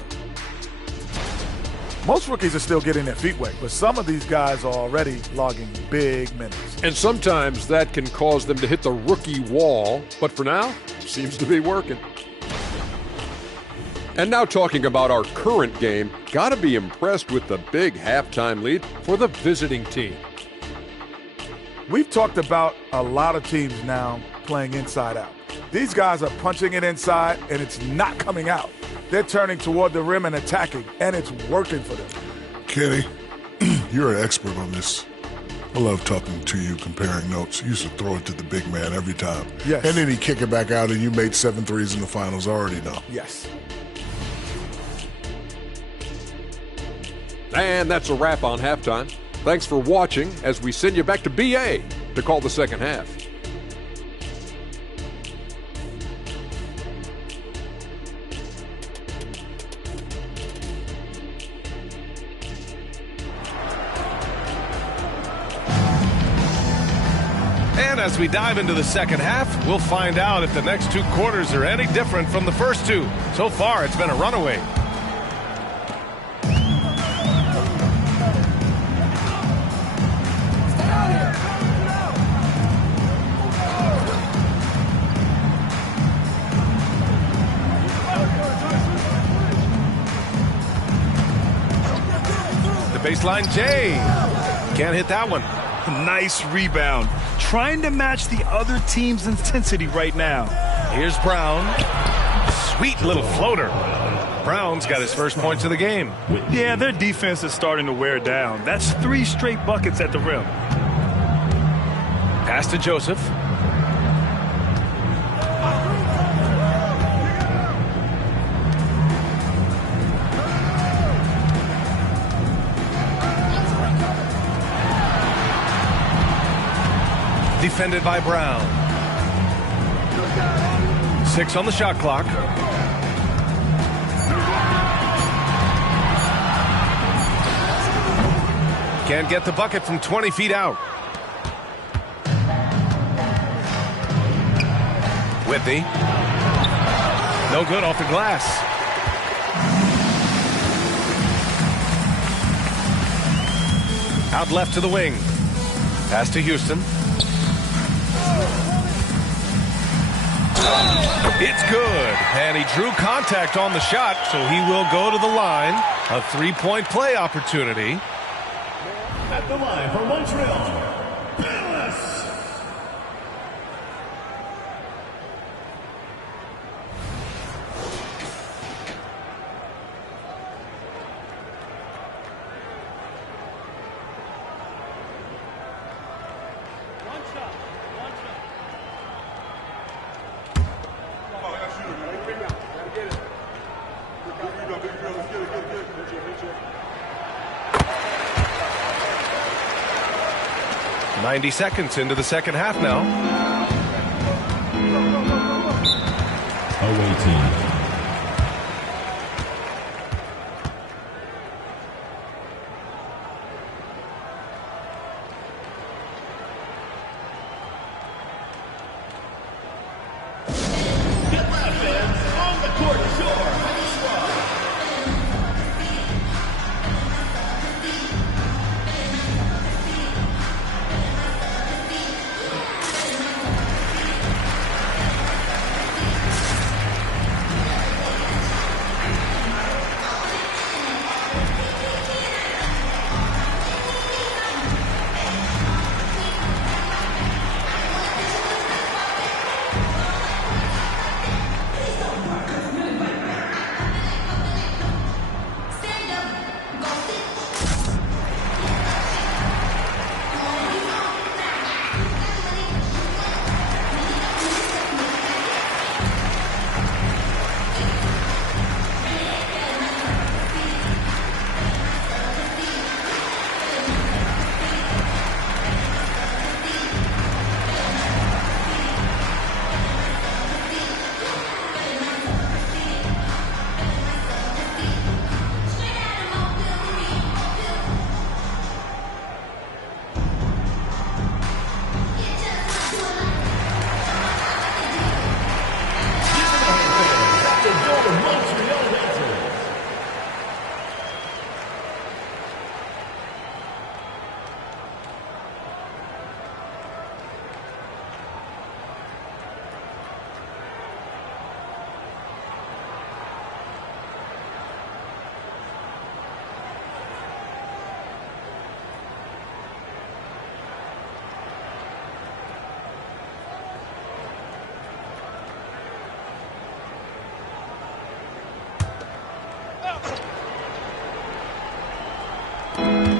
Most rookies are still getting their feet wet, but some of these guys are already logging big minutes. And sometimes that can cause them to hit the rookie wall, but for now, seems to be working. And now talking about our current game, gotta be impressed with the big halftime lead for the visiting team. We've talked about a lot of teams now playing inside out. These guys are punching it inside, and it's not coming out. They're turning toward the rim and attacking, and it's working for them. Kenny, you're an expert on this. I love talking to you, comparing notes. You used to throw it to the big man every time. Yes. And then he'd kick it back out, and you made 7 threes in the finals. I already know. Yes. And that's a wrap on halftime. Thanks for watching as we send you back to BA to call the second half. And as we dive into the second half, we'll find out if the next 2 quarters are any different from the first 2. So far, it's been a runaway. Baseline J. Can't hit that one. Nice rebound. Trying to match the other team's intensity right now. Here's Brown. Sweet little floater. Brown's got his first points of the game. Yeah, their defense is starting to wear down. That's 3 straight buckets at the rim. Pass to Joseph. Defended by Brown. 6 on the shot clock. Can't get the bucket from 20 feet out. Whitney. No good off the glass. Out left to the wing. Pass to Houston. It's good. And he drew contact on the shot, so he will go to the line. A three-point play opportunity. At the line for Montreal. .90 seconds into the second half now. Away team.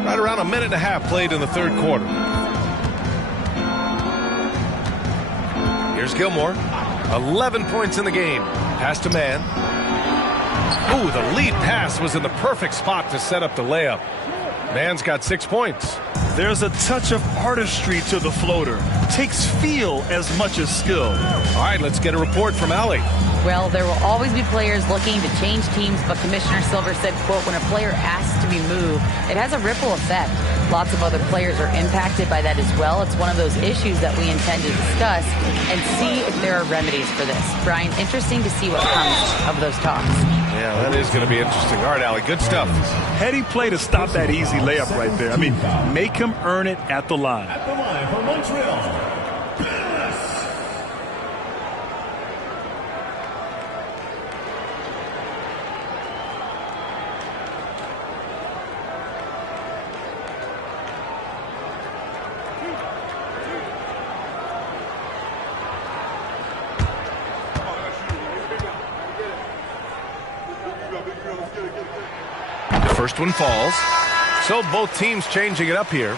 Right around a minute and a half played in the third quarter. Here's Gilmore. 11 points in the game. Pass to Mann. Ooh, the lead pass was in the perfect spot to set up the layup. Mann's got 6 points. There's a touch of artistry to the floater. Takes feel as much as skill. All right, let's get a report from Allie. Well, there will always be players looking to change teams, but Commissioner Silver said, quote, when a player asks to be moved, it has a ripple effect. Lots of other players are impacted by that as well. It's one of those issues that we intend to discuss and see if there are remedies for this. Brian, interesting to see what comes of those talks. Yeah, that is going to be interesting. All right, Allie, good stuff. Heady play to stop that easy layup right there. I mean, make him earn it at the line. At the line for Montreal. First one falls. So both teams changing it up here.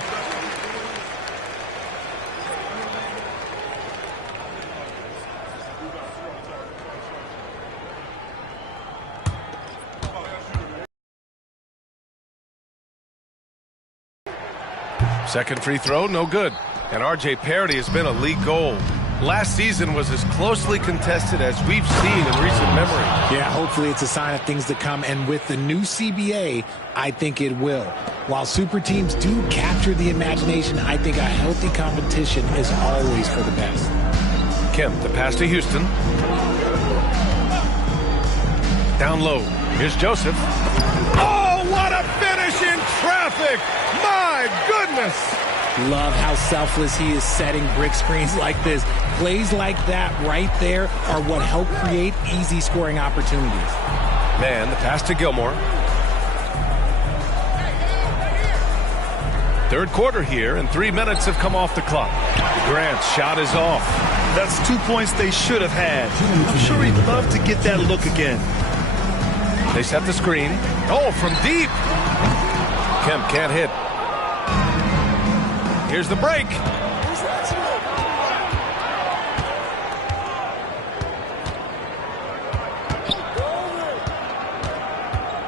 Second free throw, no good. And R.J. Parody has been a league goal. Last season was as closely contested as we've seen in recent memory. Yeah, hopefully it's a sign of things to come. And with the new CBA, I think it will. While super teams do capture the imagination, I think a healthy competition is always for the best. Kemp, the pass to Houston. Down low. Here's Joseph. Oh, what a finish in traffic! My goodness! Love how selfless he is setting brick screens like this. Plays like that right there are what help create easy scoring opportunities. Man, the pass to Gilmore. Third quarter here, and 3 minutes have come off the clock. Grant's shot is off. That's 2 points they should have had. I'm sure he'd love to get that look again. They set the screen. Oh, from deep. Kemp can't hit. Here's the break.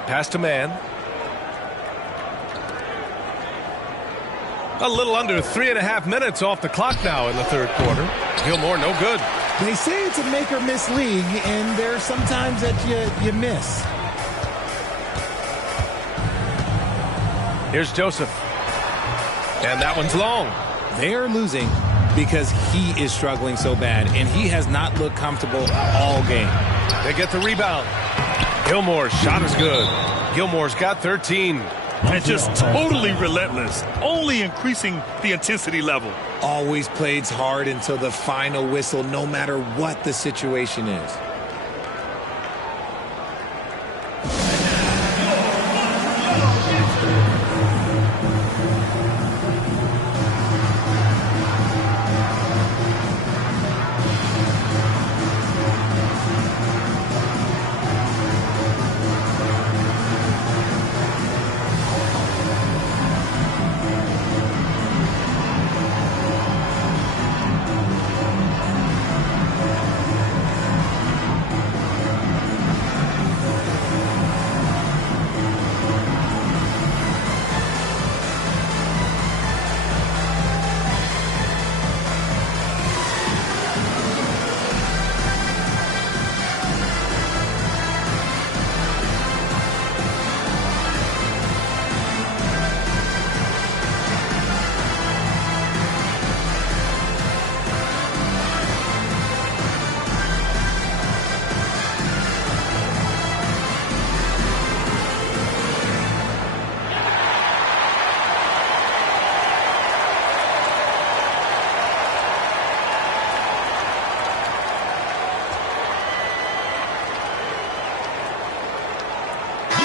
Pass to Man. A little under 3.5 minutes off the clock now in the third quarter. Gilmore, no good. They say it's a make or miss league, and there's sometimes that you miss. Here's Joseph. And that one's long. They are losing because he is struggling so bad, and he has not looked comfortable all game. They get the rebound. Gilmore's shot is good. Gilmore's got 13. And just totally relentless, only increasing the intensity level. Always plays hard until the final whistle, no matter what the situation is.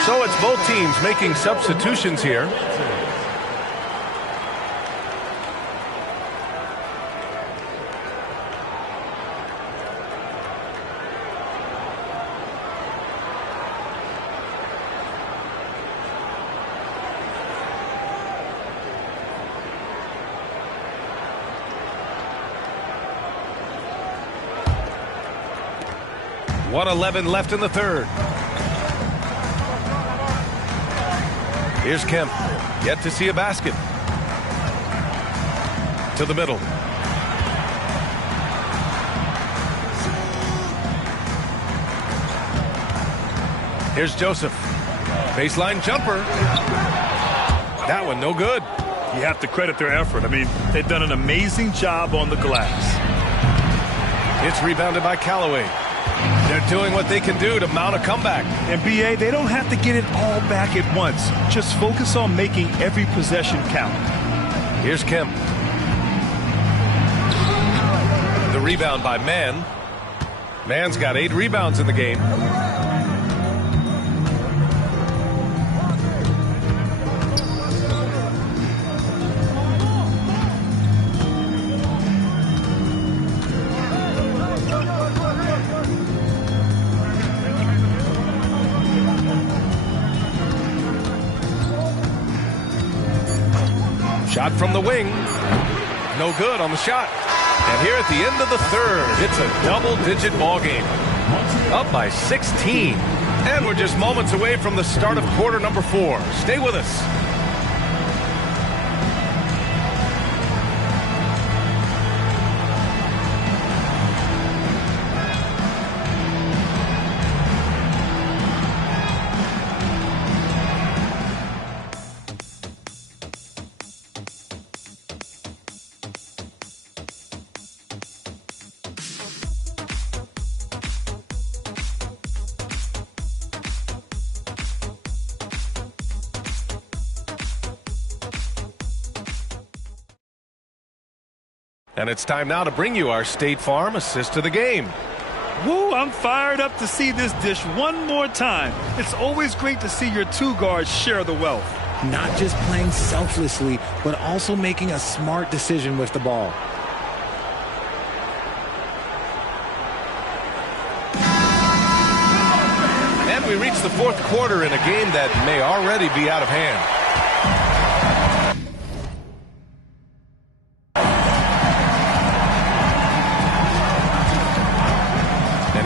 So it's both teams making substitutions here. .111 left in the third. Here's Kemp. Yet to see a basket. To the middle. Here's Joseph. Baseline jumper. That one no good. You have to credit their effort. I mean, they've done an amazing job on the glass. It's rebounded by Callaway. They're doing what they can do to mount a comeback. And BA, they don't have to get it all back at once. Just focus on making every possession count. Here's Kemp. The rebound by Mann. Mann's got 8 rebounds in the game. Shot from the wing. No good on the shot. And here at the end of the third, it's a double-digit ball game. Up by 16. And we're just moments away from the start of quarter number 4. Stay with us. And it's time now to bring you our State Farm assist to the game. Woo, I'm fired up to see this dish one more time. It's always great to see your two guards share the wealth. Not just playing selflessly, but also making a smart decision with the ball. And we reach the fourth quarter in a game that may already be out of hand.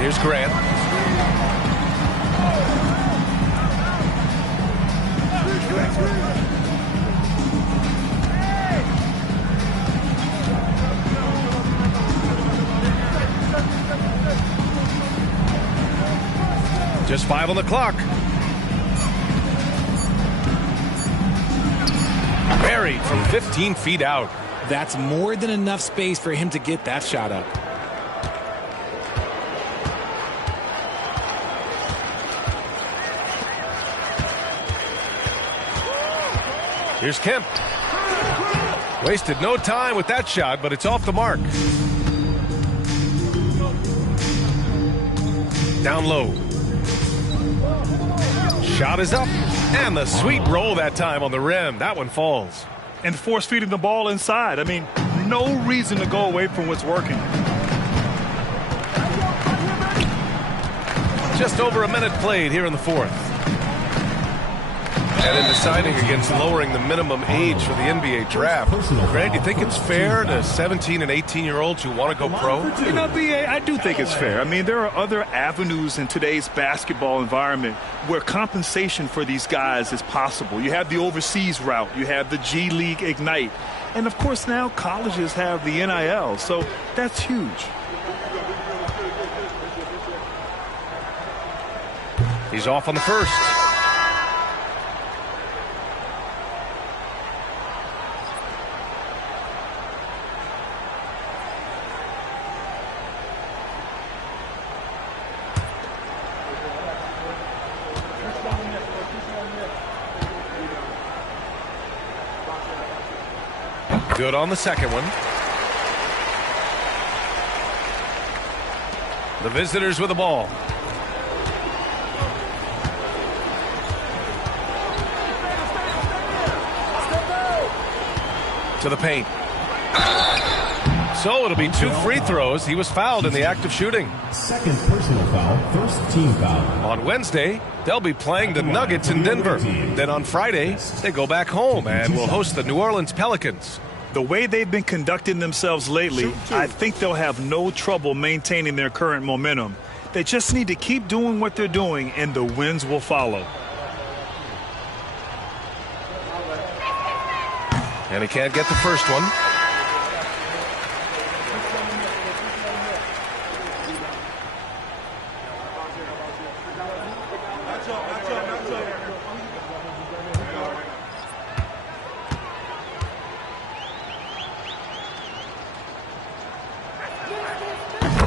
Here's Grant. Just 5 on the clock. Buried from 15 feet out. That's more than enough space for him to get that shot up. Here's Kemp. Wasted no time with that shot, but it's off the mark. Down low. Shot is up. And the sweet roll that time on the rim. That one falls. And force feeding the ball inside. I mean, no reason to go away from what's working. Just over a minute played here in the fourth. And in deciding against lowering the minimum age for the NBA draft, Grant, do you think it's fair to 17 and 18-year-olds who want to go pro? You know, B.A., I do think it's fair. I mean, there are other avenues in today's basketball environment where compensation for these guys is possible. You have the overseas route. You have the G League Ignite. And, of course, now colleges have the NIL. So that's huge. He's off on the first. Good on the second one. The visitors with the ball. To the paint. So it'll be 2 free throws. He was fouled in the act of shooting. Second personal foul, first team foul. On Wednesday, they'll be playing the Nuggets in Denver. Then on Friday, they go back home and will host the New Orleans Pelicans. The way they've been conducting themselves lately, I think they'll have no trouble maintaining their current momentum. They just need to keep doing what they're doing, and the wins will follow. And he can't get the first one.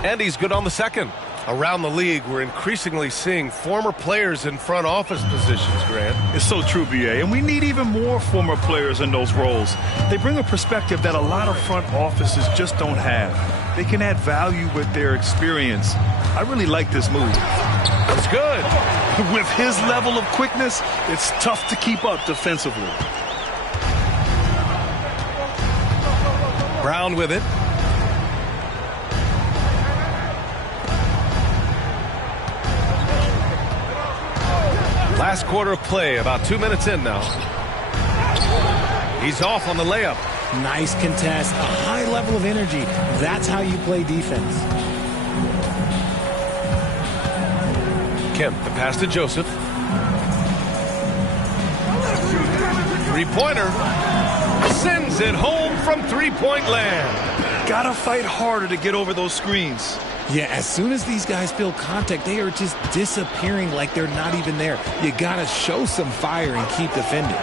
And he's good on the second. Around the league, we're increasingly seeing former players in front office positions, Grant. It's so true, B.A., and we need even more former players in those roles. They bring a perspective that a lot of front offices just don't have. They can add value with their experience. I really like this move. That's good. With his level of quickness, it's tough to keep up defensively. Brown with it. Last quarter of play, about 2 minutes in now. He's off on the layup. Nice contest, a high level of energy. That's how you play defense. Kemp, the pass to Joseph. Three-pointer. Sends it home from three-point land. Gotta fight harder to get over those screens. Yeah, as soon as these guys feel contact, they are just disappearing like they're not even there. You got to show some fire and keep defending.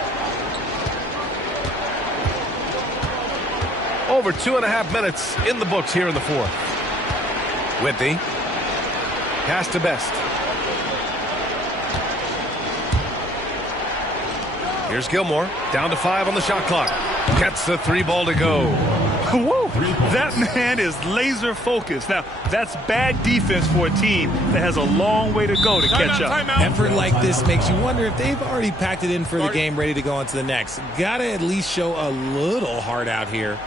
Over 2.5 minutes in the books here in the fourth. Whitney. Pass to Best. Here's Gilmore. Down to 5 on the shot clock. Gets the 3 ball to go. Whoa, that man is laser focused. Now, that's bad defense for a team that has a long way to go to catch up. Effort like this makes you wonder if they've already packed it in for the game, ready to go on to the next. Gotta at least show a little heart out here.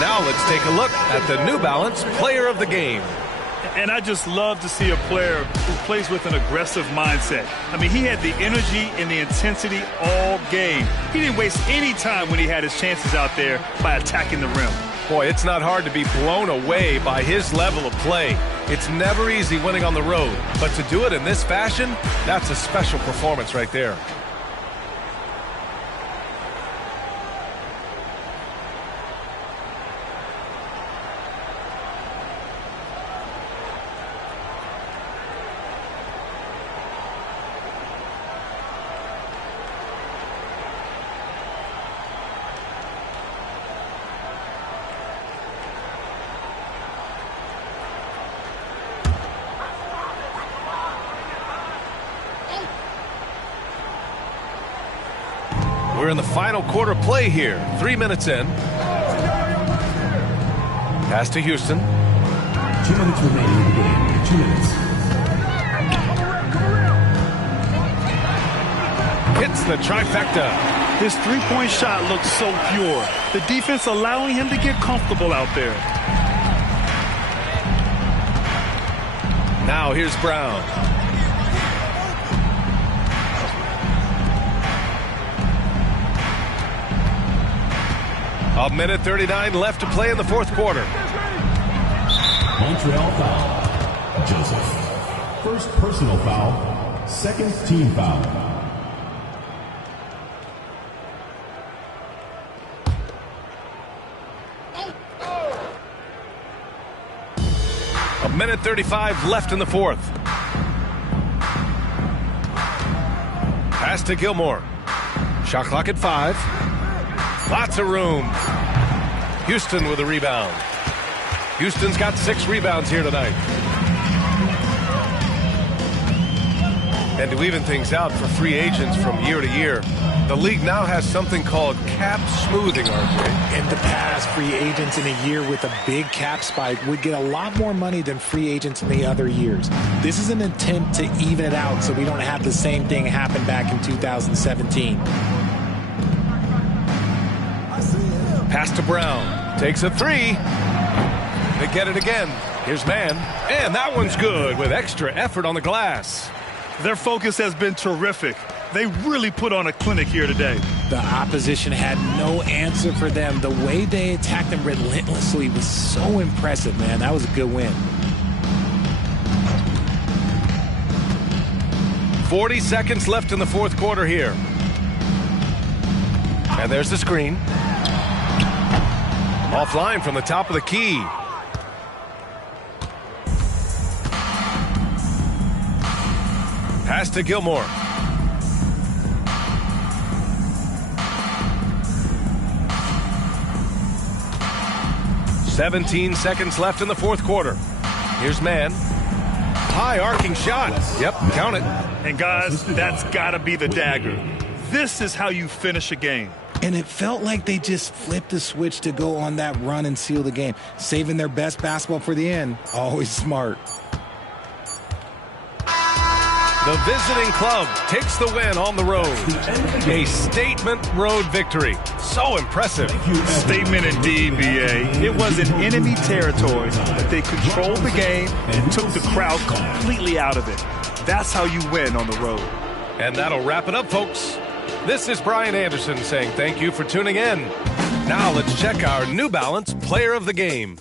Now let's take a look at the New Balance Player of the Game. And I just love to see a player who plays with an aggressive mindset. I mean, he had the energy and the intensity all game. He didn't waste any time when he had his chances out there by attacking the rim. Boy, it's not hard to be blown away by his level of play. It's never easy winning on the road, but to do it in this fashion, that's a special performance right there. We're in the final quarter play here. 3 minutes in. Pass to Houston. 2 minutes remaining in the game. 2 minutes. Hits the trifecta. His three-point shot looks so pure. The defense allowing him to get comfortable out there. Now here's Brown. A minute 39 left to play in the fourth quarter. Montreal foul. Joseph. First personal foul. Second team foul. A minute 35 left in the fourth. Pass to Gilmore. Shot clock at 5. Lots of room. Houston with a rebound. Houston's got 6 rebounds here tonight. And to even things out for free agents from year to year, the league now has something called cap smoothing, RJ. In the past, free agents in a year with a big cap spike would get a lot more money than free agents in the other years. This is an attempt to even it out so we don't have the same thing happen back in 2017. Pass to Brown. Takes a 3. They get it again. Here's Mann. And that one's good with extra effort on the glass. Their focus has been terrific. They really put on a clinic here today. The opposition had no answer for them. The way they attacked them relentlessly was so impressive, man. That was a good win. 40 seconds left in the fourth quarter here. And there's the screen. Offline from the top of the key. Pass to Gilmore. "17 seconds left in the fourth quarter. Here's Mann. High arcing shot. Yep, count it. And guys, that's got to be the dagger. This is how you finish a game. And it felt like they just flipped the switch to go on that run and seal the game. Saving their best basketball for the end. Always smart. The visiting club takes the win on the road. A statement road victory. So impressive. Statement indeed, BA. It was in enemy territory, but they controlled the game and took the crowd completely out of it. That's how you win on the road. And that'll wrap it up, folks. This is Brian Anderson saying thank you for tuning in. Now let's check our New Balance Player of the Game.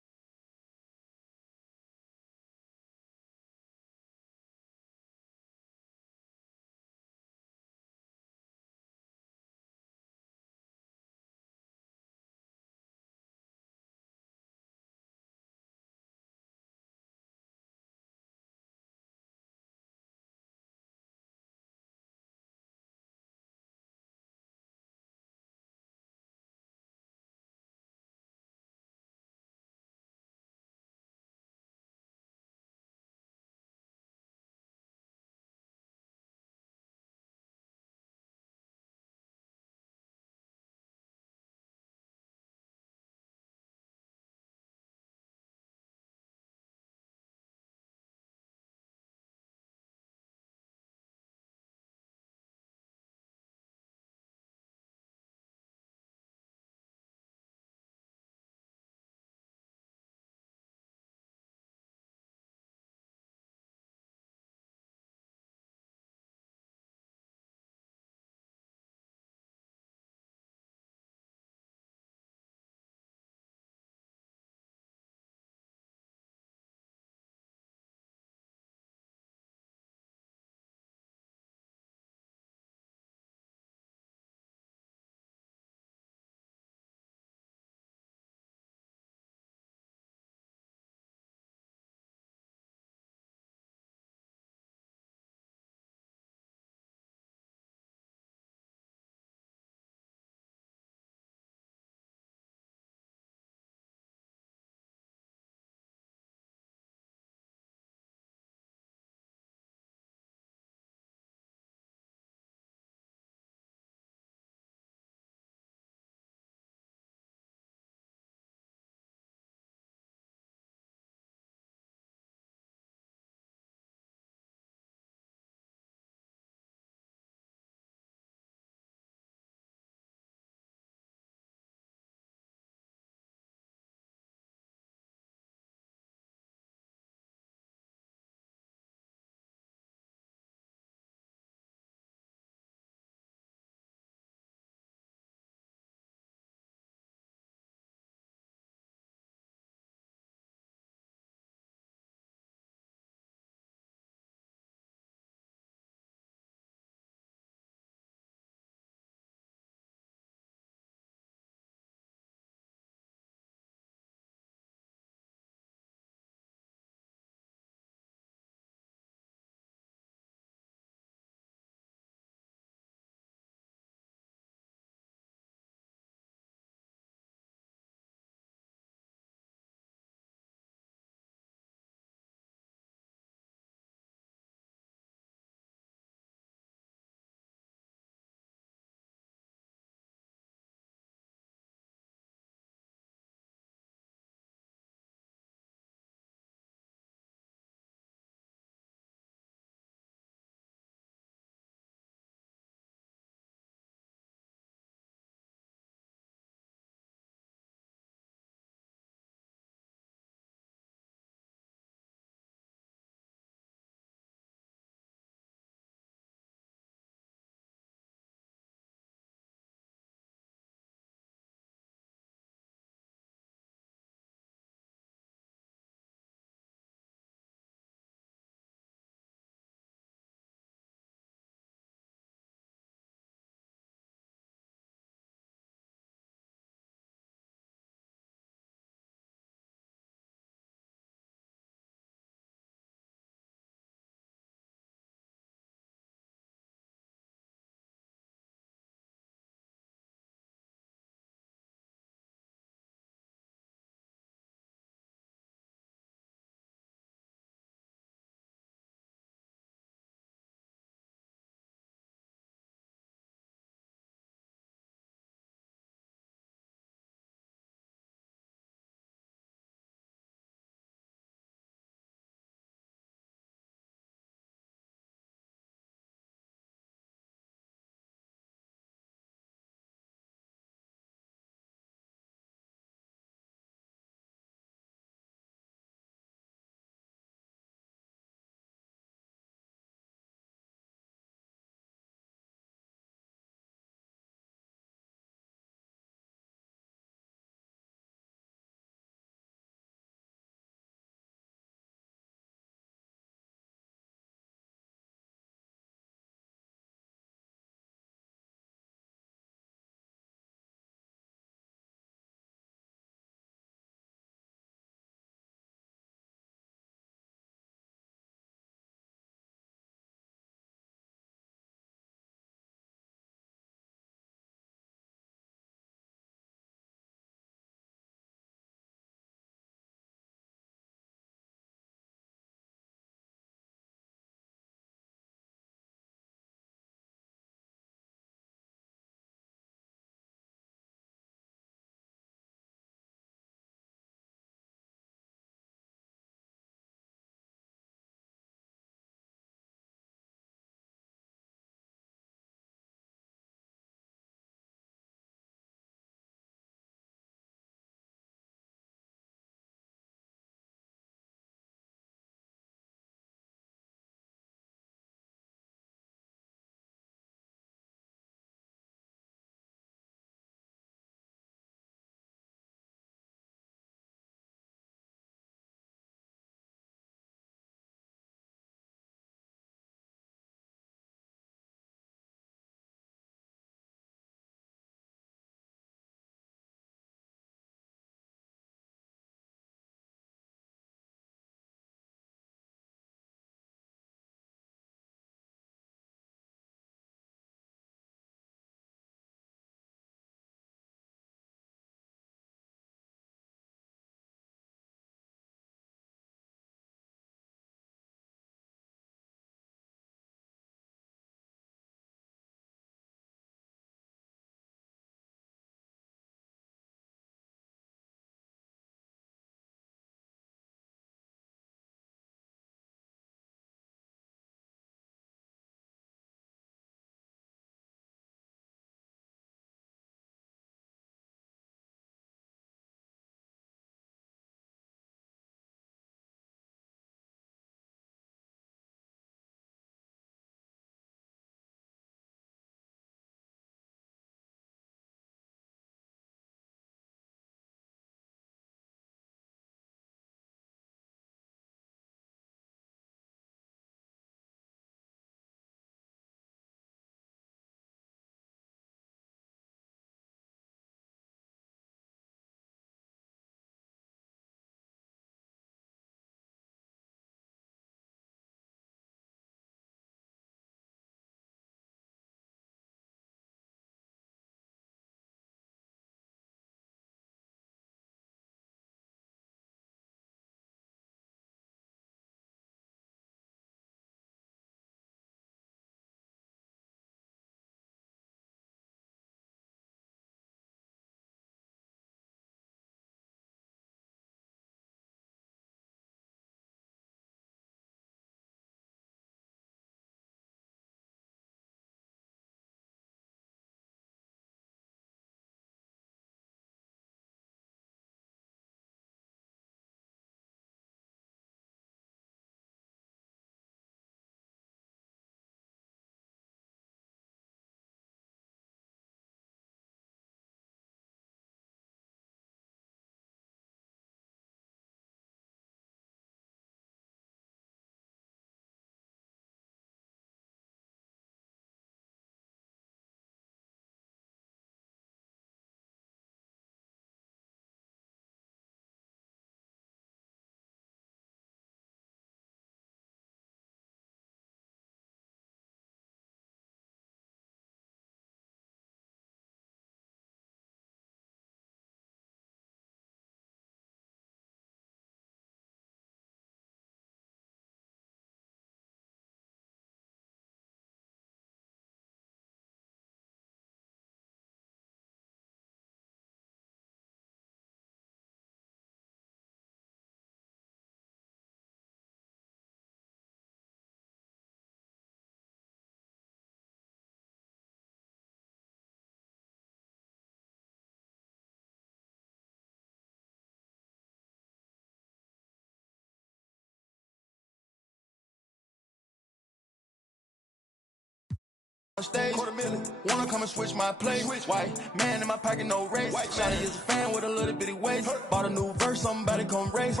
Stage, wanna come and switch my place. White man in my pocket, no race. Shawty is a fan with a little bitty waist. Bought a new verse, somebody come race.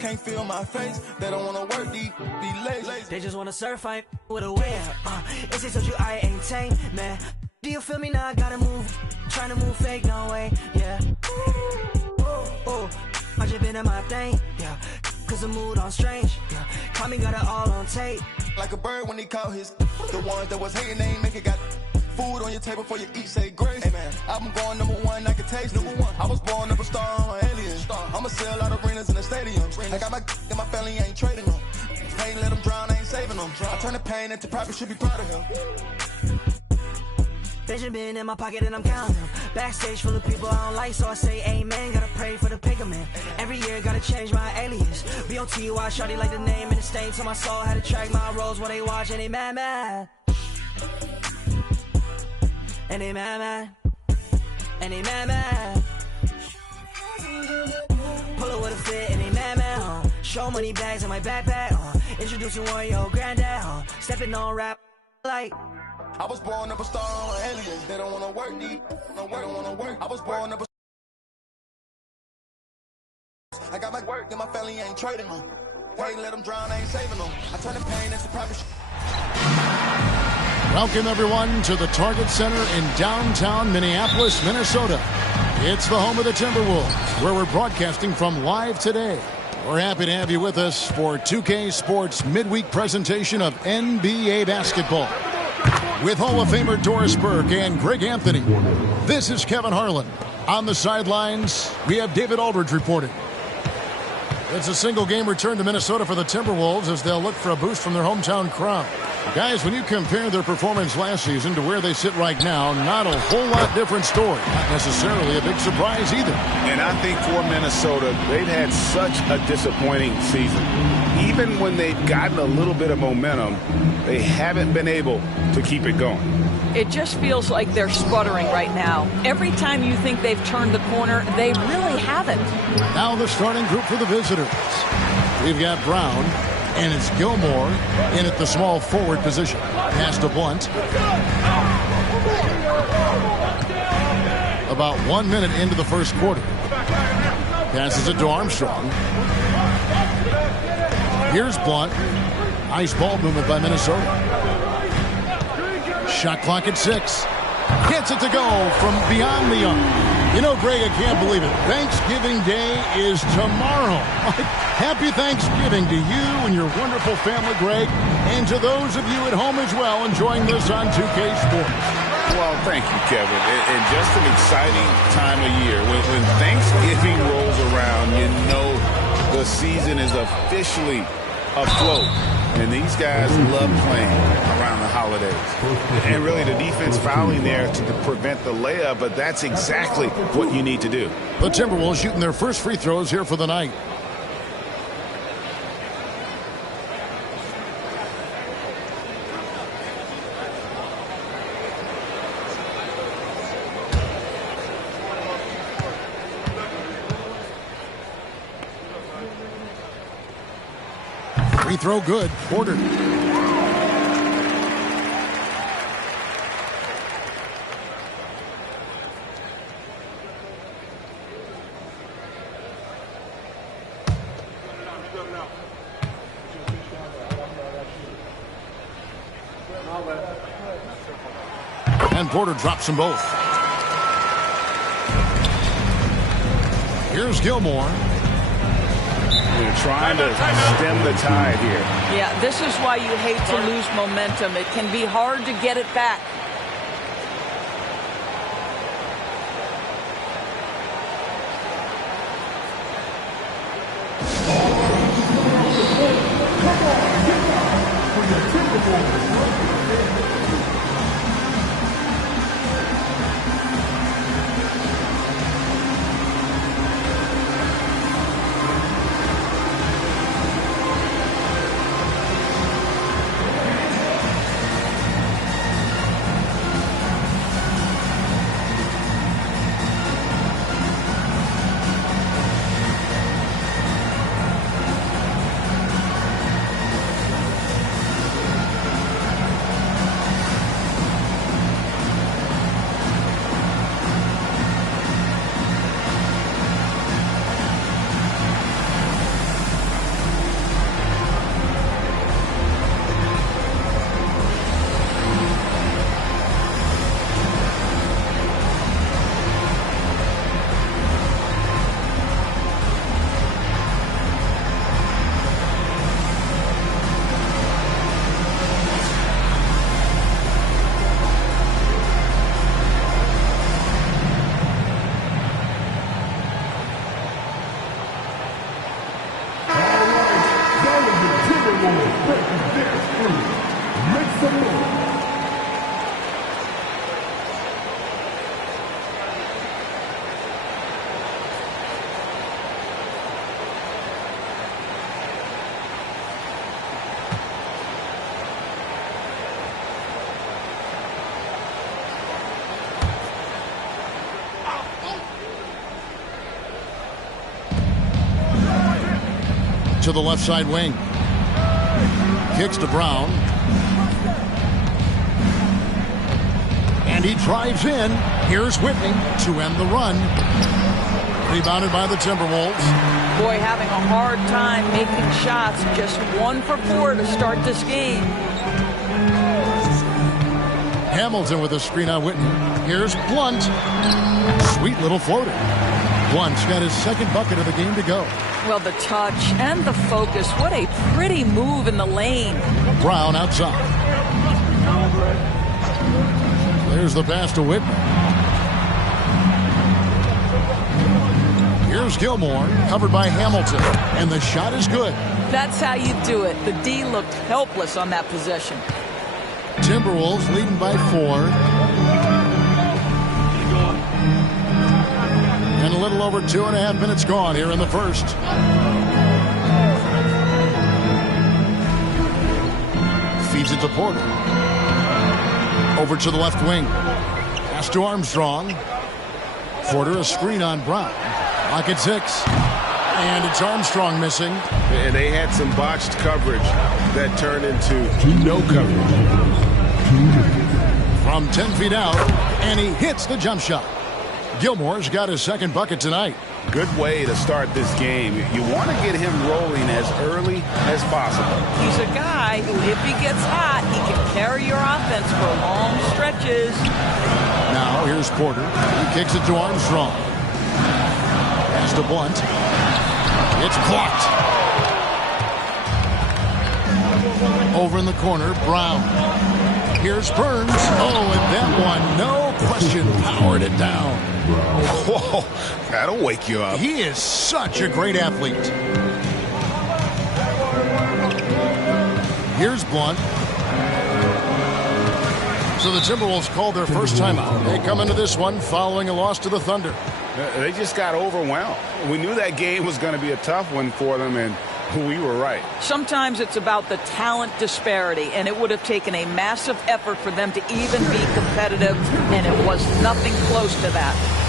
Can't feel my face. They don't wanna work, be lazy. They just wanna surf, fight with a wave. It's just told you I ain't tame, man. Do you feel me now? I gotta move. Trying to move fake, no way, yeah. Ooh, I just been in my thing, yeah. Cause the mood on strange, yeah. Caught me, got it all on tape. Like a bird when he caught his. The ones that was hating, they ain't make it. Got food on your table before you eat, say grace. Hey man, I'm going #1, I can taste number one. I was born up a star, I'm an alien. I'ma sell out arenas in the stadiums. I got my and my family ain't trading them. Ain't let them drown, I ain't saving them. I turn the pain into profit, should be proud of him. Benjamin in my pocket and I'm counting them. Backstage full of people I don't like, so I say amen. Gotta pray for the pigment. Every year gotta change my alias. B-O-T-Y, shawty like the name and the stain to my soul. Had to track my roles while they watch and they mad. And they mad. And they mad. Pull it with a fit and they mad. Show money bags in my backpack. Introducing one your granddad. Stepping on rap like. I was born up a star on aliens. They don't wanna work, they don't wanna work. I was born up a. I got my work and my family ain't trading them. Can't let them drown, I ain't saving them. I turn the pain into profit. Welcome everyone to the Target Center in downtown Minneapolis, Minnesota. It's the home of the Timberwolves, where we're broadcasting from live today. We're happy to have you with us for 2K Sports midweek presentation of NBA basketball. With Hall of Famer Doris Burke and Greg Anthony, this is Kevin Harlan. On the sidelines, we have David Aldridge reporting. It's a single game return to Minnesota for the Timberwolves as they'll look for a boost from their hometown crowd. Guys, when you compare their performance last season to where they sit right now, not a whole lot different story. Not necessarily a big surprise either. And I think for Minnesota, they've had such a disappointing season. Even when they've gotten a little bit of momentum, they haven't been able to keep it going. It just feels like they're sputtering right now. Every time you think they've turned the corner, they really haven't. Now the starting group for the visitors. We've got Brown, and it's Gilmore in at the small forward position. Pass to Blunt. About 1 minute into the first quarter. Passes it to Armstrong. Here's Blunt. Nice ball movement by Minnesota. Shot clock at 6. Gets it to go from beyond the arc. You know, Greg, I can't believe it. Thanksgiving Day is tomorrow. Happy Thanksgiving to you and your wonderful family, Greg, and to those of you at home as well enjoying this on 2K Sports. Well, thank you, Kevin. And just an exciting time of year. When Thanksgiving rolls around, you know the season is officially afloat. And these guys love playing around the holidays. And really the defense fouling there to prevent the layup, but that's exactly what you need to do. The Timberwolves shooting their first free throws here for the night. Free throw good. Porter. And Porter drops them both. Here's Gilmore. They're trying to stem the tide here. Yeah, this is why you hate to lose momentum. It can be hard to get it back. To the left side wing. Kicks to Brown. And he drives in. Here's Whitney to end the run. Rebounded by the Timberwolves. Boy, having a hard time making shots. Just 1 for 4 to start this game. Hamilton with a screen on Whitney. Here's Blunt. Sweet little floater. Blunt's got his second bucket of the game to go. Well, the touch and the focus. What a pretty move in the lane. Brown outside. There's the pass to Whitney. Here's Gilmore, covered by Hamilton, and the shot is good. That's how you do it. The D looked helpless on that possession. Timberwolves leading by 4. And a little over 2.5 minutes gone here in the first. Feeds it to Porter. Over to the left wing. Pass to Armstrong. Porter a screen on Brown. Lock at 6. And it's Armstrong missing. And they had some botched coverage that turned into no coverage. From 10 feet out, and he hits the jump shot. Gilmore's got his second bucket tonight. Good way to start this game. You want to get him rolling as early as possible. He's a guy who, if he gets hot, he can carry your offense for long stretches. Now here's Porter. He kicks it to Armstrong. Pass to Blunt. It's blocked. Over in the corner, Brown. Here's Burns. Oh, and that one, no question, powered it down. Whoa, that'll wake you up. He is such a great athlete. Here's Blunt. So the Timberwolves called their first timeout. They come into this one following a loss to the Thunder. They just got overwhelmed. We knew that game was going to be a tough one for them, and we were right. Sometimes it's about the talent disparity, and it would have taken a massive effort for them to even be competitive, and it was nothing close to that.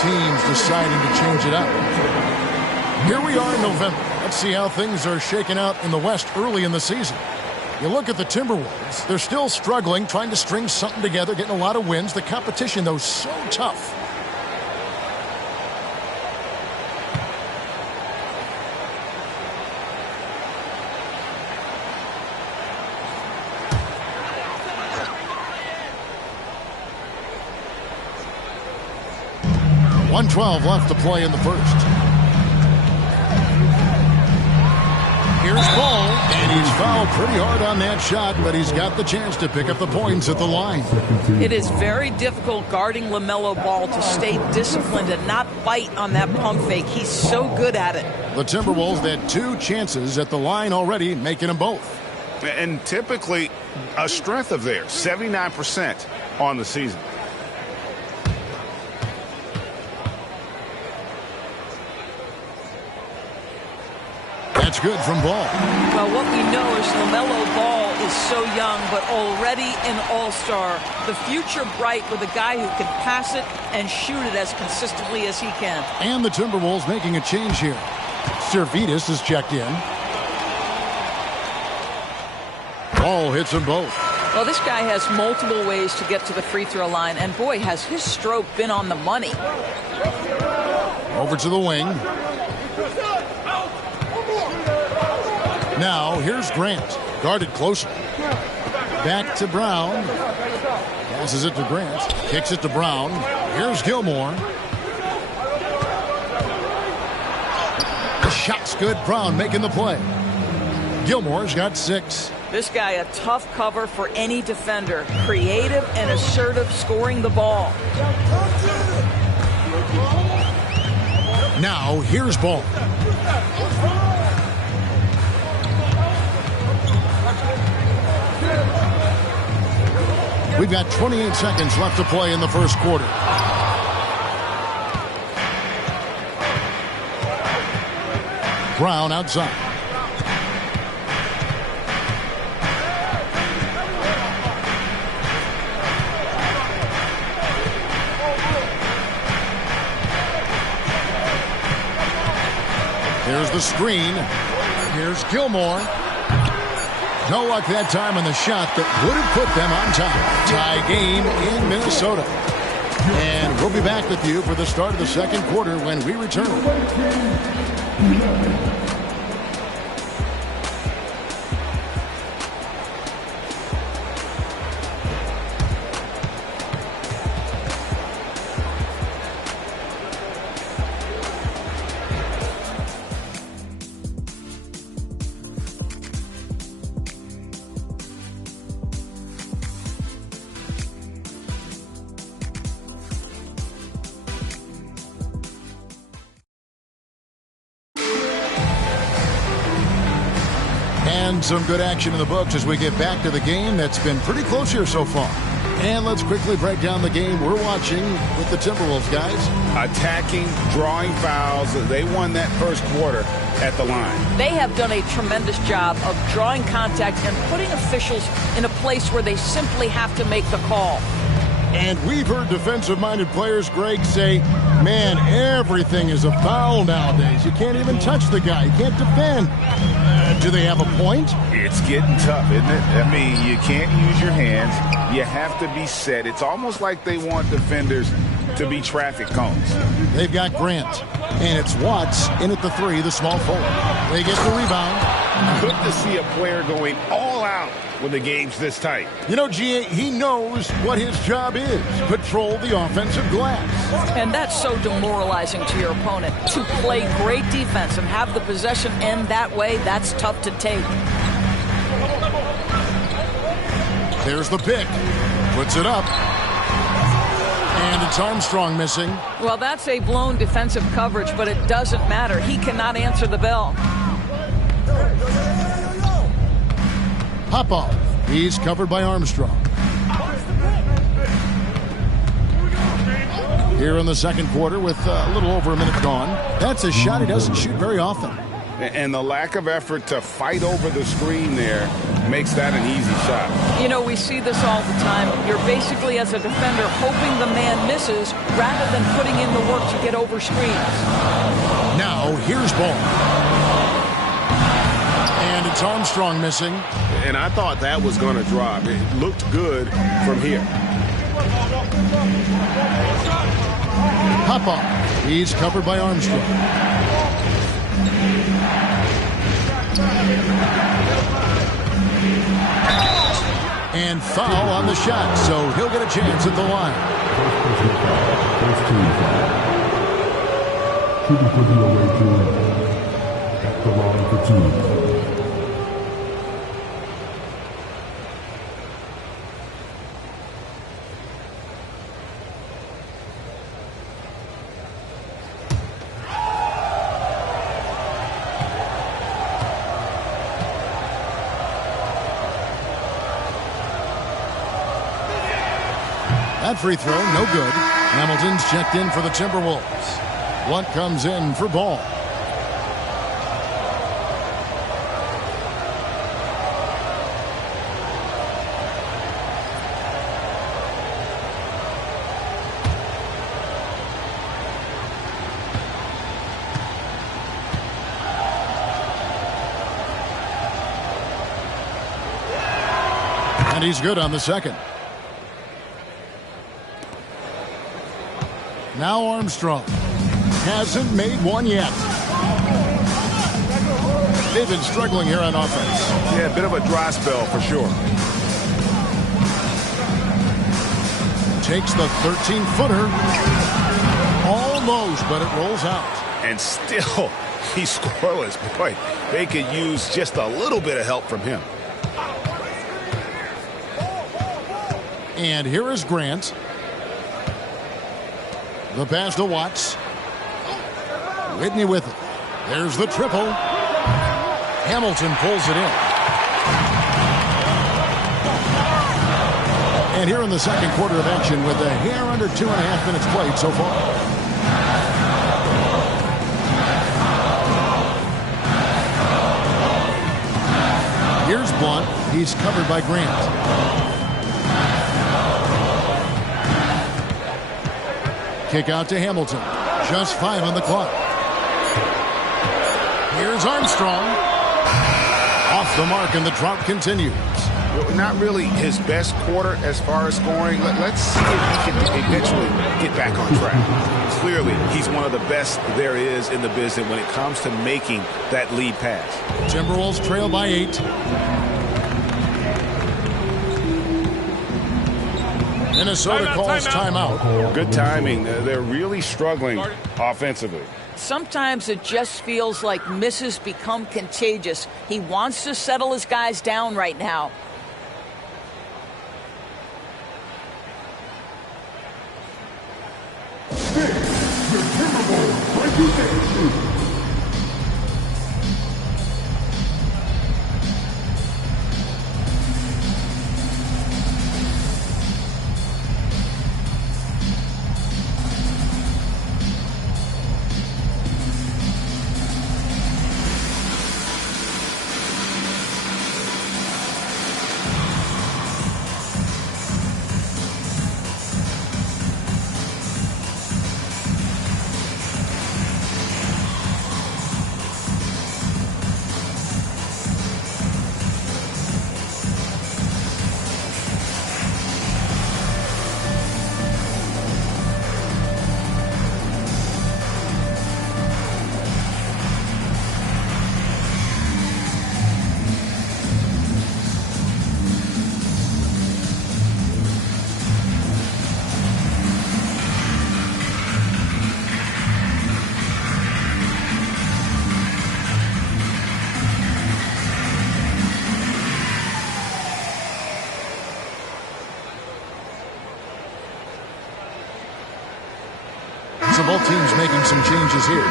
Teams deciding to change it up. Here we are in November. Let's see how things are shaking out in the West early in the season. You look at the Timberwolves. They're still struggling, trying to string something together, getting a lot of wins. The competition, though, so tough. .112 left to play in the first. Here's Ball, and he's fouled pretty hard on that shot, but he's got the chance to pick up the points at the line. It is very difficult guarding LaMelo Ball to stay disciplined and not bite on that pump fake. He's so good at it. The Timberwolves had 2 chances at the line already, making them both. And typically a strength of theirs, 79% on the season. That's good from Ball. Well, what we know is LaMelo Ball is so young, but already an all-star. The future bright with a guy who can pass it and shoot it as consistently as he can. And the Timberwolves making a change here. Servetus is checked in. Ball hits them both. Well, this guy has multiple ways to get to the free throw line, and boy, has his stroke been on the money. Over to the wing. Now, here's Grant. Guarded closely. Back to Brown. Passes it to Grant. Kicks it to Brown. Here's Gilmore. The shot's good. Brown making the play. Gilmore's got 6. This guy a tough cover for any defender. Creative and assertive scoring the ball. Now, here's Ball. We've got 28 seconds left to play in the first quarter. Brown outside. Here's the screen. Here's Gilmore. No luck that time on the shot that would have put them on top. Tie game in Minnesota. And we'll be back with you for the start of the second quarter when we return. And some good action in the books as we get back to the game that's been pretty close here so far. And let's quickly break down the game we're watching with the Timberwolves, guys. Attacking, drawing fouls. They won that first quarter at the line. They have done a tremendous job of drawing contact and putting officials in a place where they simply have to make the call. And we've heard defensive-minded players, Greg, say, man, everything is a foul nowadays. You can't even touch the guy. You can't defend. Do they have a point? It's getting tough, isn't it? I mean, you can't use your hands. You have to be set. It's almost like they want defenders to be traffic cones. They've got Grant. And it's Watts in at the 3, the small forward. They get the rebound. Good to see a player going all out when the game's this tight. You know, GA, he knows what his job is. Patrol the offensive glass. And that's so demoralizing to your opponent. To play great defense and have the possession end that way, that's tough to take. There's the pick. Puts it up. And it's Armstrong missing. Well, that's a blown defensive coverage, but it doesn't matter. He cannot answer the bell. Popov. He's covered by Armstrong. Here in the second quarter with a little over a minute gone. That's a shot he doesn't shoot very often. And the lack of effort to fight over the screen there makes that an easy shot. You know, we see this all the time. You're basically, as a defender, hoping the man misses rather than putting in the work to get over screens. Now, here's Ball. And it's Armstrong missing. And I thought that was going to drop. It looked good from here. Popov. He's covered by Armstrong. And foul on the shot, so he'll get a chance at the line. First team foul. Shooting for the away team at the line for 2. That free throw, no good. Hamilton's checked in for the Timberwolves. Blunt comes in for Ball. And he's good on the second. Now Armstrong. Hasn't made one yet. They've been struggling here on offense. Yeah, a bit of a dry spell for sure. Takes the 13-footer. Almost, but it rolls out. And still, he's scoreless. Boy, they could use just a little bit of help from him. And here is Grant. The pass to Watts. Whitney with it. There's the triple. Hamilton pulls it in. And here in the second quarter of action with a hair under 2.5 minutes played so far. Here's Blunt. He's covered by Grant. Kick out to Hamilton. Just 5 on the clock. Here's Armstrong. Off the mark, and the drought continues. Not really his best quarter as far as scoring. Let's see if he can eventually get back on track. Clearly, he's one of the best there is in the business when it comes to making that lead pass. Timberwolves trail by 8. Minnesota calls timeout. Good timing. They're really struggling offensively. Sometimes it just feels like misses become contagious. He wants to settle his guys down right now. So both teams making some changes here.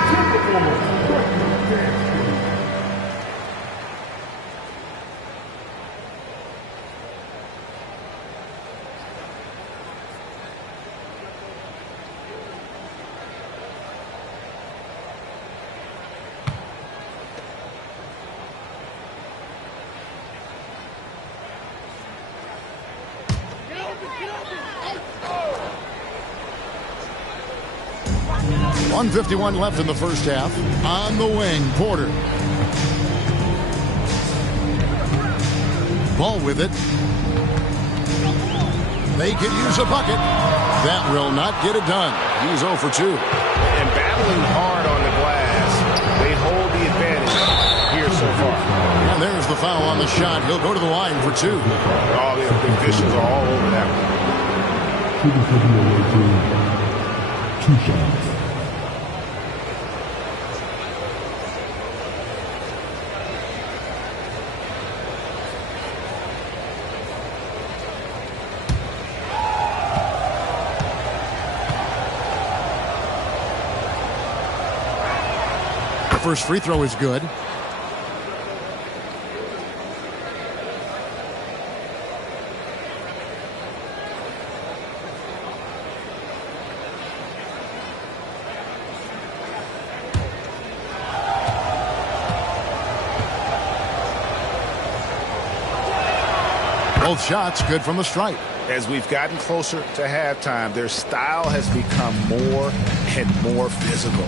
.151 left in the first half. On the wing, Porter. Ball with it. They could use a bucket. That will not get it done. He's 0 for 2. And battling hard on the glass. They hold the advantage here so far. And there's the foul on the shot. He'll go to the line for 2. Oh, the officials are all over that one. 2 shots. First free throw is good. Both shots good from the stripe. As we've gotten closer to halftime, their style has become more and more physical.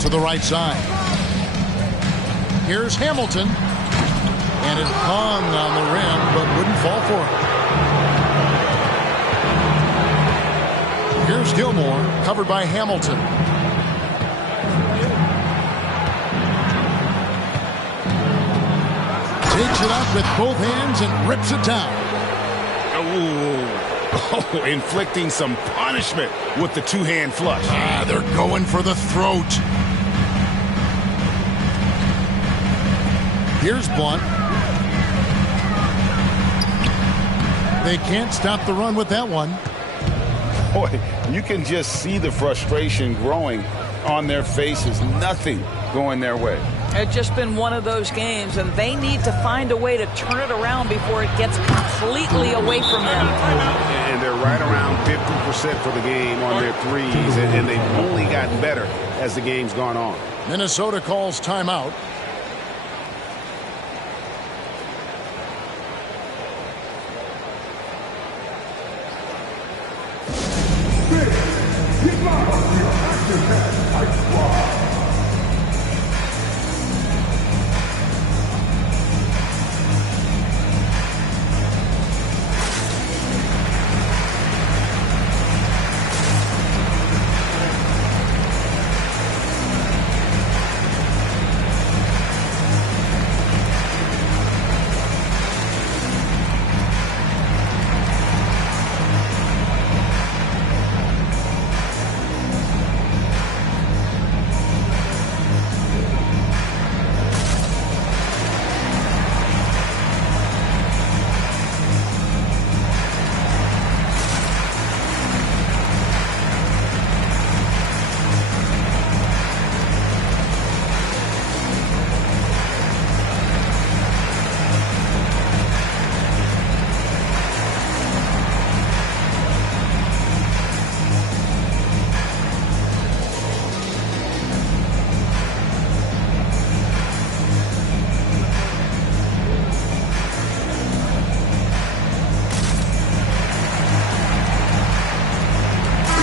To the right side. Here's Hamilton. And it hung on the rim, but wouldn't fall for it. Here's Gilmore, covered by Hamilton. Takes it up with both hands and rips it down. Oh, inflicting some punishment with the two-hand flush. They're going for the throat. Here's Blunt. They can't stop the run with that one. Boy, you can just see the frustration growing on their faces. Nothing going their way. It's just been one of those games, and they need to find a way to turn it around before it gets completely away from them. And they're right around 50% for the game on their threes, and they've only gotten better as the game's gone on. Minnesota calls timeout.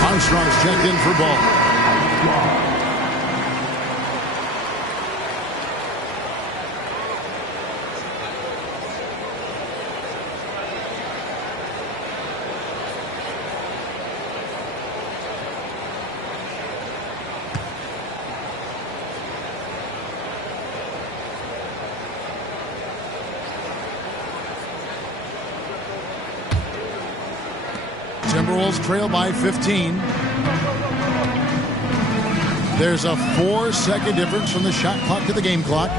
Armstrong's checked in for ball. Timberwolves trail by 15. There's a 4-second difference from the shot clock to the game clock.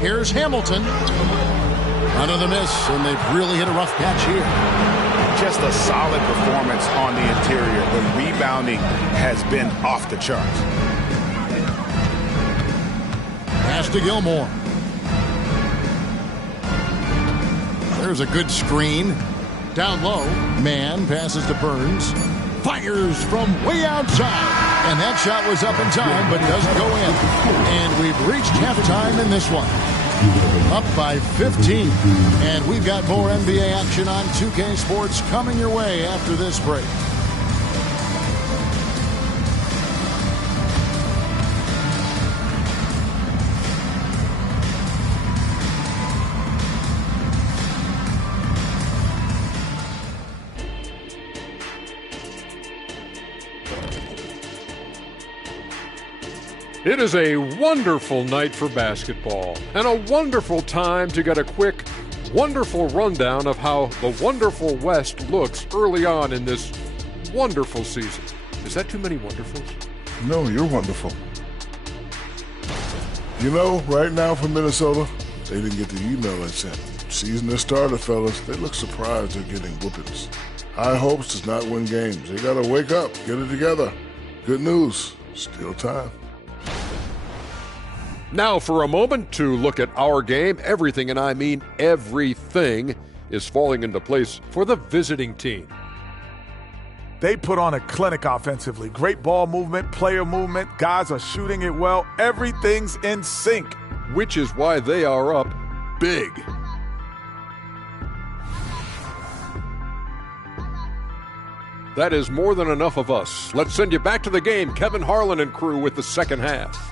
Here's Hamilton. Another miss, and they've really hit a rough patch here. Just a solid performance on the interior. The rebounding has been off the charts. Pass to Gilmore. There's a good screen. Down low, man passes to Burns. Fires from way outside. And that shot was up in time, but doesn't go in. And we've reached halftime in this one. Up by 15. And we've got more NBA action on 2K Sports coming your way after this break. It is a wonderful night for basketball and a wonderful time to get a quick, wonderful rundown of how the wonderful West looks early on in this wonderful season. Is that too many wonderfuls? No, you're wonderful. You know, right now from Minnesota, they didn't get the email I sent. Season has started, fellas. They look surprised they're getting whoopings. High hopes does not win games. They got to wake up, get it together. Good news, still time. Now for a moment to look at our game. Everything, and I mean everything, is falling into place for the visiting team. They put on a clinic offensively. Great ball movement, player movement. Guys are shooting it well. Everything's in sync. which is why they are up big. That is more than enough of us. Let's send you back to the game. Kevin Harlan and crew with the second half.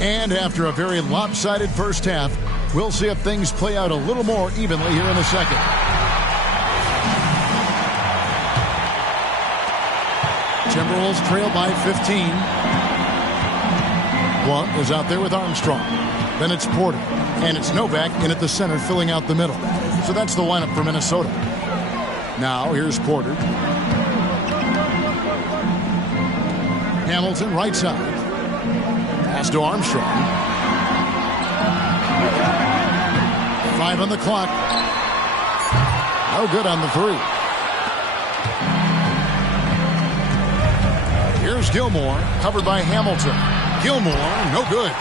And after a very lopsided first half, we'll see if things play out a little more evenly here in the second. Timberwolves trail by 15. Blunt is out there with Armstrong. Then it's Porter. And it's Novak in at the center filling out the middle. So that's the lineup for Minnesota. Now here's Porter. Hamilton right side. Pass to Armstrong. 5 on the clock. No good on the three. Here's Gilmore, covered by Hamilton. Gilmore, no good.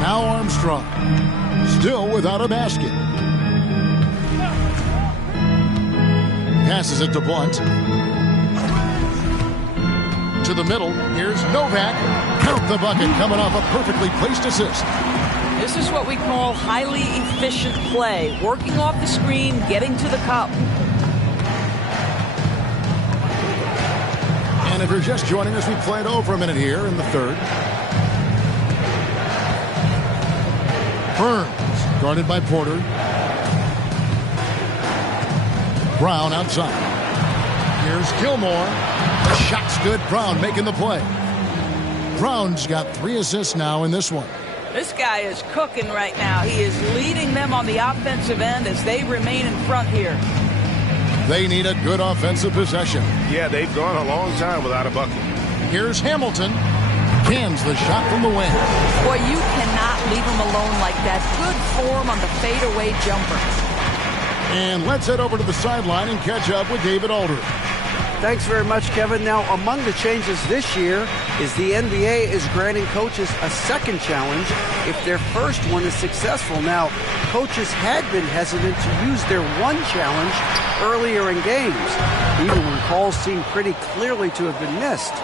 Now Armstrong, still without a basket. Passes it to Blunt. To the middle, here's Novak. Count the bucket, coming off a perfectly placed assist. This is what we call highly efficient play. Working off the screen, getting to the cup. And if you're just joining us, we played over a minute here in the third. Burns, guarded by Porter. Brown outside. Here's Gilmore. The shot's good. Brown making the play. Brown's got 3 assists now in this one. This guy is cooking right now. He is leading them on the offensive end as they remain in front here. They need a good offensive possession. Yeah, they've gone a long time without a bucket. Here's Hamilton. Cans the shot from the wing. Boy, you cannot leave him alone like that. Good form on the fadeaway jumper. And let's head over to the sideline and catch up with David Aldridge. Thanks very much, Kevin. Now, among the changes this year is the NBA is granting coaches a second challenge if their first one is successful. Now, coaches had been hesitant to use their one challenge earlier in games, even when calls seemed pretty clearly to have been missed.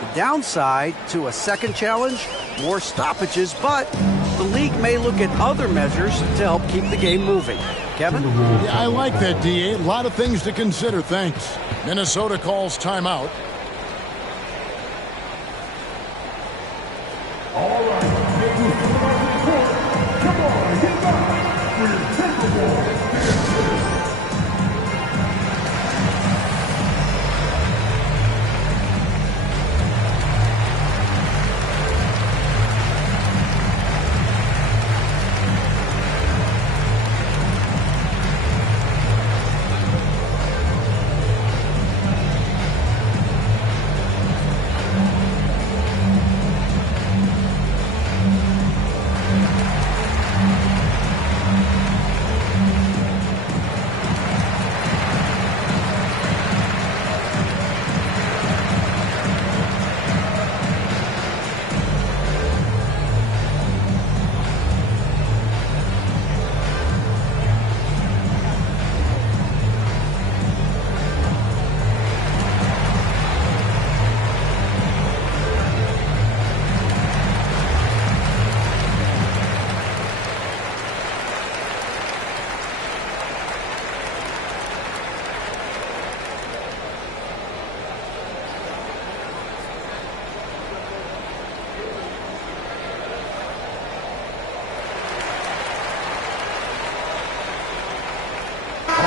The downside to a second challenge, more stoppages, but the league may look at other measures to help keep the game moving. Kevin? Yeah, I like that, D.A. A lot of things to consider, thanks. Minnesota calls timeout. All right, come on, get back. We're capable.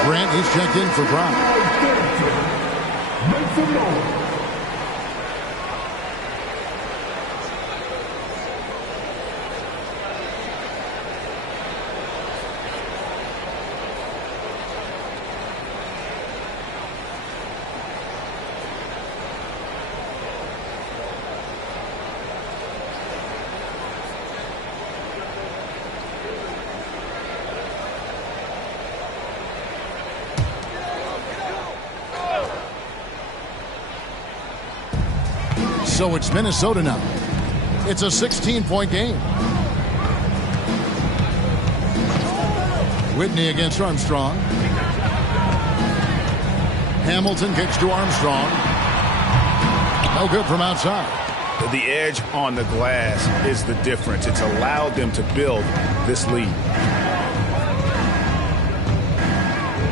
Grant is checked in for Brown. Make some noise. So it's Minnesota now. It's a 16-point game. Whitney against Armstrong. Hamilton kicks to Armstrong. No good from outside. The edge on the glass is the difference. It's allowed them to build this lead.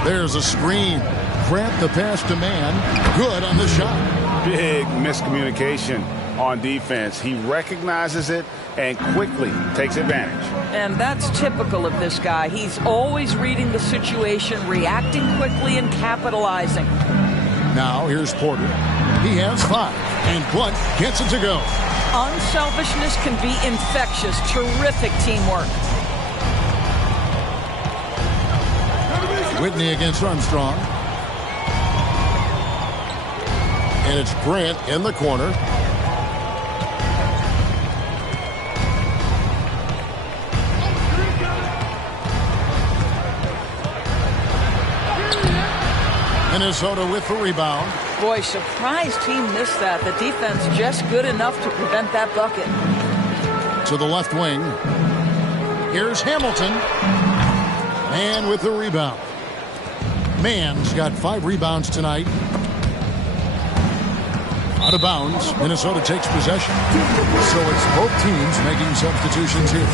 There's a screen. Grant the pass to man. Good on the shot. Big miscommunication on defense. He recognizes it and quickly takes advantage. And that's typical of this guy. He's always reading the situation, reacting quickly, and capitalizing. Now here's Porter. He has 5, and Blunt gets it to go. Unselfishness can be infectious. Terrific teamwork. Whitney against Armstrong. And it's Grant in the corner. Minnesota with the rebound. Boy, surprised he missed that. The defense just good enough to prevent that bucket. To the left wing. Here's Hamilton. Man with the rebound. Mann's got 5 rebounds tonight. Out of bounds. Minnesota takes possession. So it's both teams making substitutions here.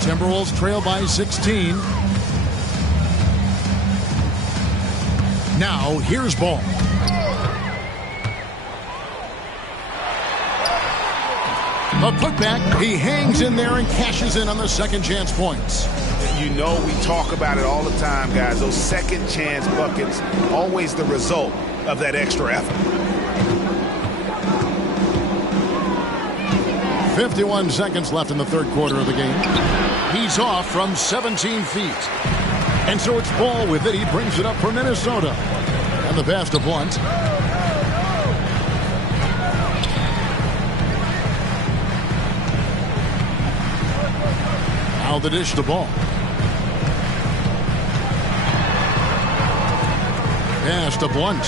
Timberwolves trail by 16. Now here's Ball. A putback. He hangs in there and cashes in on the second chance points. You know we talk about it all the time, guys. Those second chance buckets, always the result of that extra effort. 51 seconds left in the third quarter of the game. He's off from 17 feet. And so it's Ball with it. He brings it up for Minnesota. And the pass to Blunt. Now the dish to Ball. Pass to Blunt.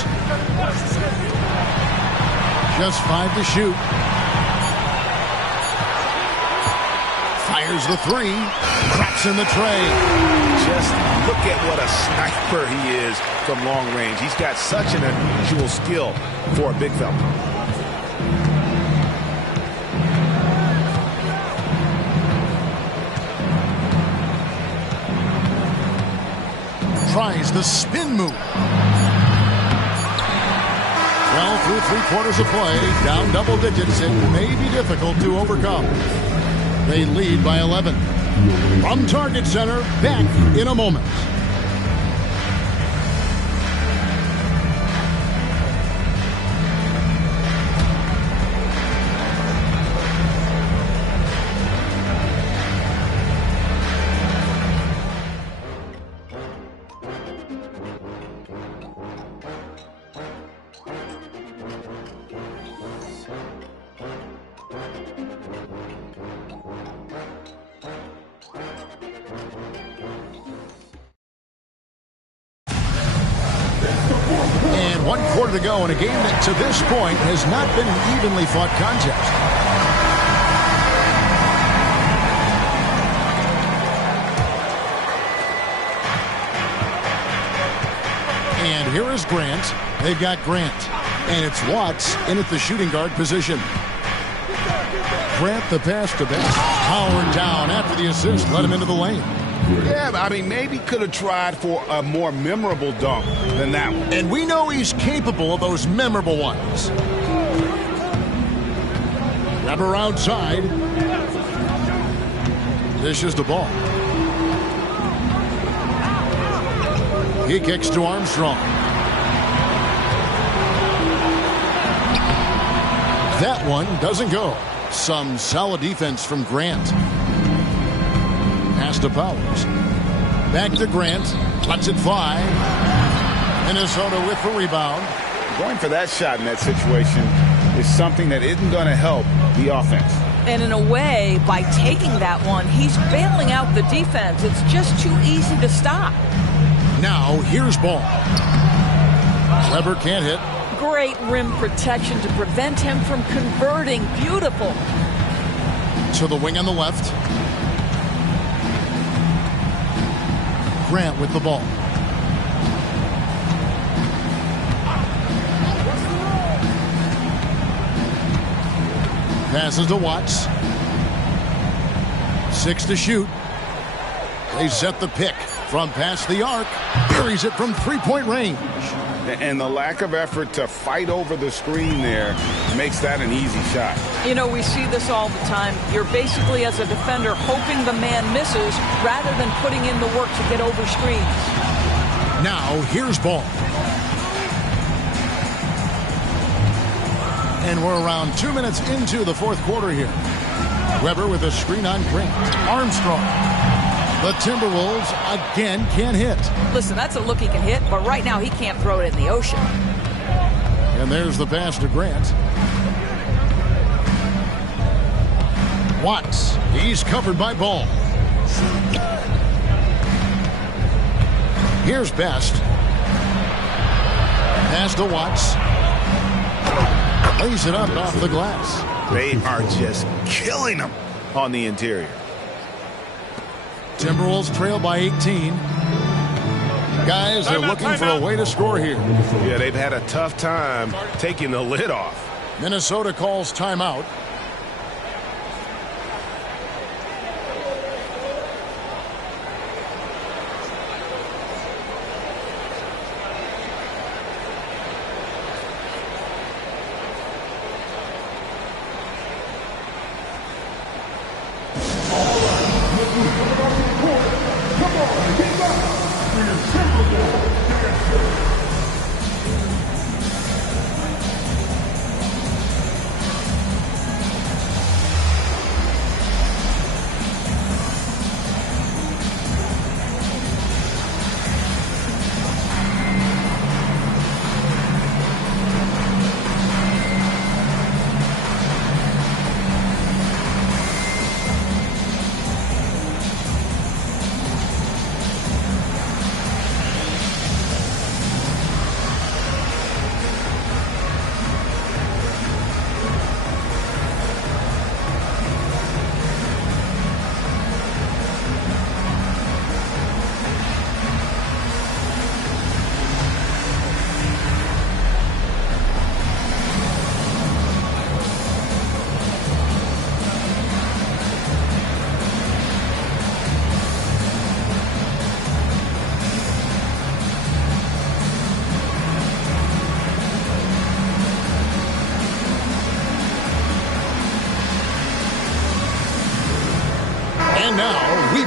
Just 5 to shoot. Fires the 3. Drops in the tray. Just look at what a sniper he is from long range. He's got such an unusual skill for a big fella. Tries the spin move. Well, through 3 quarters of play, down double digits, it may be difficult to overcome. They lead by 11. From Target Center, back in a moment. And 1 quarter to go in a game that to this point has not been an evenly fought contest. And here is Grant. They've got Grant. And it's Watts in at the shooting guard position. Grant the pass to Bass. Howard down after the assist. Let him into the lane. Yeah, I mean, maybe could have tried for a more memorable dunk than that one. And we know he's capable of those memorable ones. Grabber outside. Dishes the ball. He kicks to Armstrong. That one doesn't go. Some solid defense from Grant. Pass to Powers. Back to Grant. Lets it fly. Minnesota with the rebound. Going for that shot in that situation is something that isn't going to help the offense. And in a way, by taking that one, he's bailing out the defense. It's just too easy to stop. Now, here's ball. Weber can't hit. Great rim protection to prevent him from converting. Beautiful. To the wing on the left. Grant with the ball. Passes to Watts. 6 to shoot. They set the pick from past the arc. Buries it from three-point range. And the lack of effort to fight over the screen there makes that an easy shot. You know, we see this all the time. You're basically, as a defender, hoping the man misses rather than putting in the work to get over screens. Now, here's ball. And we're around 2 minutes into the fourth quarter here. Weber with a screen on Grant. Armstrong. The Timberwolves again can't hit. Listen, that's a look he can hit, but right now he can't throw it in the ocean. And there's the pass to Grant. Watts. He's covered by Ball. Here's Best. Pass to Watts. Lays it up off the glass. They are just killing them on the interior. Timberwolves trail by 18. Guys are looking for a way to score here. Yeah, they've had a tough time taking the lid off. Minnesota calls timeout.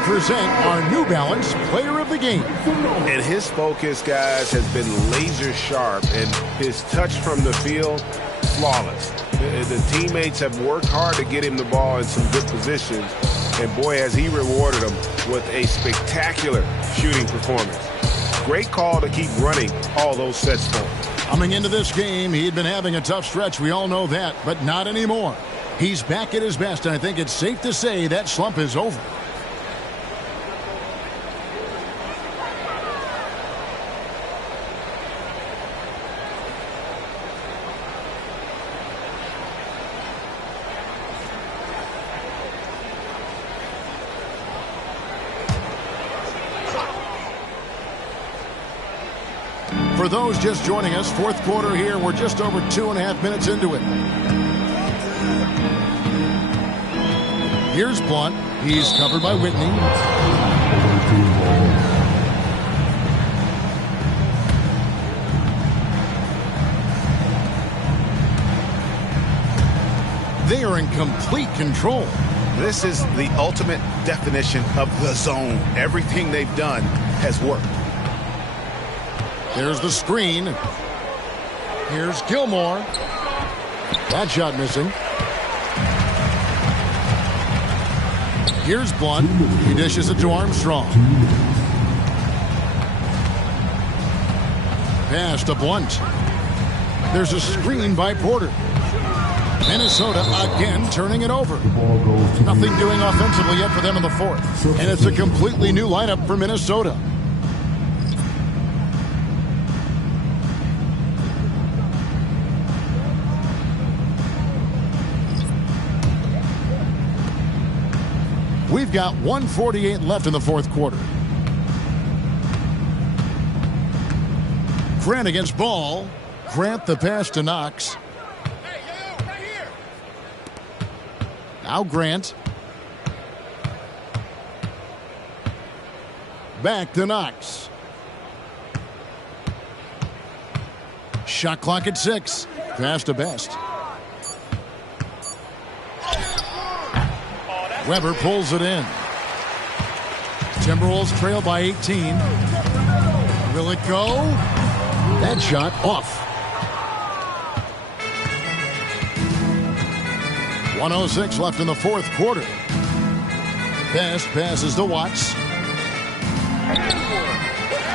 Present our New Balance Player of the Game. And his focus, guys, has been laser sharp, and his touch from the field, flawless. The teammates have worked hard to get him the ball in some good positions, and boy, has he rewarded them with a spectacular shooting performance. Great call to keep running all those sets for him. Coming into this game, he'd been having a tough stretch. We all know that, but not anymore. He's back at his best, and I think it's safe to say that slump is over. For those just joining us, fourth quarter here. We're just over 2.5 minutes into it. Here's Blunt. He's covered by Whitney. They are in complete control. This is the ultimate definition of the zone. Everything they've done has worked. There's the screen. Here's Gilmore. That shot missing. Here's Blunt. He dishes it to Armstrong. Pass to Blunt. There's a screen by Porter. Minnesota again turning it over. Nothing doing offensively yet for them in the fourth. And it's a completely new lineup for Minnesota. We've got 1:48 left in the fourth quarter. Grant against Ball. Grant the pass to Knox. Now Grant. Back to Knox. Shot clock at 6. Pass to Best. Weber pulls it in. Timberwolves trail by 18. Will it go? That shot off. 1:06 left in the fourth quarter. Best passes to Watts.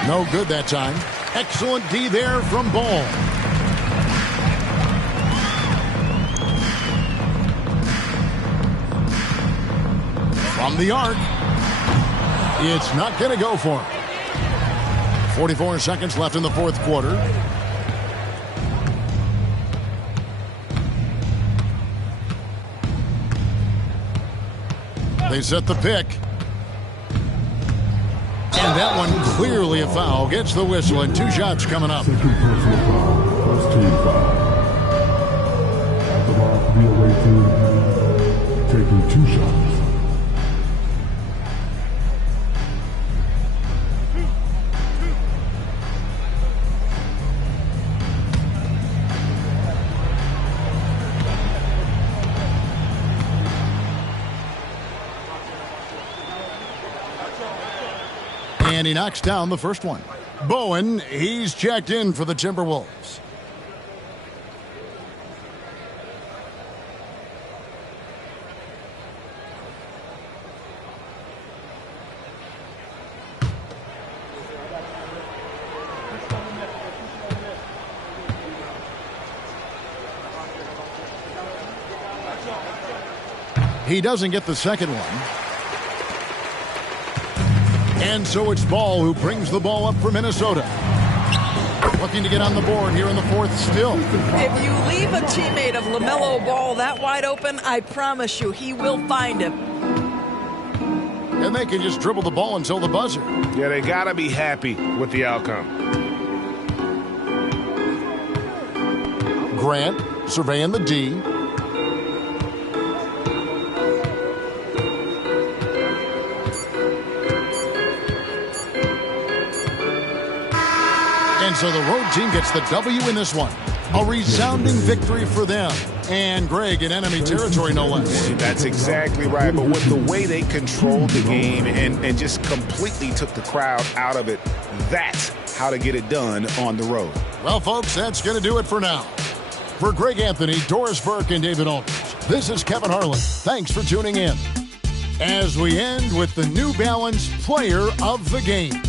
No good that time. Excellent D there from Ball. From the arc. It's not going to go for him. 44 seconds left in the fourth quarter. They set the pick. And that one clearly a foul. Gets the whistle and 2 shots coming up. Second personal foul. First team foul. The ball for the away team taking 2 shots. And he knocks down the first one. Bowen, he's checked in for the Timberwolves. He doesn't get the second one. And so it's Ball who brings the ball up for Minnesota. Looking to get on the board here in the fourth still. If you leave a teammate of LaMelo Ball that wide open, I promise you he will find him. And they can just dribble the ball until the buzzer. Yeah, they got to be happy with the outcome. Grant surveying the D. And so the road team gets the W in this one. A resounding victory for them. And Greg in enemy territory, no less. That's exactly right. But with the way they controlled the game and just completely took the crowd out of it, that's how to get it done on the road. Well, folks, that's going to do it for now. For Greg Anthony, Doris Burke, and David Aldridge, this is Kevin Harlan. Thanks for tuning in. As we end with the New Balance Player of the Game.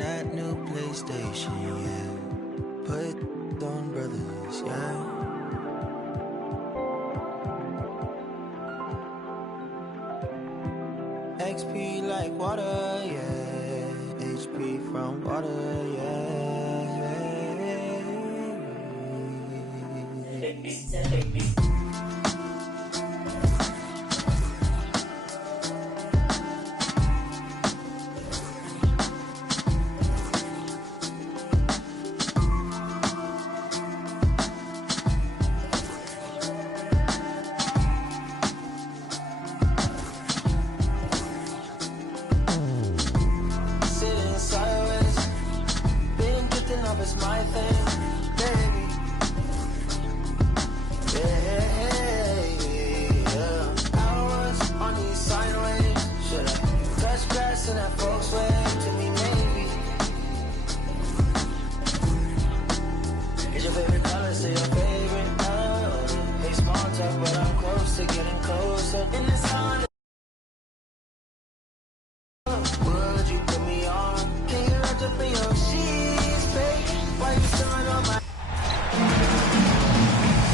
that new PlayStation, yeah. Put on brothers, yeah. XP like water, yeah. HP from water, yeah.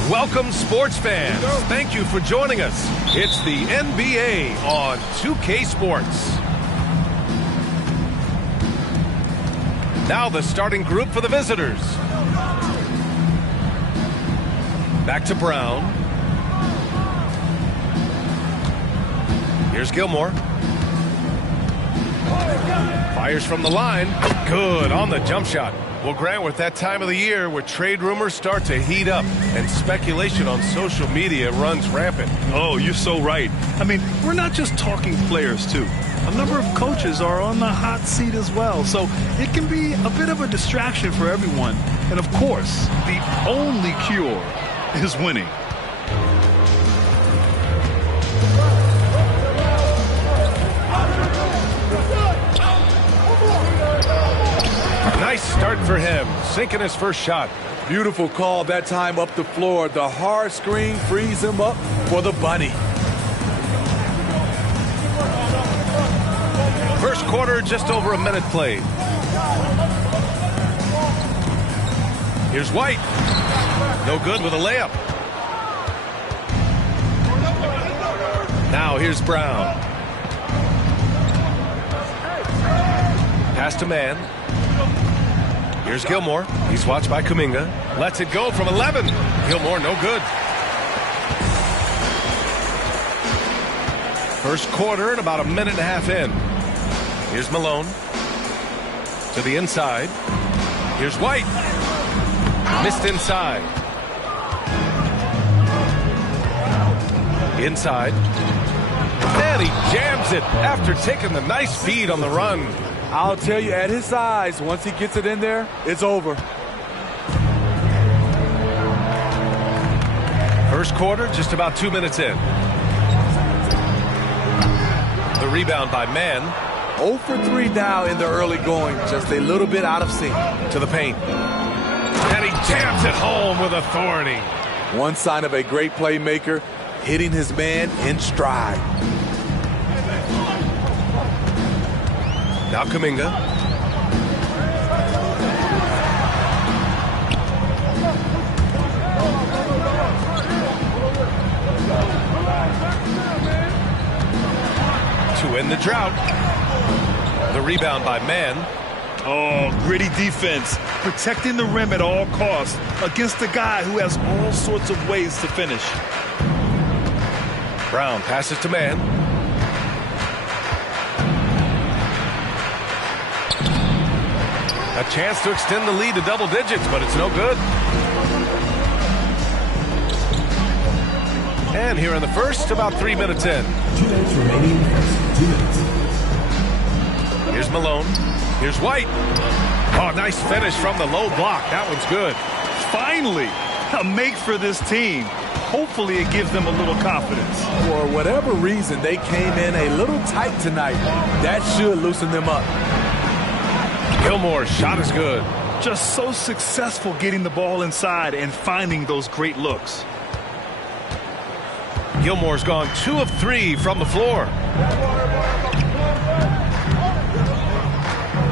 Welcome, sports fans. Thank you for joining us. It's the NBA on 2K Sports. Now the starting group for the visitors. Back to Brown. Here's Gilmore. Fires from the line. Good on the jump shot. Well, Grant, we're at that time of the year where trade rumors start to heat up and speculation on social media runs rampant. Oh, you're so right. I mean, we're not just talking players, too. A number of coaches are on the hot seat as well, so it can be a bit of a distraction for everyone. And, of course, the only cure is winning. Nice start for him, sinking his first shot. Beautiful call that time up the floor. The hard screen frees him up for the bunny. First quarter, just over a minute played. Here's White. No good with a layup. Now here's Brown. Pass to man. Here's Gilmore. He's watched by Kuminga. Lets it go from 11. Gilmore, no good. First quarter and about a minute and a half in. Here's Malone. To the inside. Here's White. Missed inside. Inside. And he jams it after taking the nice feed on the run. I'll tell you, at his size, once he gets it in there, it's over. First quarter, just about 2 minutes in. The rebound by Mann. 0 for 3 now in the early going, just a little bit out of sync. To the paint. And he jams it home with authority. One sign of a great playmaker, hitting his man in stride. Now Kuminga. To end the drought. The rebound by Mann. Oh, gritty defense. Protecting the rim at all costs against a guy who has all sorts of ways to finish. Brown passes to Mann. A chance to extend the lead to double digits, but it's no good. And here in the first, about 3 minutes in. 2 minutes remaining. 2 minutes. Here's Malone. Here's White. Oh, nice finish from the low block. That one's good. Finally, a make for this team. Hopefully it gives them a little confidence. For whatever reason, they came in a little tight tonight. That should loosen them up. Gilmore's shot is good. Just so successful getting the ball inside and finding those great looks. Gilmore's gone 2 of 3 from the floor.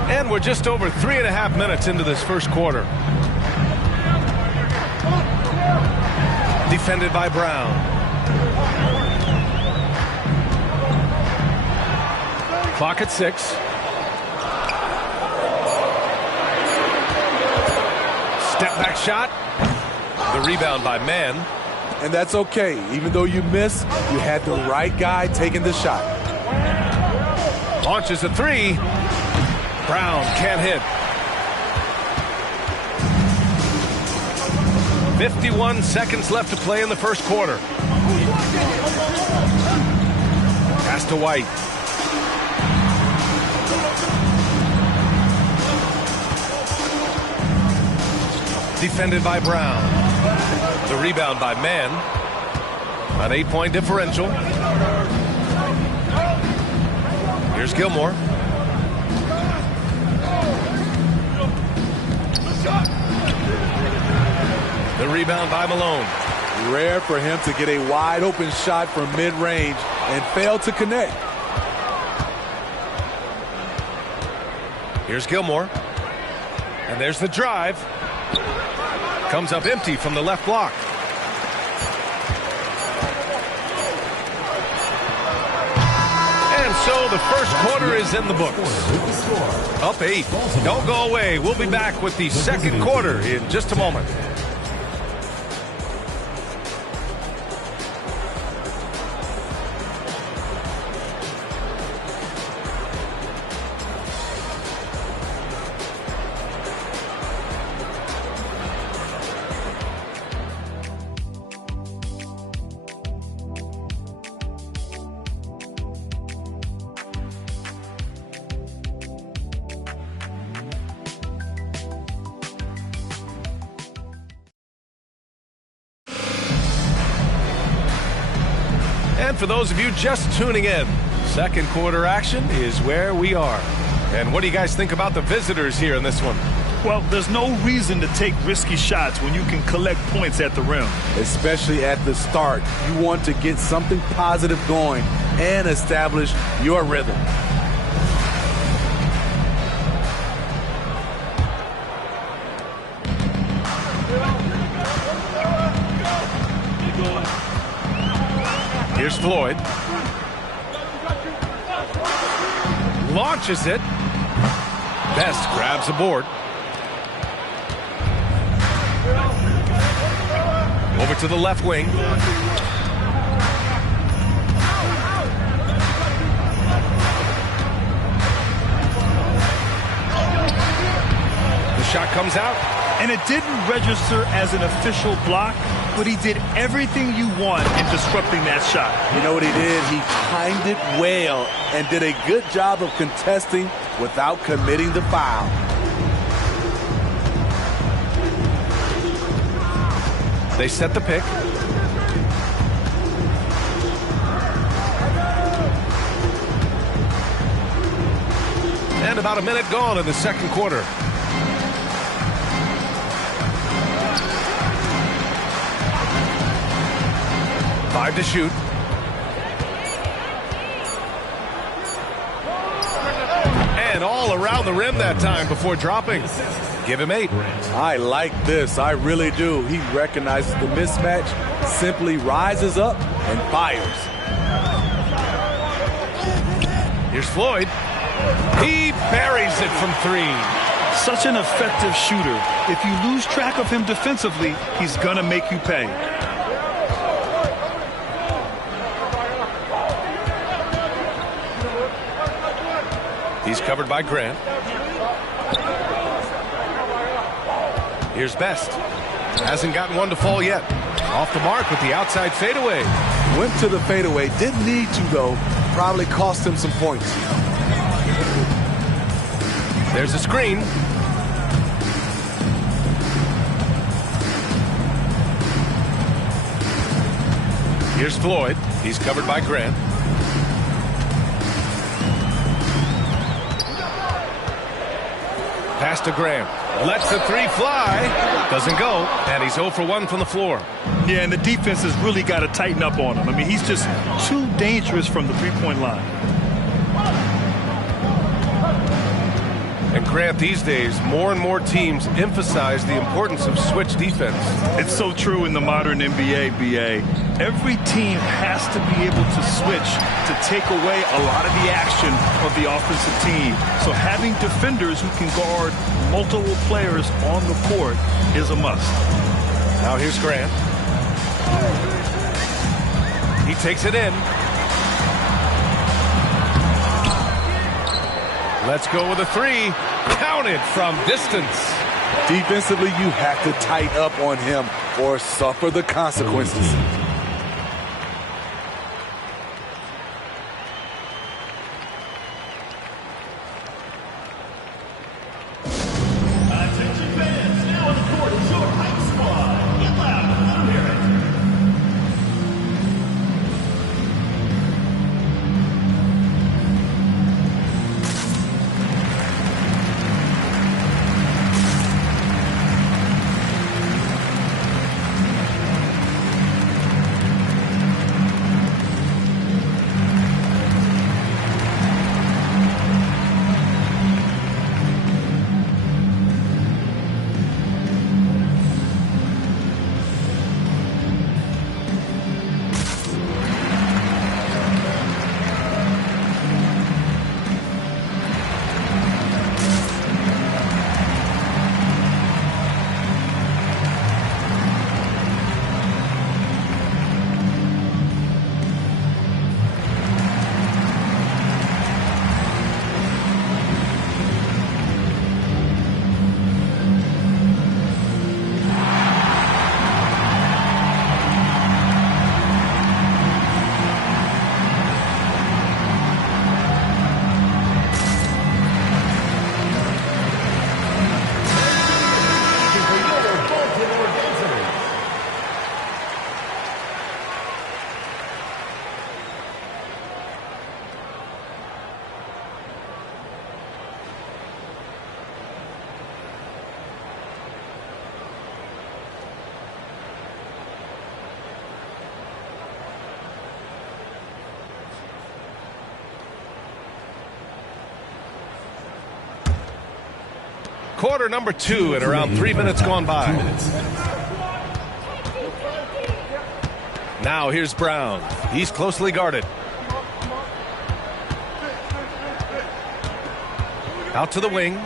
And we're just over 3.5 minutes into this first quarter. Defended by Brown. Clock at 6. Step back shot. The rebound by Mann. And that's okay. Even though you missed, you had the right guy taking the shot. Launches a 3. Brown can't hit. 51 seconds left to play in the first quarter. Pass to White. Defended by Brown. The rebound by Mann. An 8-point differential. Here's Gilmore. The rebound by Malone. Rare for him to get a wide open shot from mid-range and fail to connect. Here's Gilmore. And there's the drive. Comes up empty from the left block. And so the first quarter is in the books. Up 8. Don't go away. We'll be back with the second quarter in just a moment. And for those of you just tuning in, second quarter action is where we are. And what do you guys think about the visitors here in this one? Well, there's no reason to take risky shots when you can collect points at the rim. Especially at the start. You want to get something positive going and establish your rhythm. Here's Floyd. Launches it. Best grabs the board. Over to the left wing. The shot comes out. And it didn't register as an official block, but he did everything you want in disrupting that shot. You know what he did? He timed it well and did a good job of contesting without committing the foul. They set the pick. And about a minute gone in the second quarter. Five to shoot. And all around the rim that time before dropping. Give him 8. I like this. I really do. He recognizes the mismatch, simply rises up and fires. Here's Floyd. He buries it from 3. Such an effective shooter. If you lose track of him defensively, he's going to make you pay. He's covered by Grant. Here's Best. Hasn't gotten one to fall yet. Off the mark with the outside fadeaway. Went to the fadeaway. Didn't need to, though. Probably cost him some points. There's a screen. Here's Floyd. He's covered by Grant. Pass to Graham. Lets the 3 fly. Doesn't go. And he's 0 for 1 from the floor. Yeah, and the defense has really got to tighten up on him. I mean, he's just too dangerous from the three-point line. And Grant, these days, more and more teams emphasize the importance of switch defense. It's so true in the modern NBA, BA. Every team has to be able to switch to take away a lot of the action of the offensive team. So having defenders who can guard multiple players on the court is a must. Now here's Grant. He takes it in. Let's go with a three. Counted from distance. Defensively, you have to tighten up on him or suffer the consequences. Attention fans, now on the court is your hype squad. Get loud, let them hear it. Quarter number 2 and around 3 minutes gone by. Now here's Brown. He's closely guarded. Out to the wing.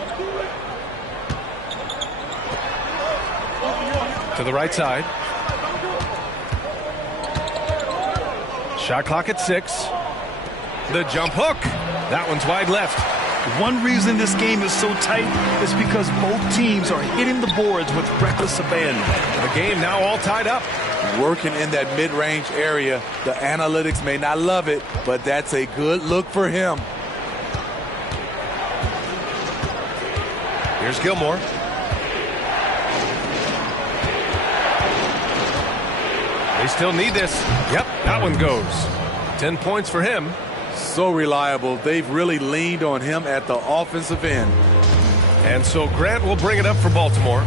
To the right side. Shot clock at 6. The jump hook. That one's wide left. One reason this game is so tight is because both teams are hitting the boards with reckless abandon. The game now all tied up. Working in that mid-range area. The analytics may not love it, but that's a good look for him. Here's Gilmore. They still need this. Yep, that one goes. 10 points for him. So reliable. They've really leaned on him at the offensive end. And so Grant will bring it up for Baltimore.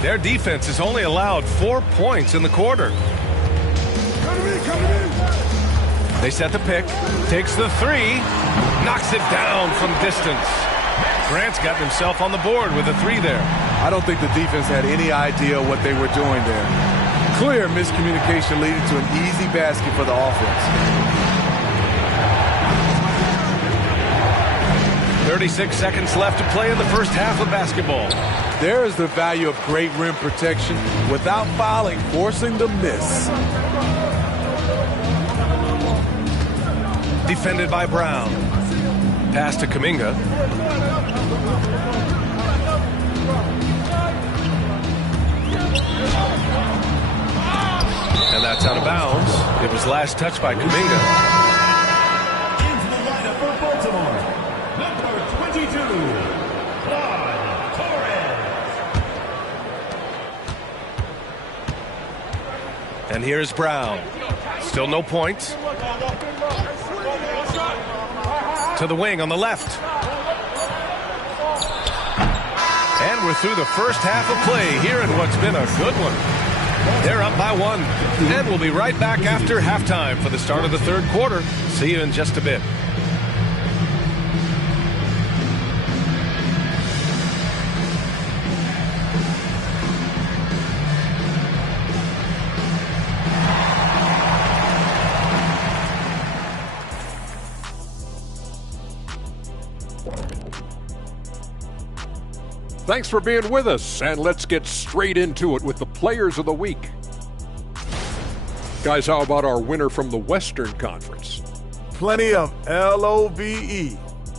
Their defense has only allowed 4 points in the quarter. They set the pick. Takes the three. Knocks it down from distance. Grant's got himself on the board with a three there. I don't think the defense had any idea what they were doing there. Clear miscommunication leading to an easy basket for the offense. 36 seconds left to play in the first half of basketball. There is the value of great rim protection without fouling, forcing the miss. Defended by Brown. Pass to Kuminga. And that's out of bounds. It was last touched by Kuminga. And here's Brown. Still no points. To the wing on the left. And we're through the first half of play here in what's been a good one. They're up by 1. And we'll be right back after halftime for the start of the third quarter. See you in just a bit. Thanks for being with us, and let's get straight into it with the Players of the Week. Guys, how about our winner from the Western Conference? Plenty of LOVE.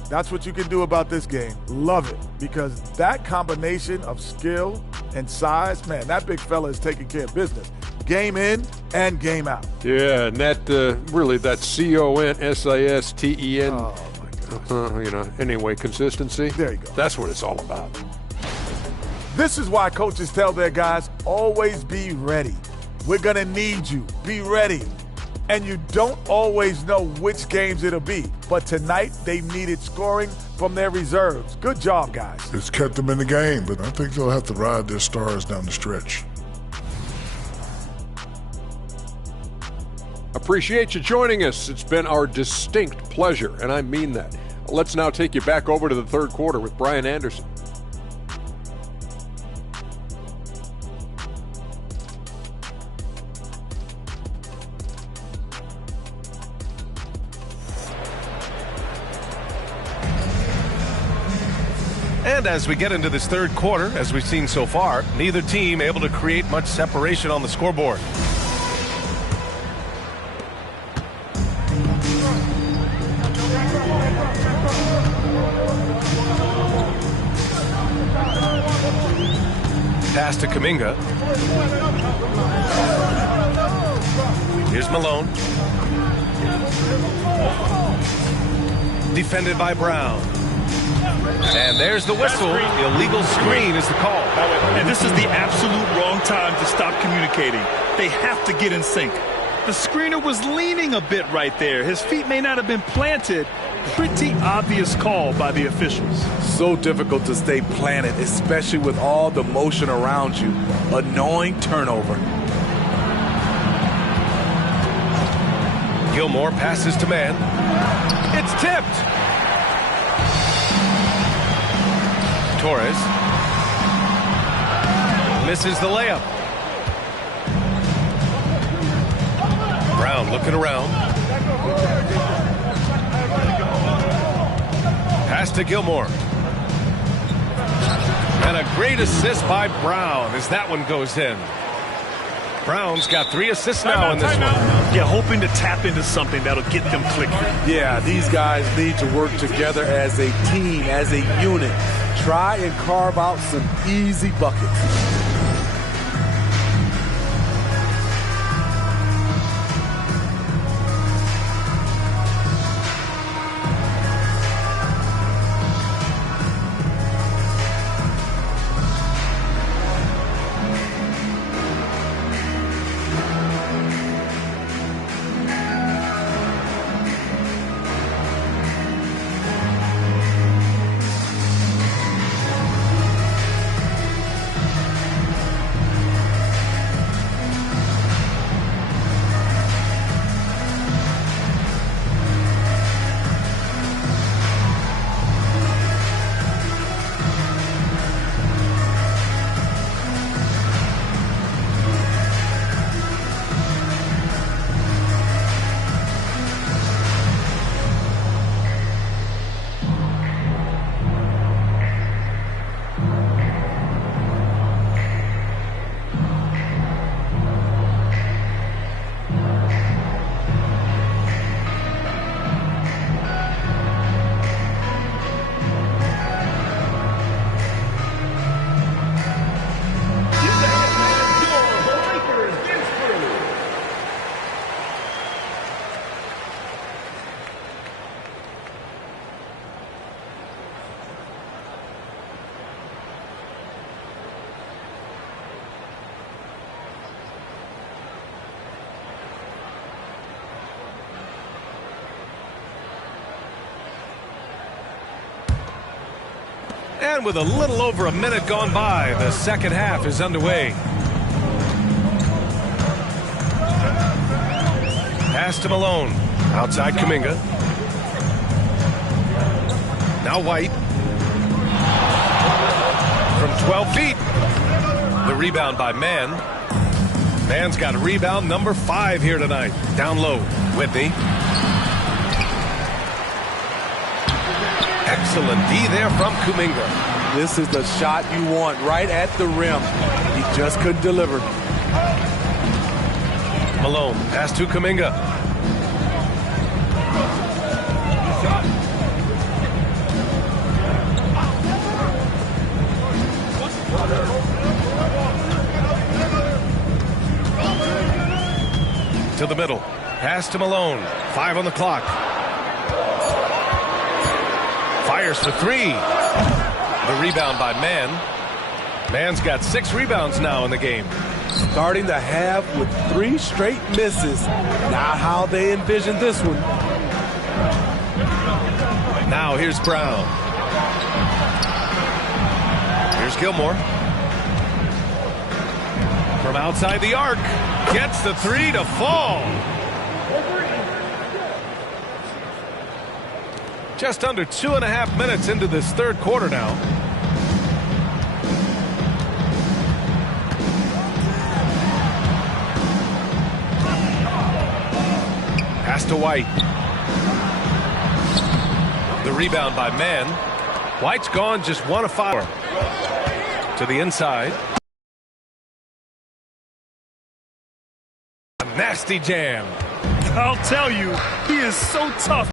That's what you can do about this game. Love it, because that combination of skill and size, man, that big fella is taking care of business. Game in and game out. Yeah, and that really, that CONSISTEN. Oh, my gosh. Anyway, consistency. There you go. That's what it's all about. This is why coaches tell their guys, always be ready. We're going to need you. Be ready. And you don't always know which games it'll be. But tonight, they needed scoring from their reserves. Good job, guys. It's kept them in the game, but I think they'll have to ride their stars down the stretch. Appreciate you joining us. It's been our distinct pleasure, and I mean that. Let's now take you back over to the third quarter with Brian Anderson. And as we get into this third quarter, as we've seen so far, neither team able to create much separation on the scoreboard. Pass to Kuminga. Here's Malone. Defended by Brown. And there's the whistle. Illegal screen is the call. And this is the absolute wrong time to stop communicating. They have to get in sync. The screener was leaning a bit right there. His feet may not have been planted. Pretty obvious call by the officials. So difficult to stay planted, especially with all the motion around you. Annoying turnover. Gilmore passes to man. It's tipped. Torres misses the layup. Brown looking around. Pass to Gilmore. And a great assist by Brown as that one goes in. Brown's got 3 assists now in this one. Yeah, hoping to tap into something that'll get them clicking. Yeah, these guys need to work together as a team, as a unit. Try and carve out some easy buckets. And with a little over a minute gone by, the second half is underway. Pass to Malone. Outside Kuminga. Now White. From 12 feet. The rebound by Mann. Mann's got a rebound number 5 here tonight. Down low. Whitney. Excellent D there from Kuminga. This is the shot you want, right at the rim. He just couldn't deliver. Malone, pass to Kuminga. To the middle. Pass to Malone. 5 on the clock. Fires for 3. The rebound by Mann. Mann's got 6 rebounds now in the game. Starting the half with 3 straight misses. Not how they envisioned this one. Now here's Brown. Here's Gilmore. From outside the arc. Gets the 3 to fall. Just under 2.5 minutes into this third quarter now. Pass to White. The rebound by Mann. White's gone just 1 of 5. To the inside. A nasty jam. I'll tell you, he is so tough.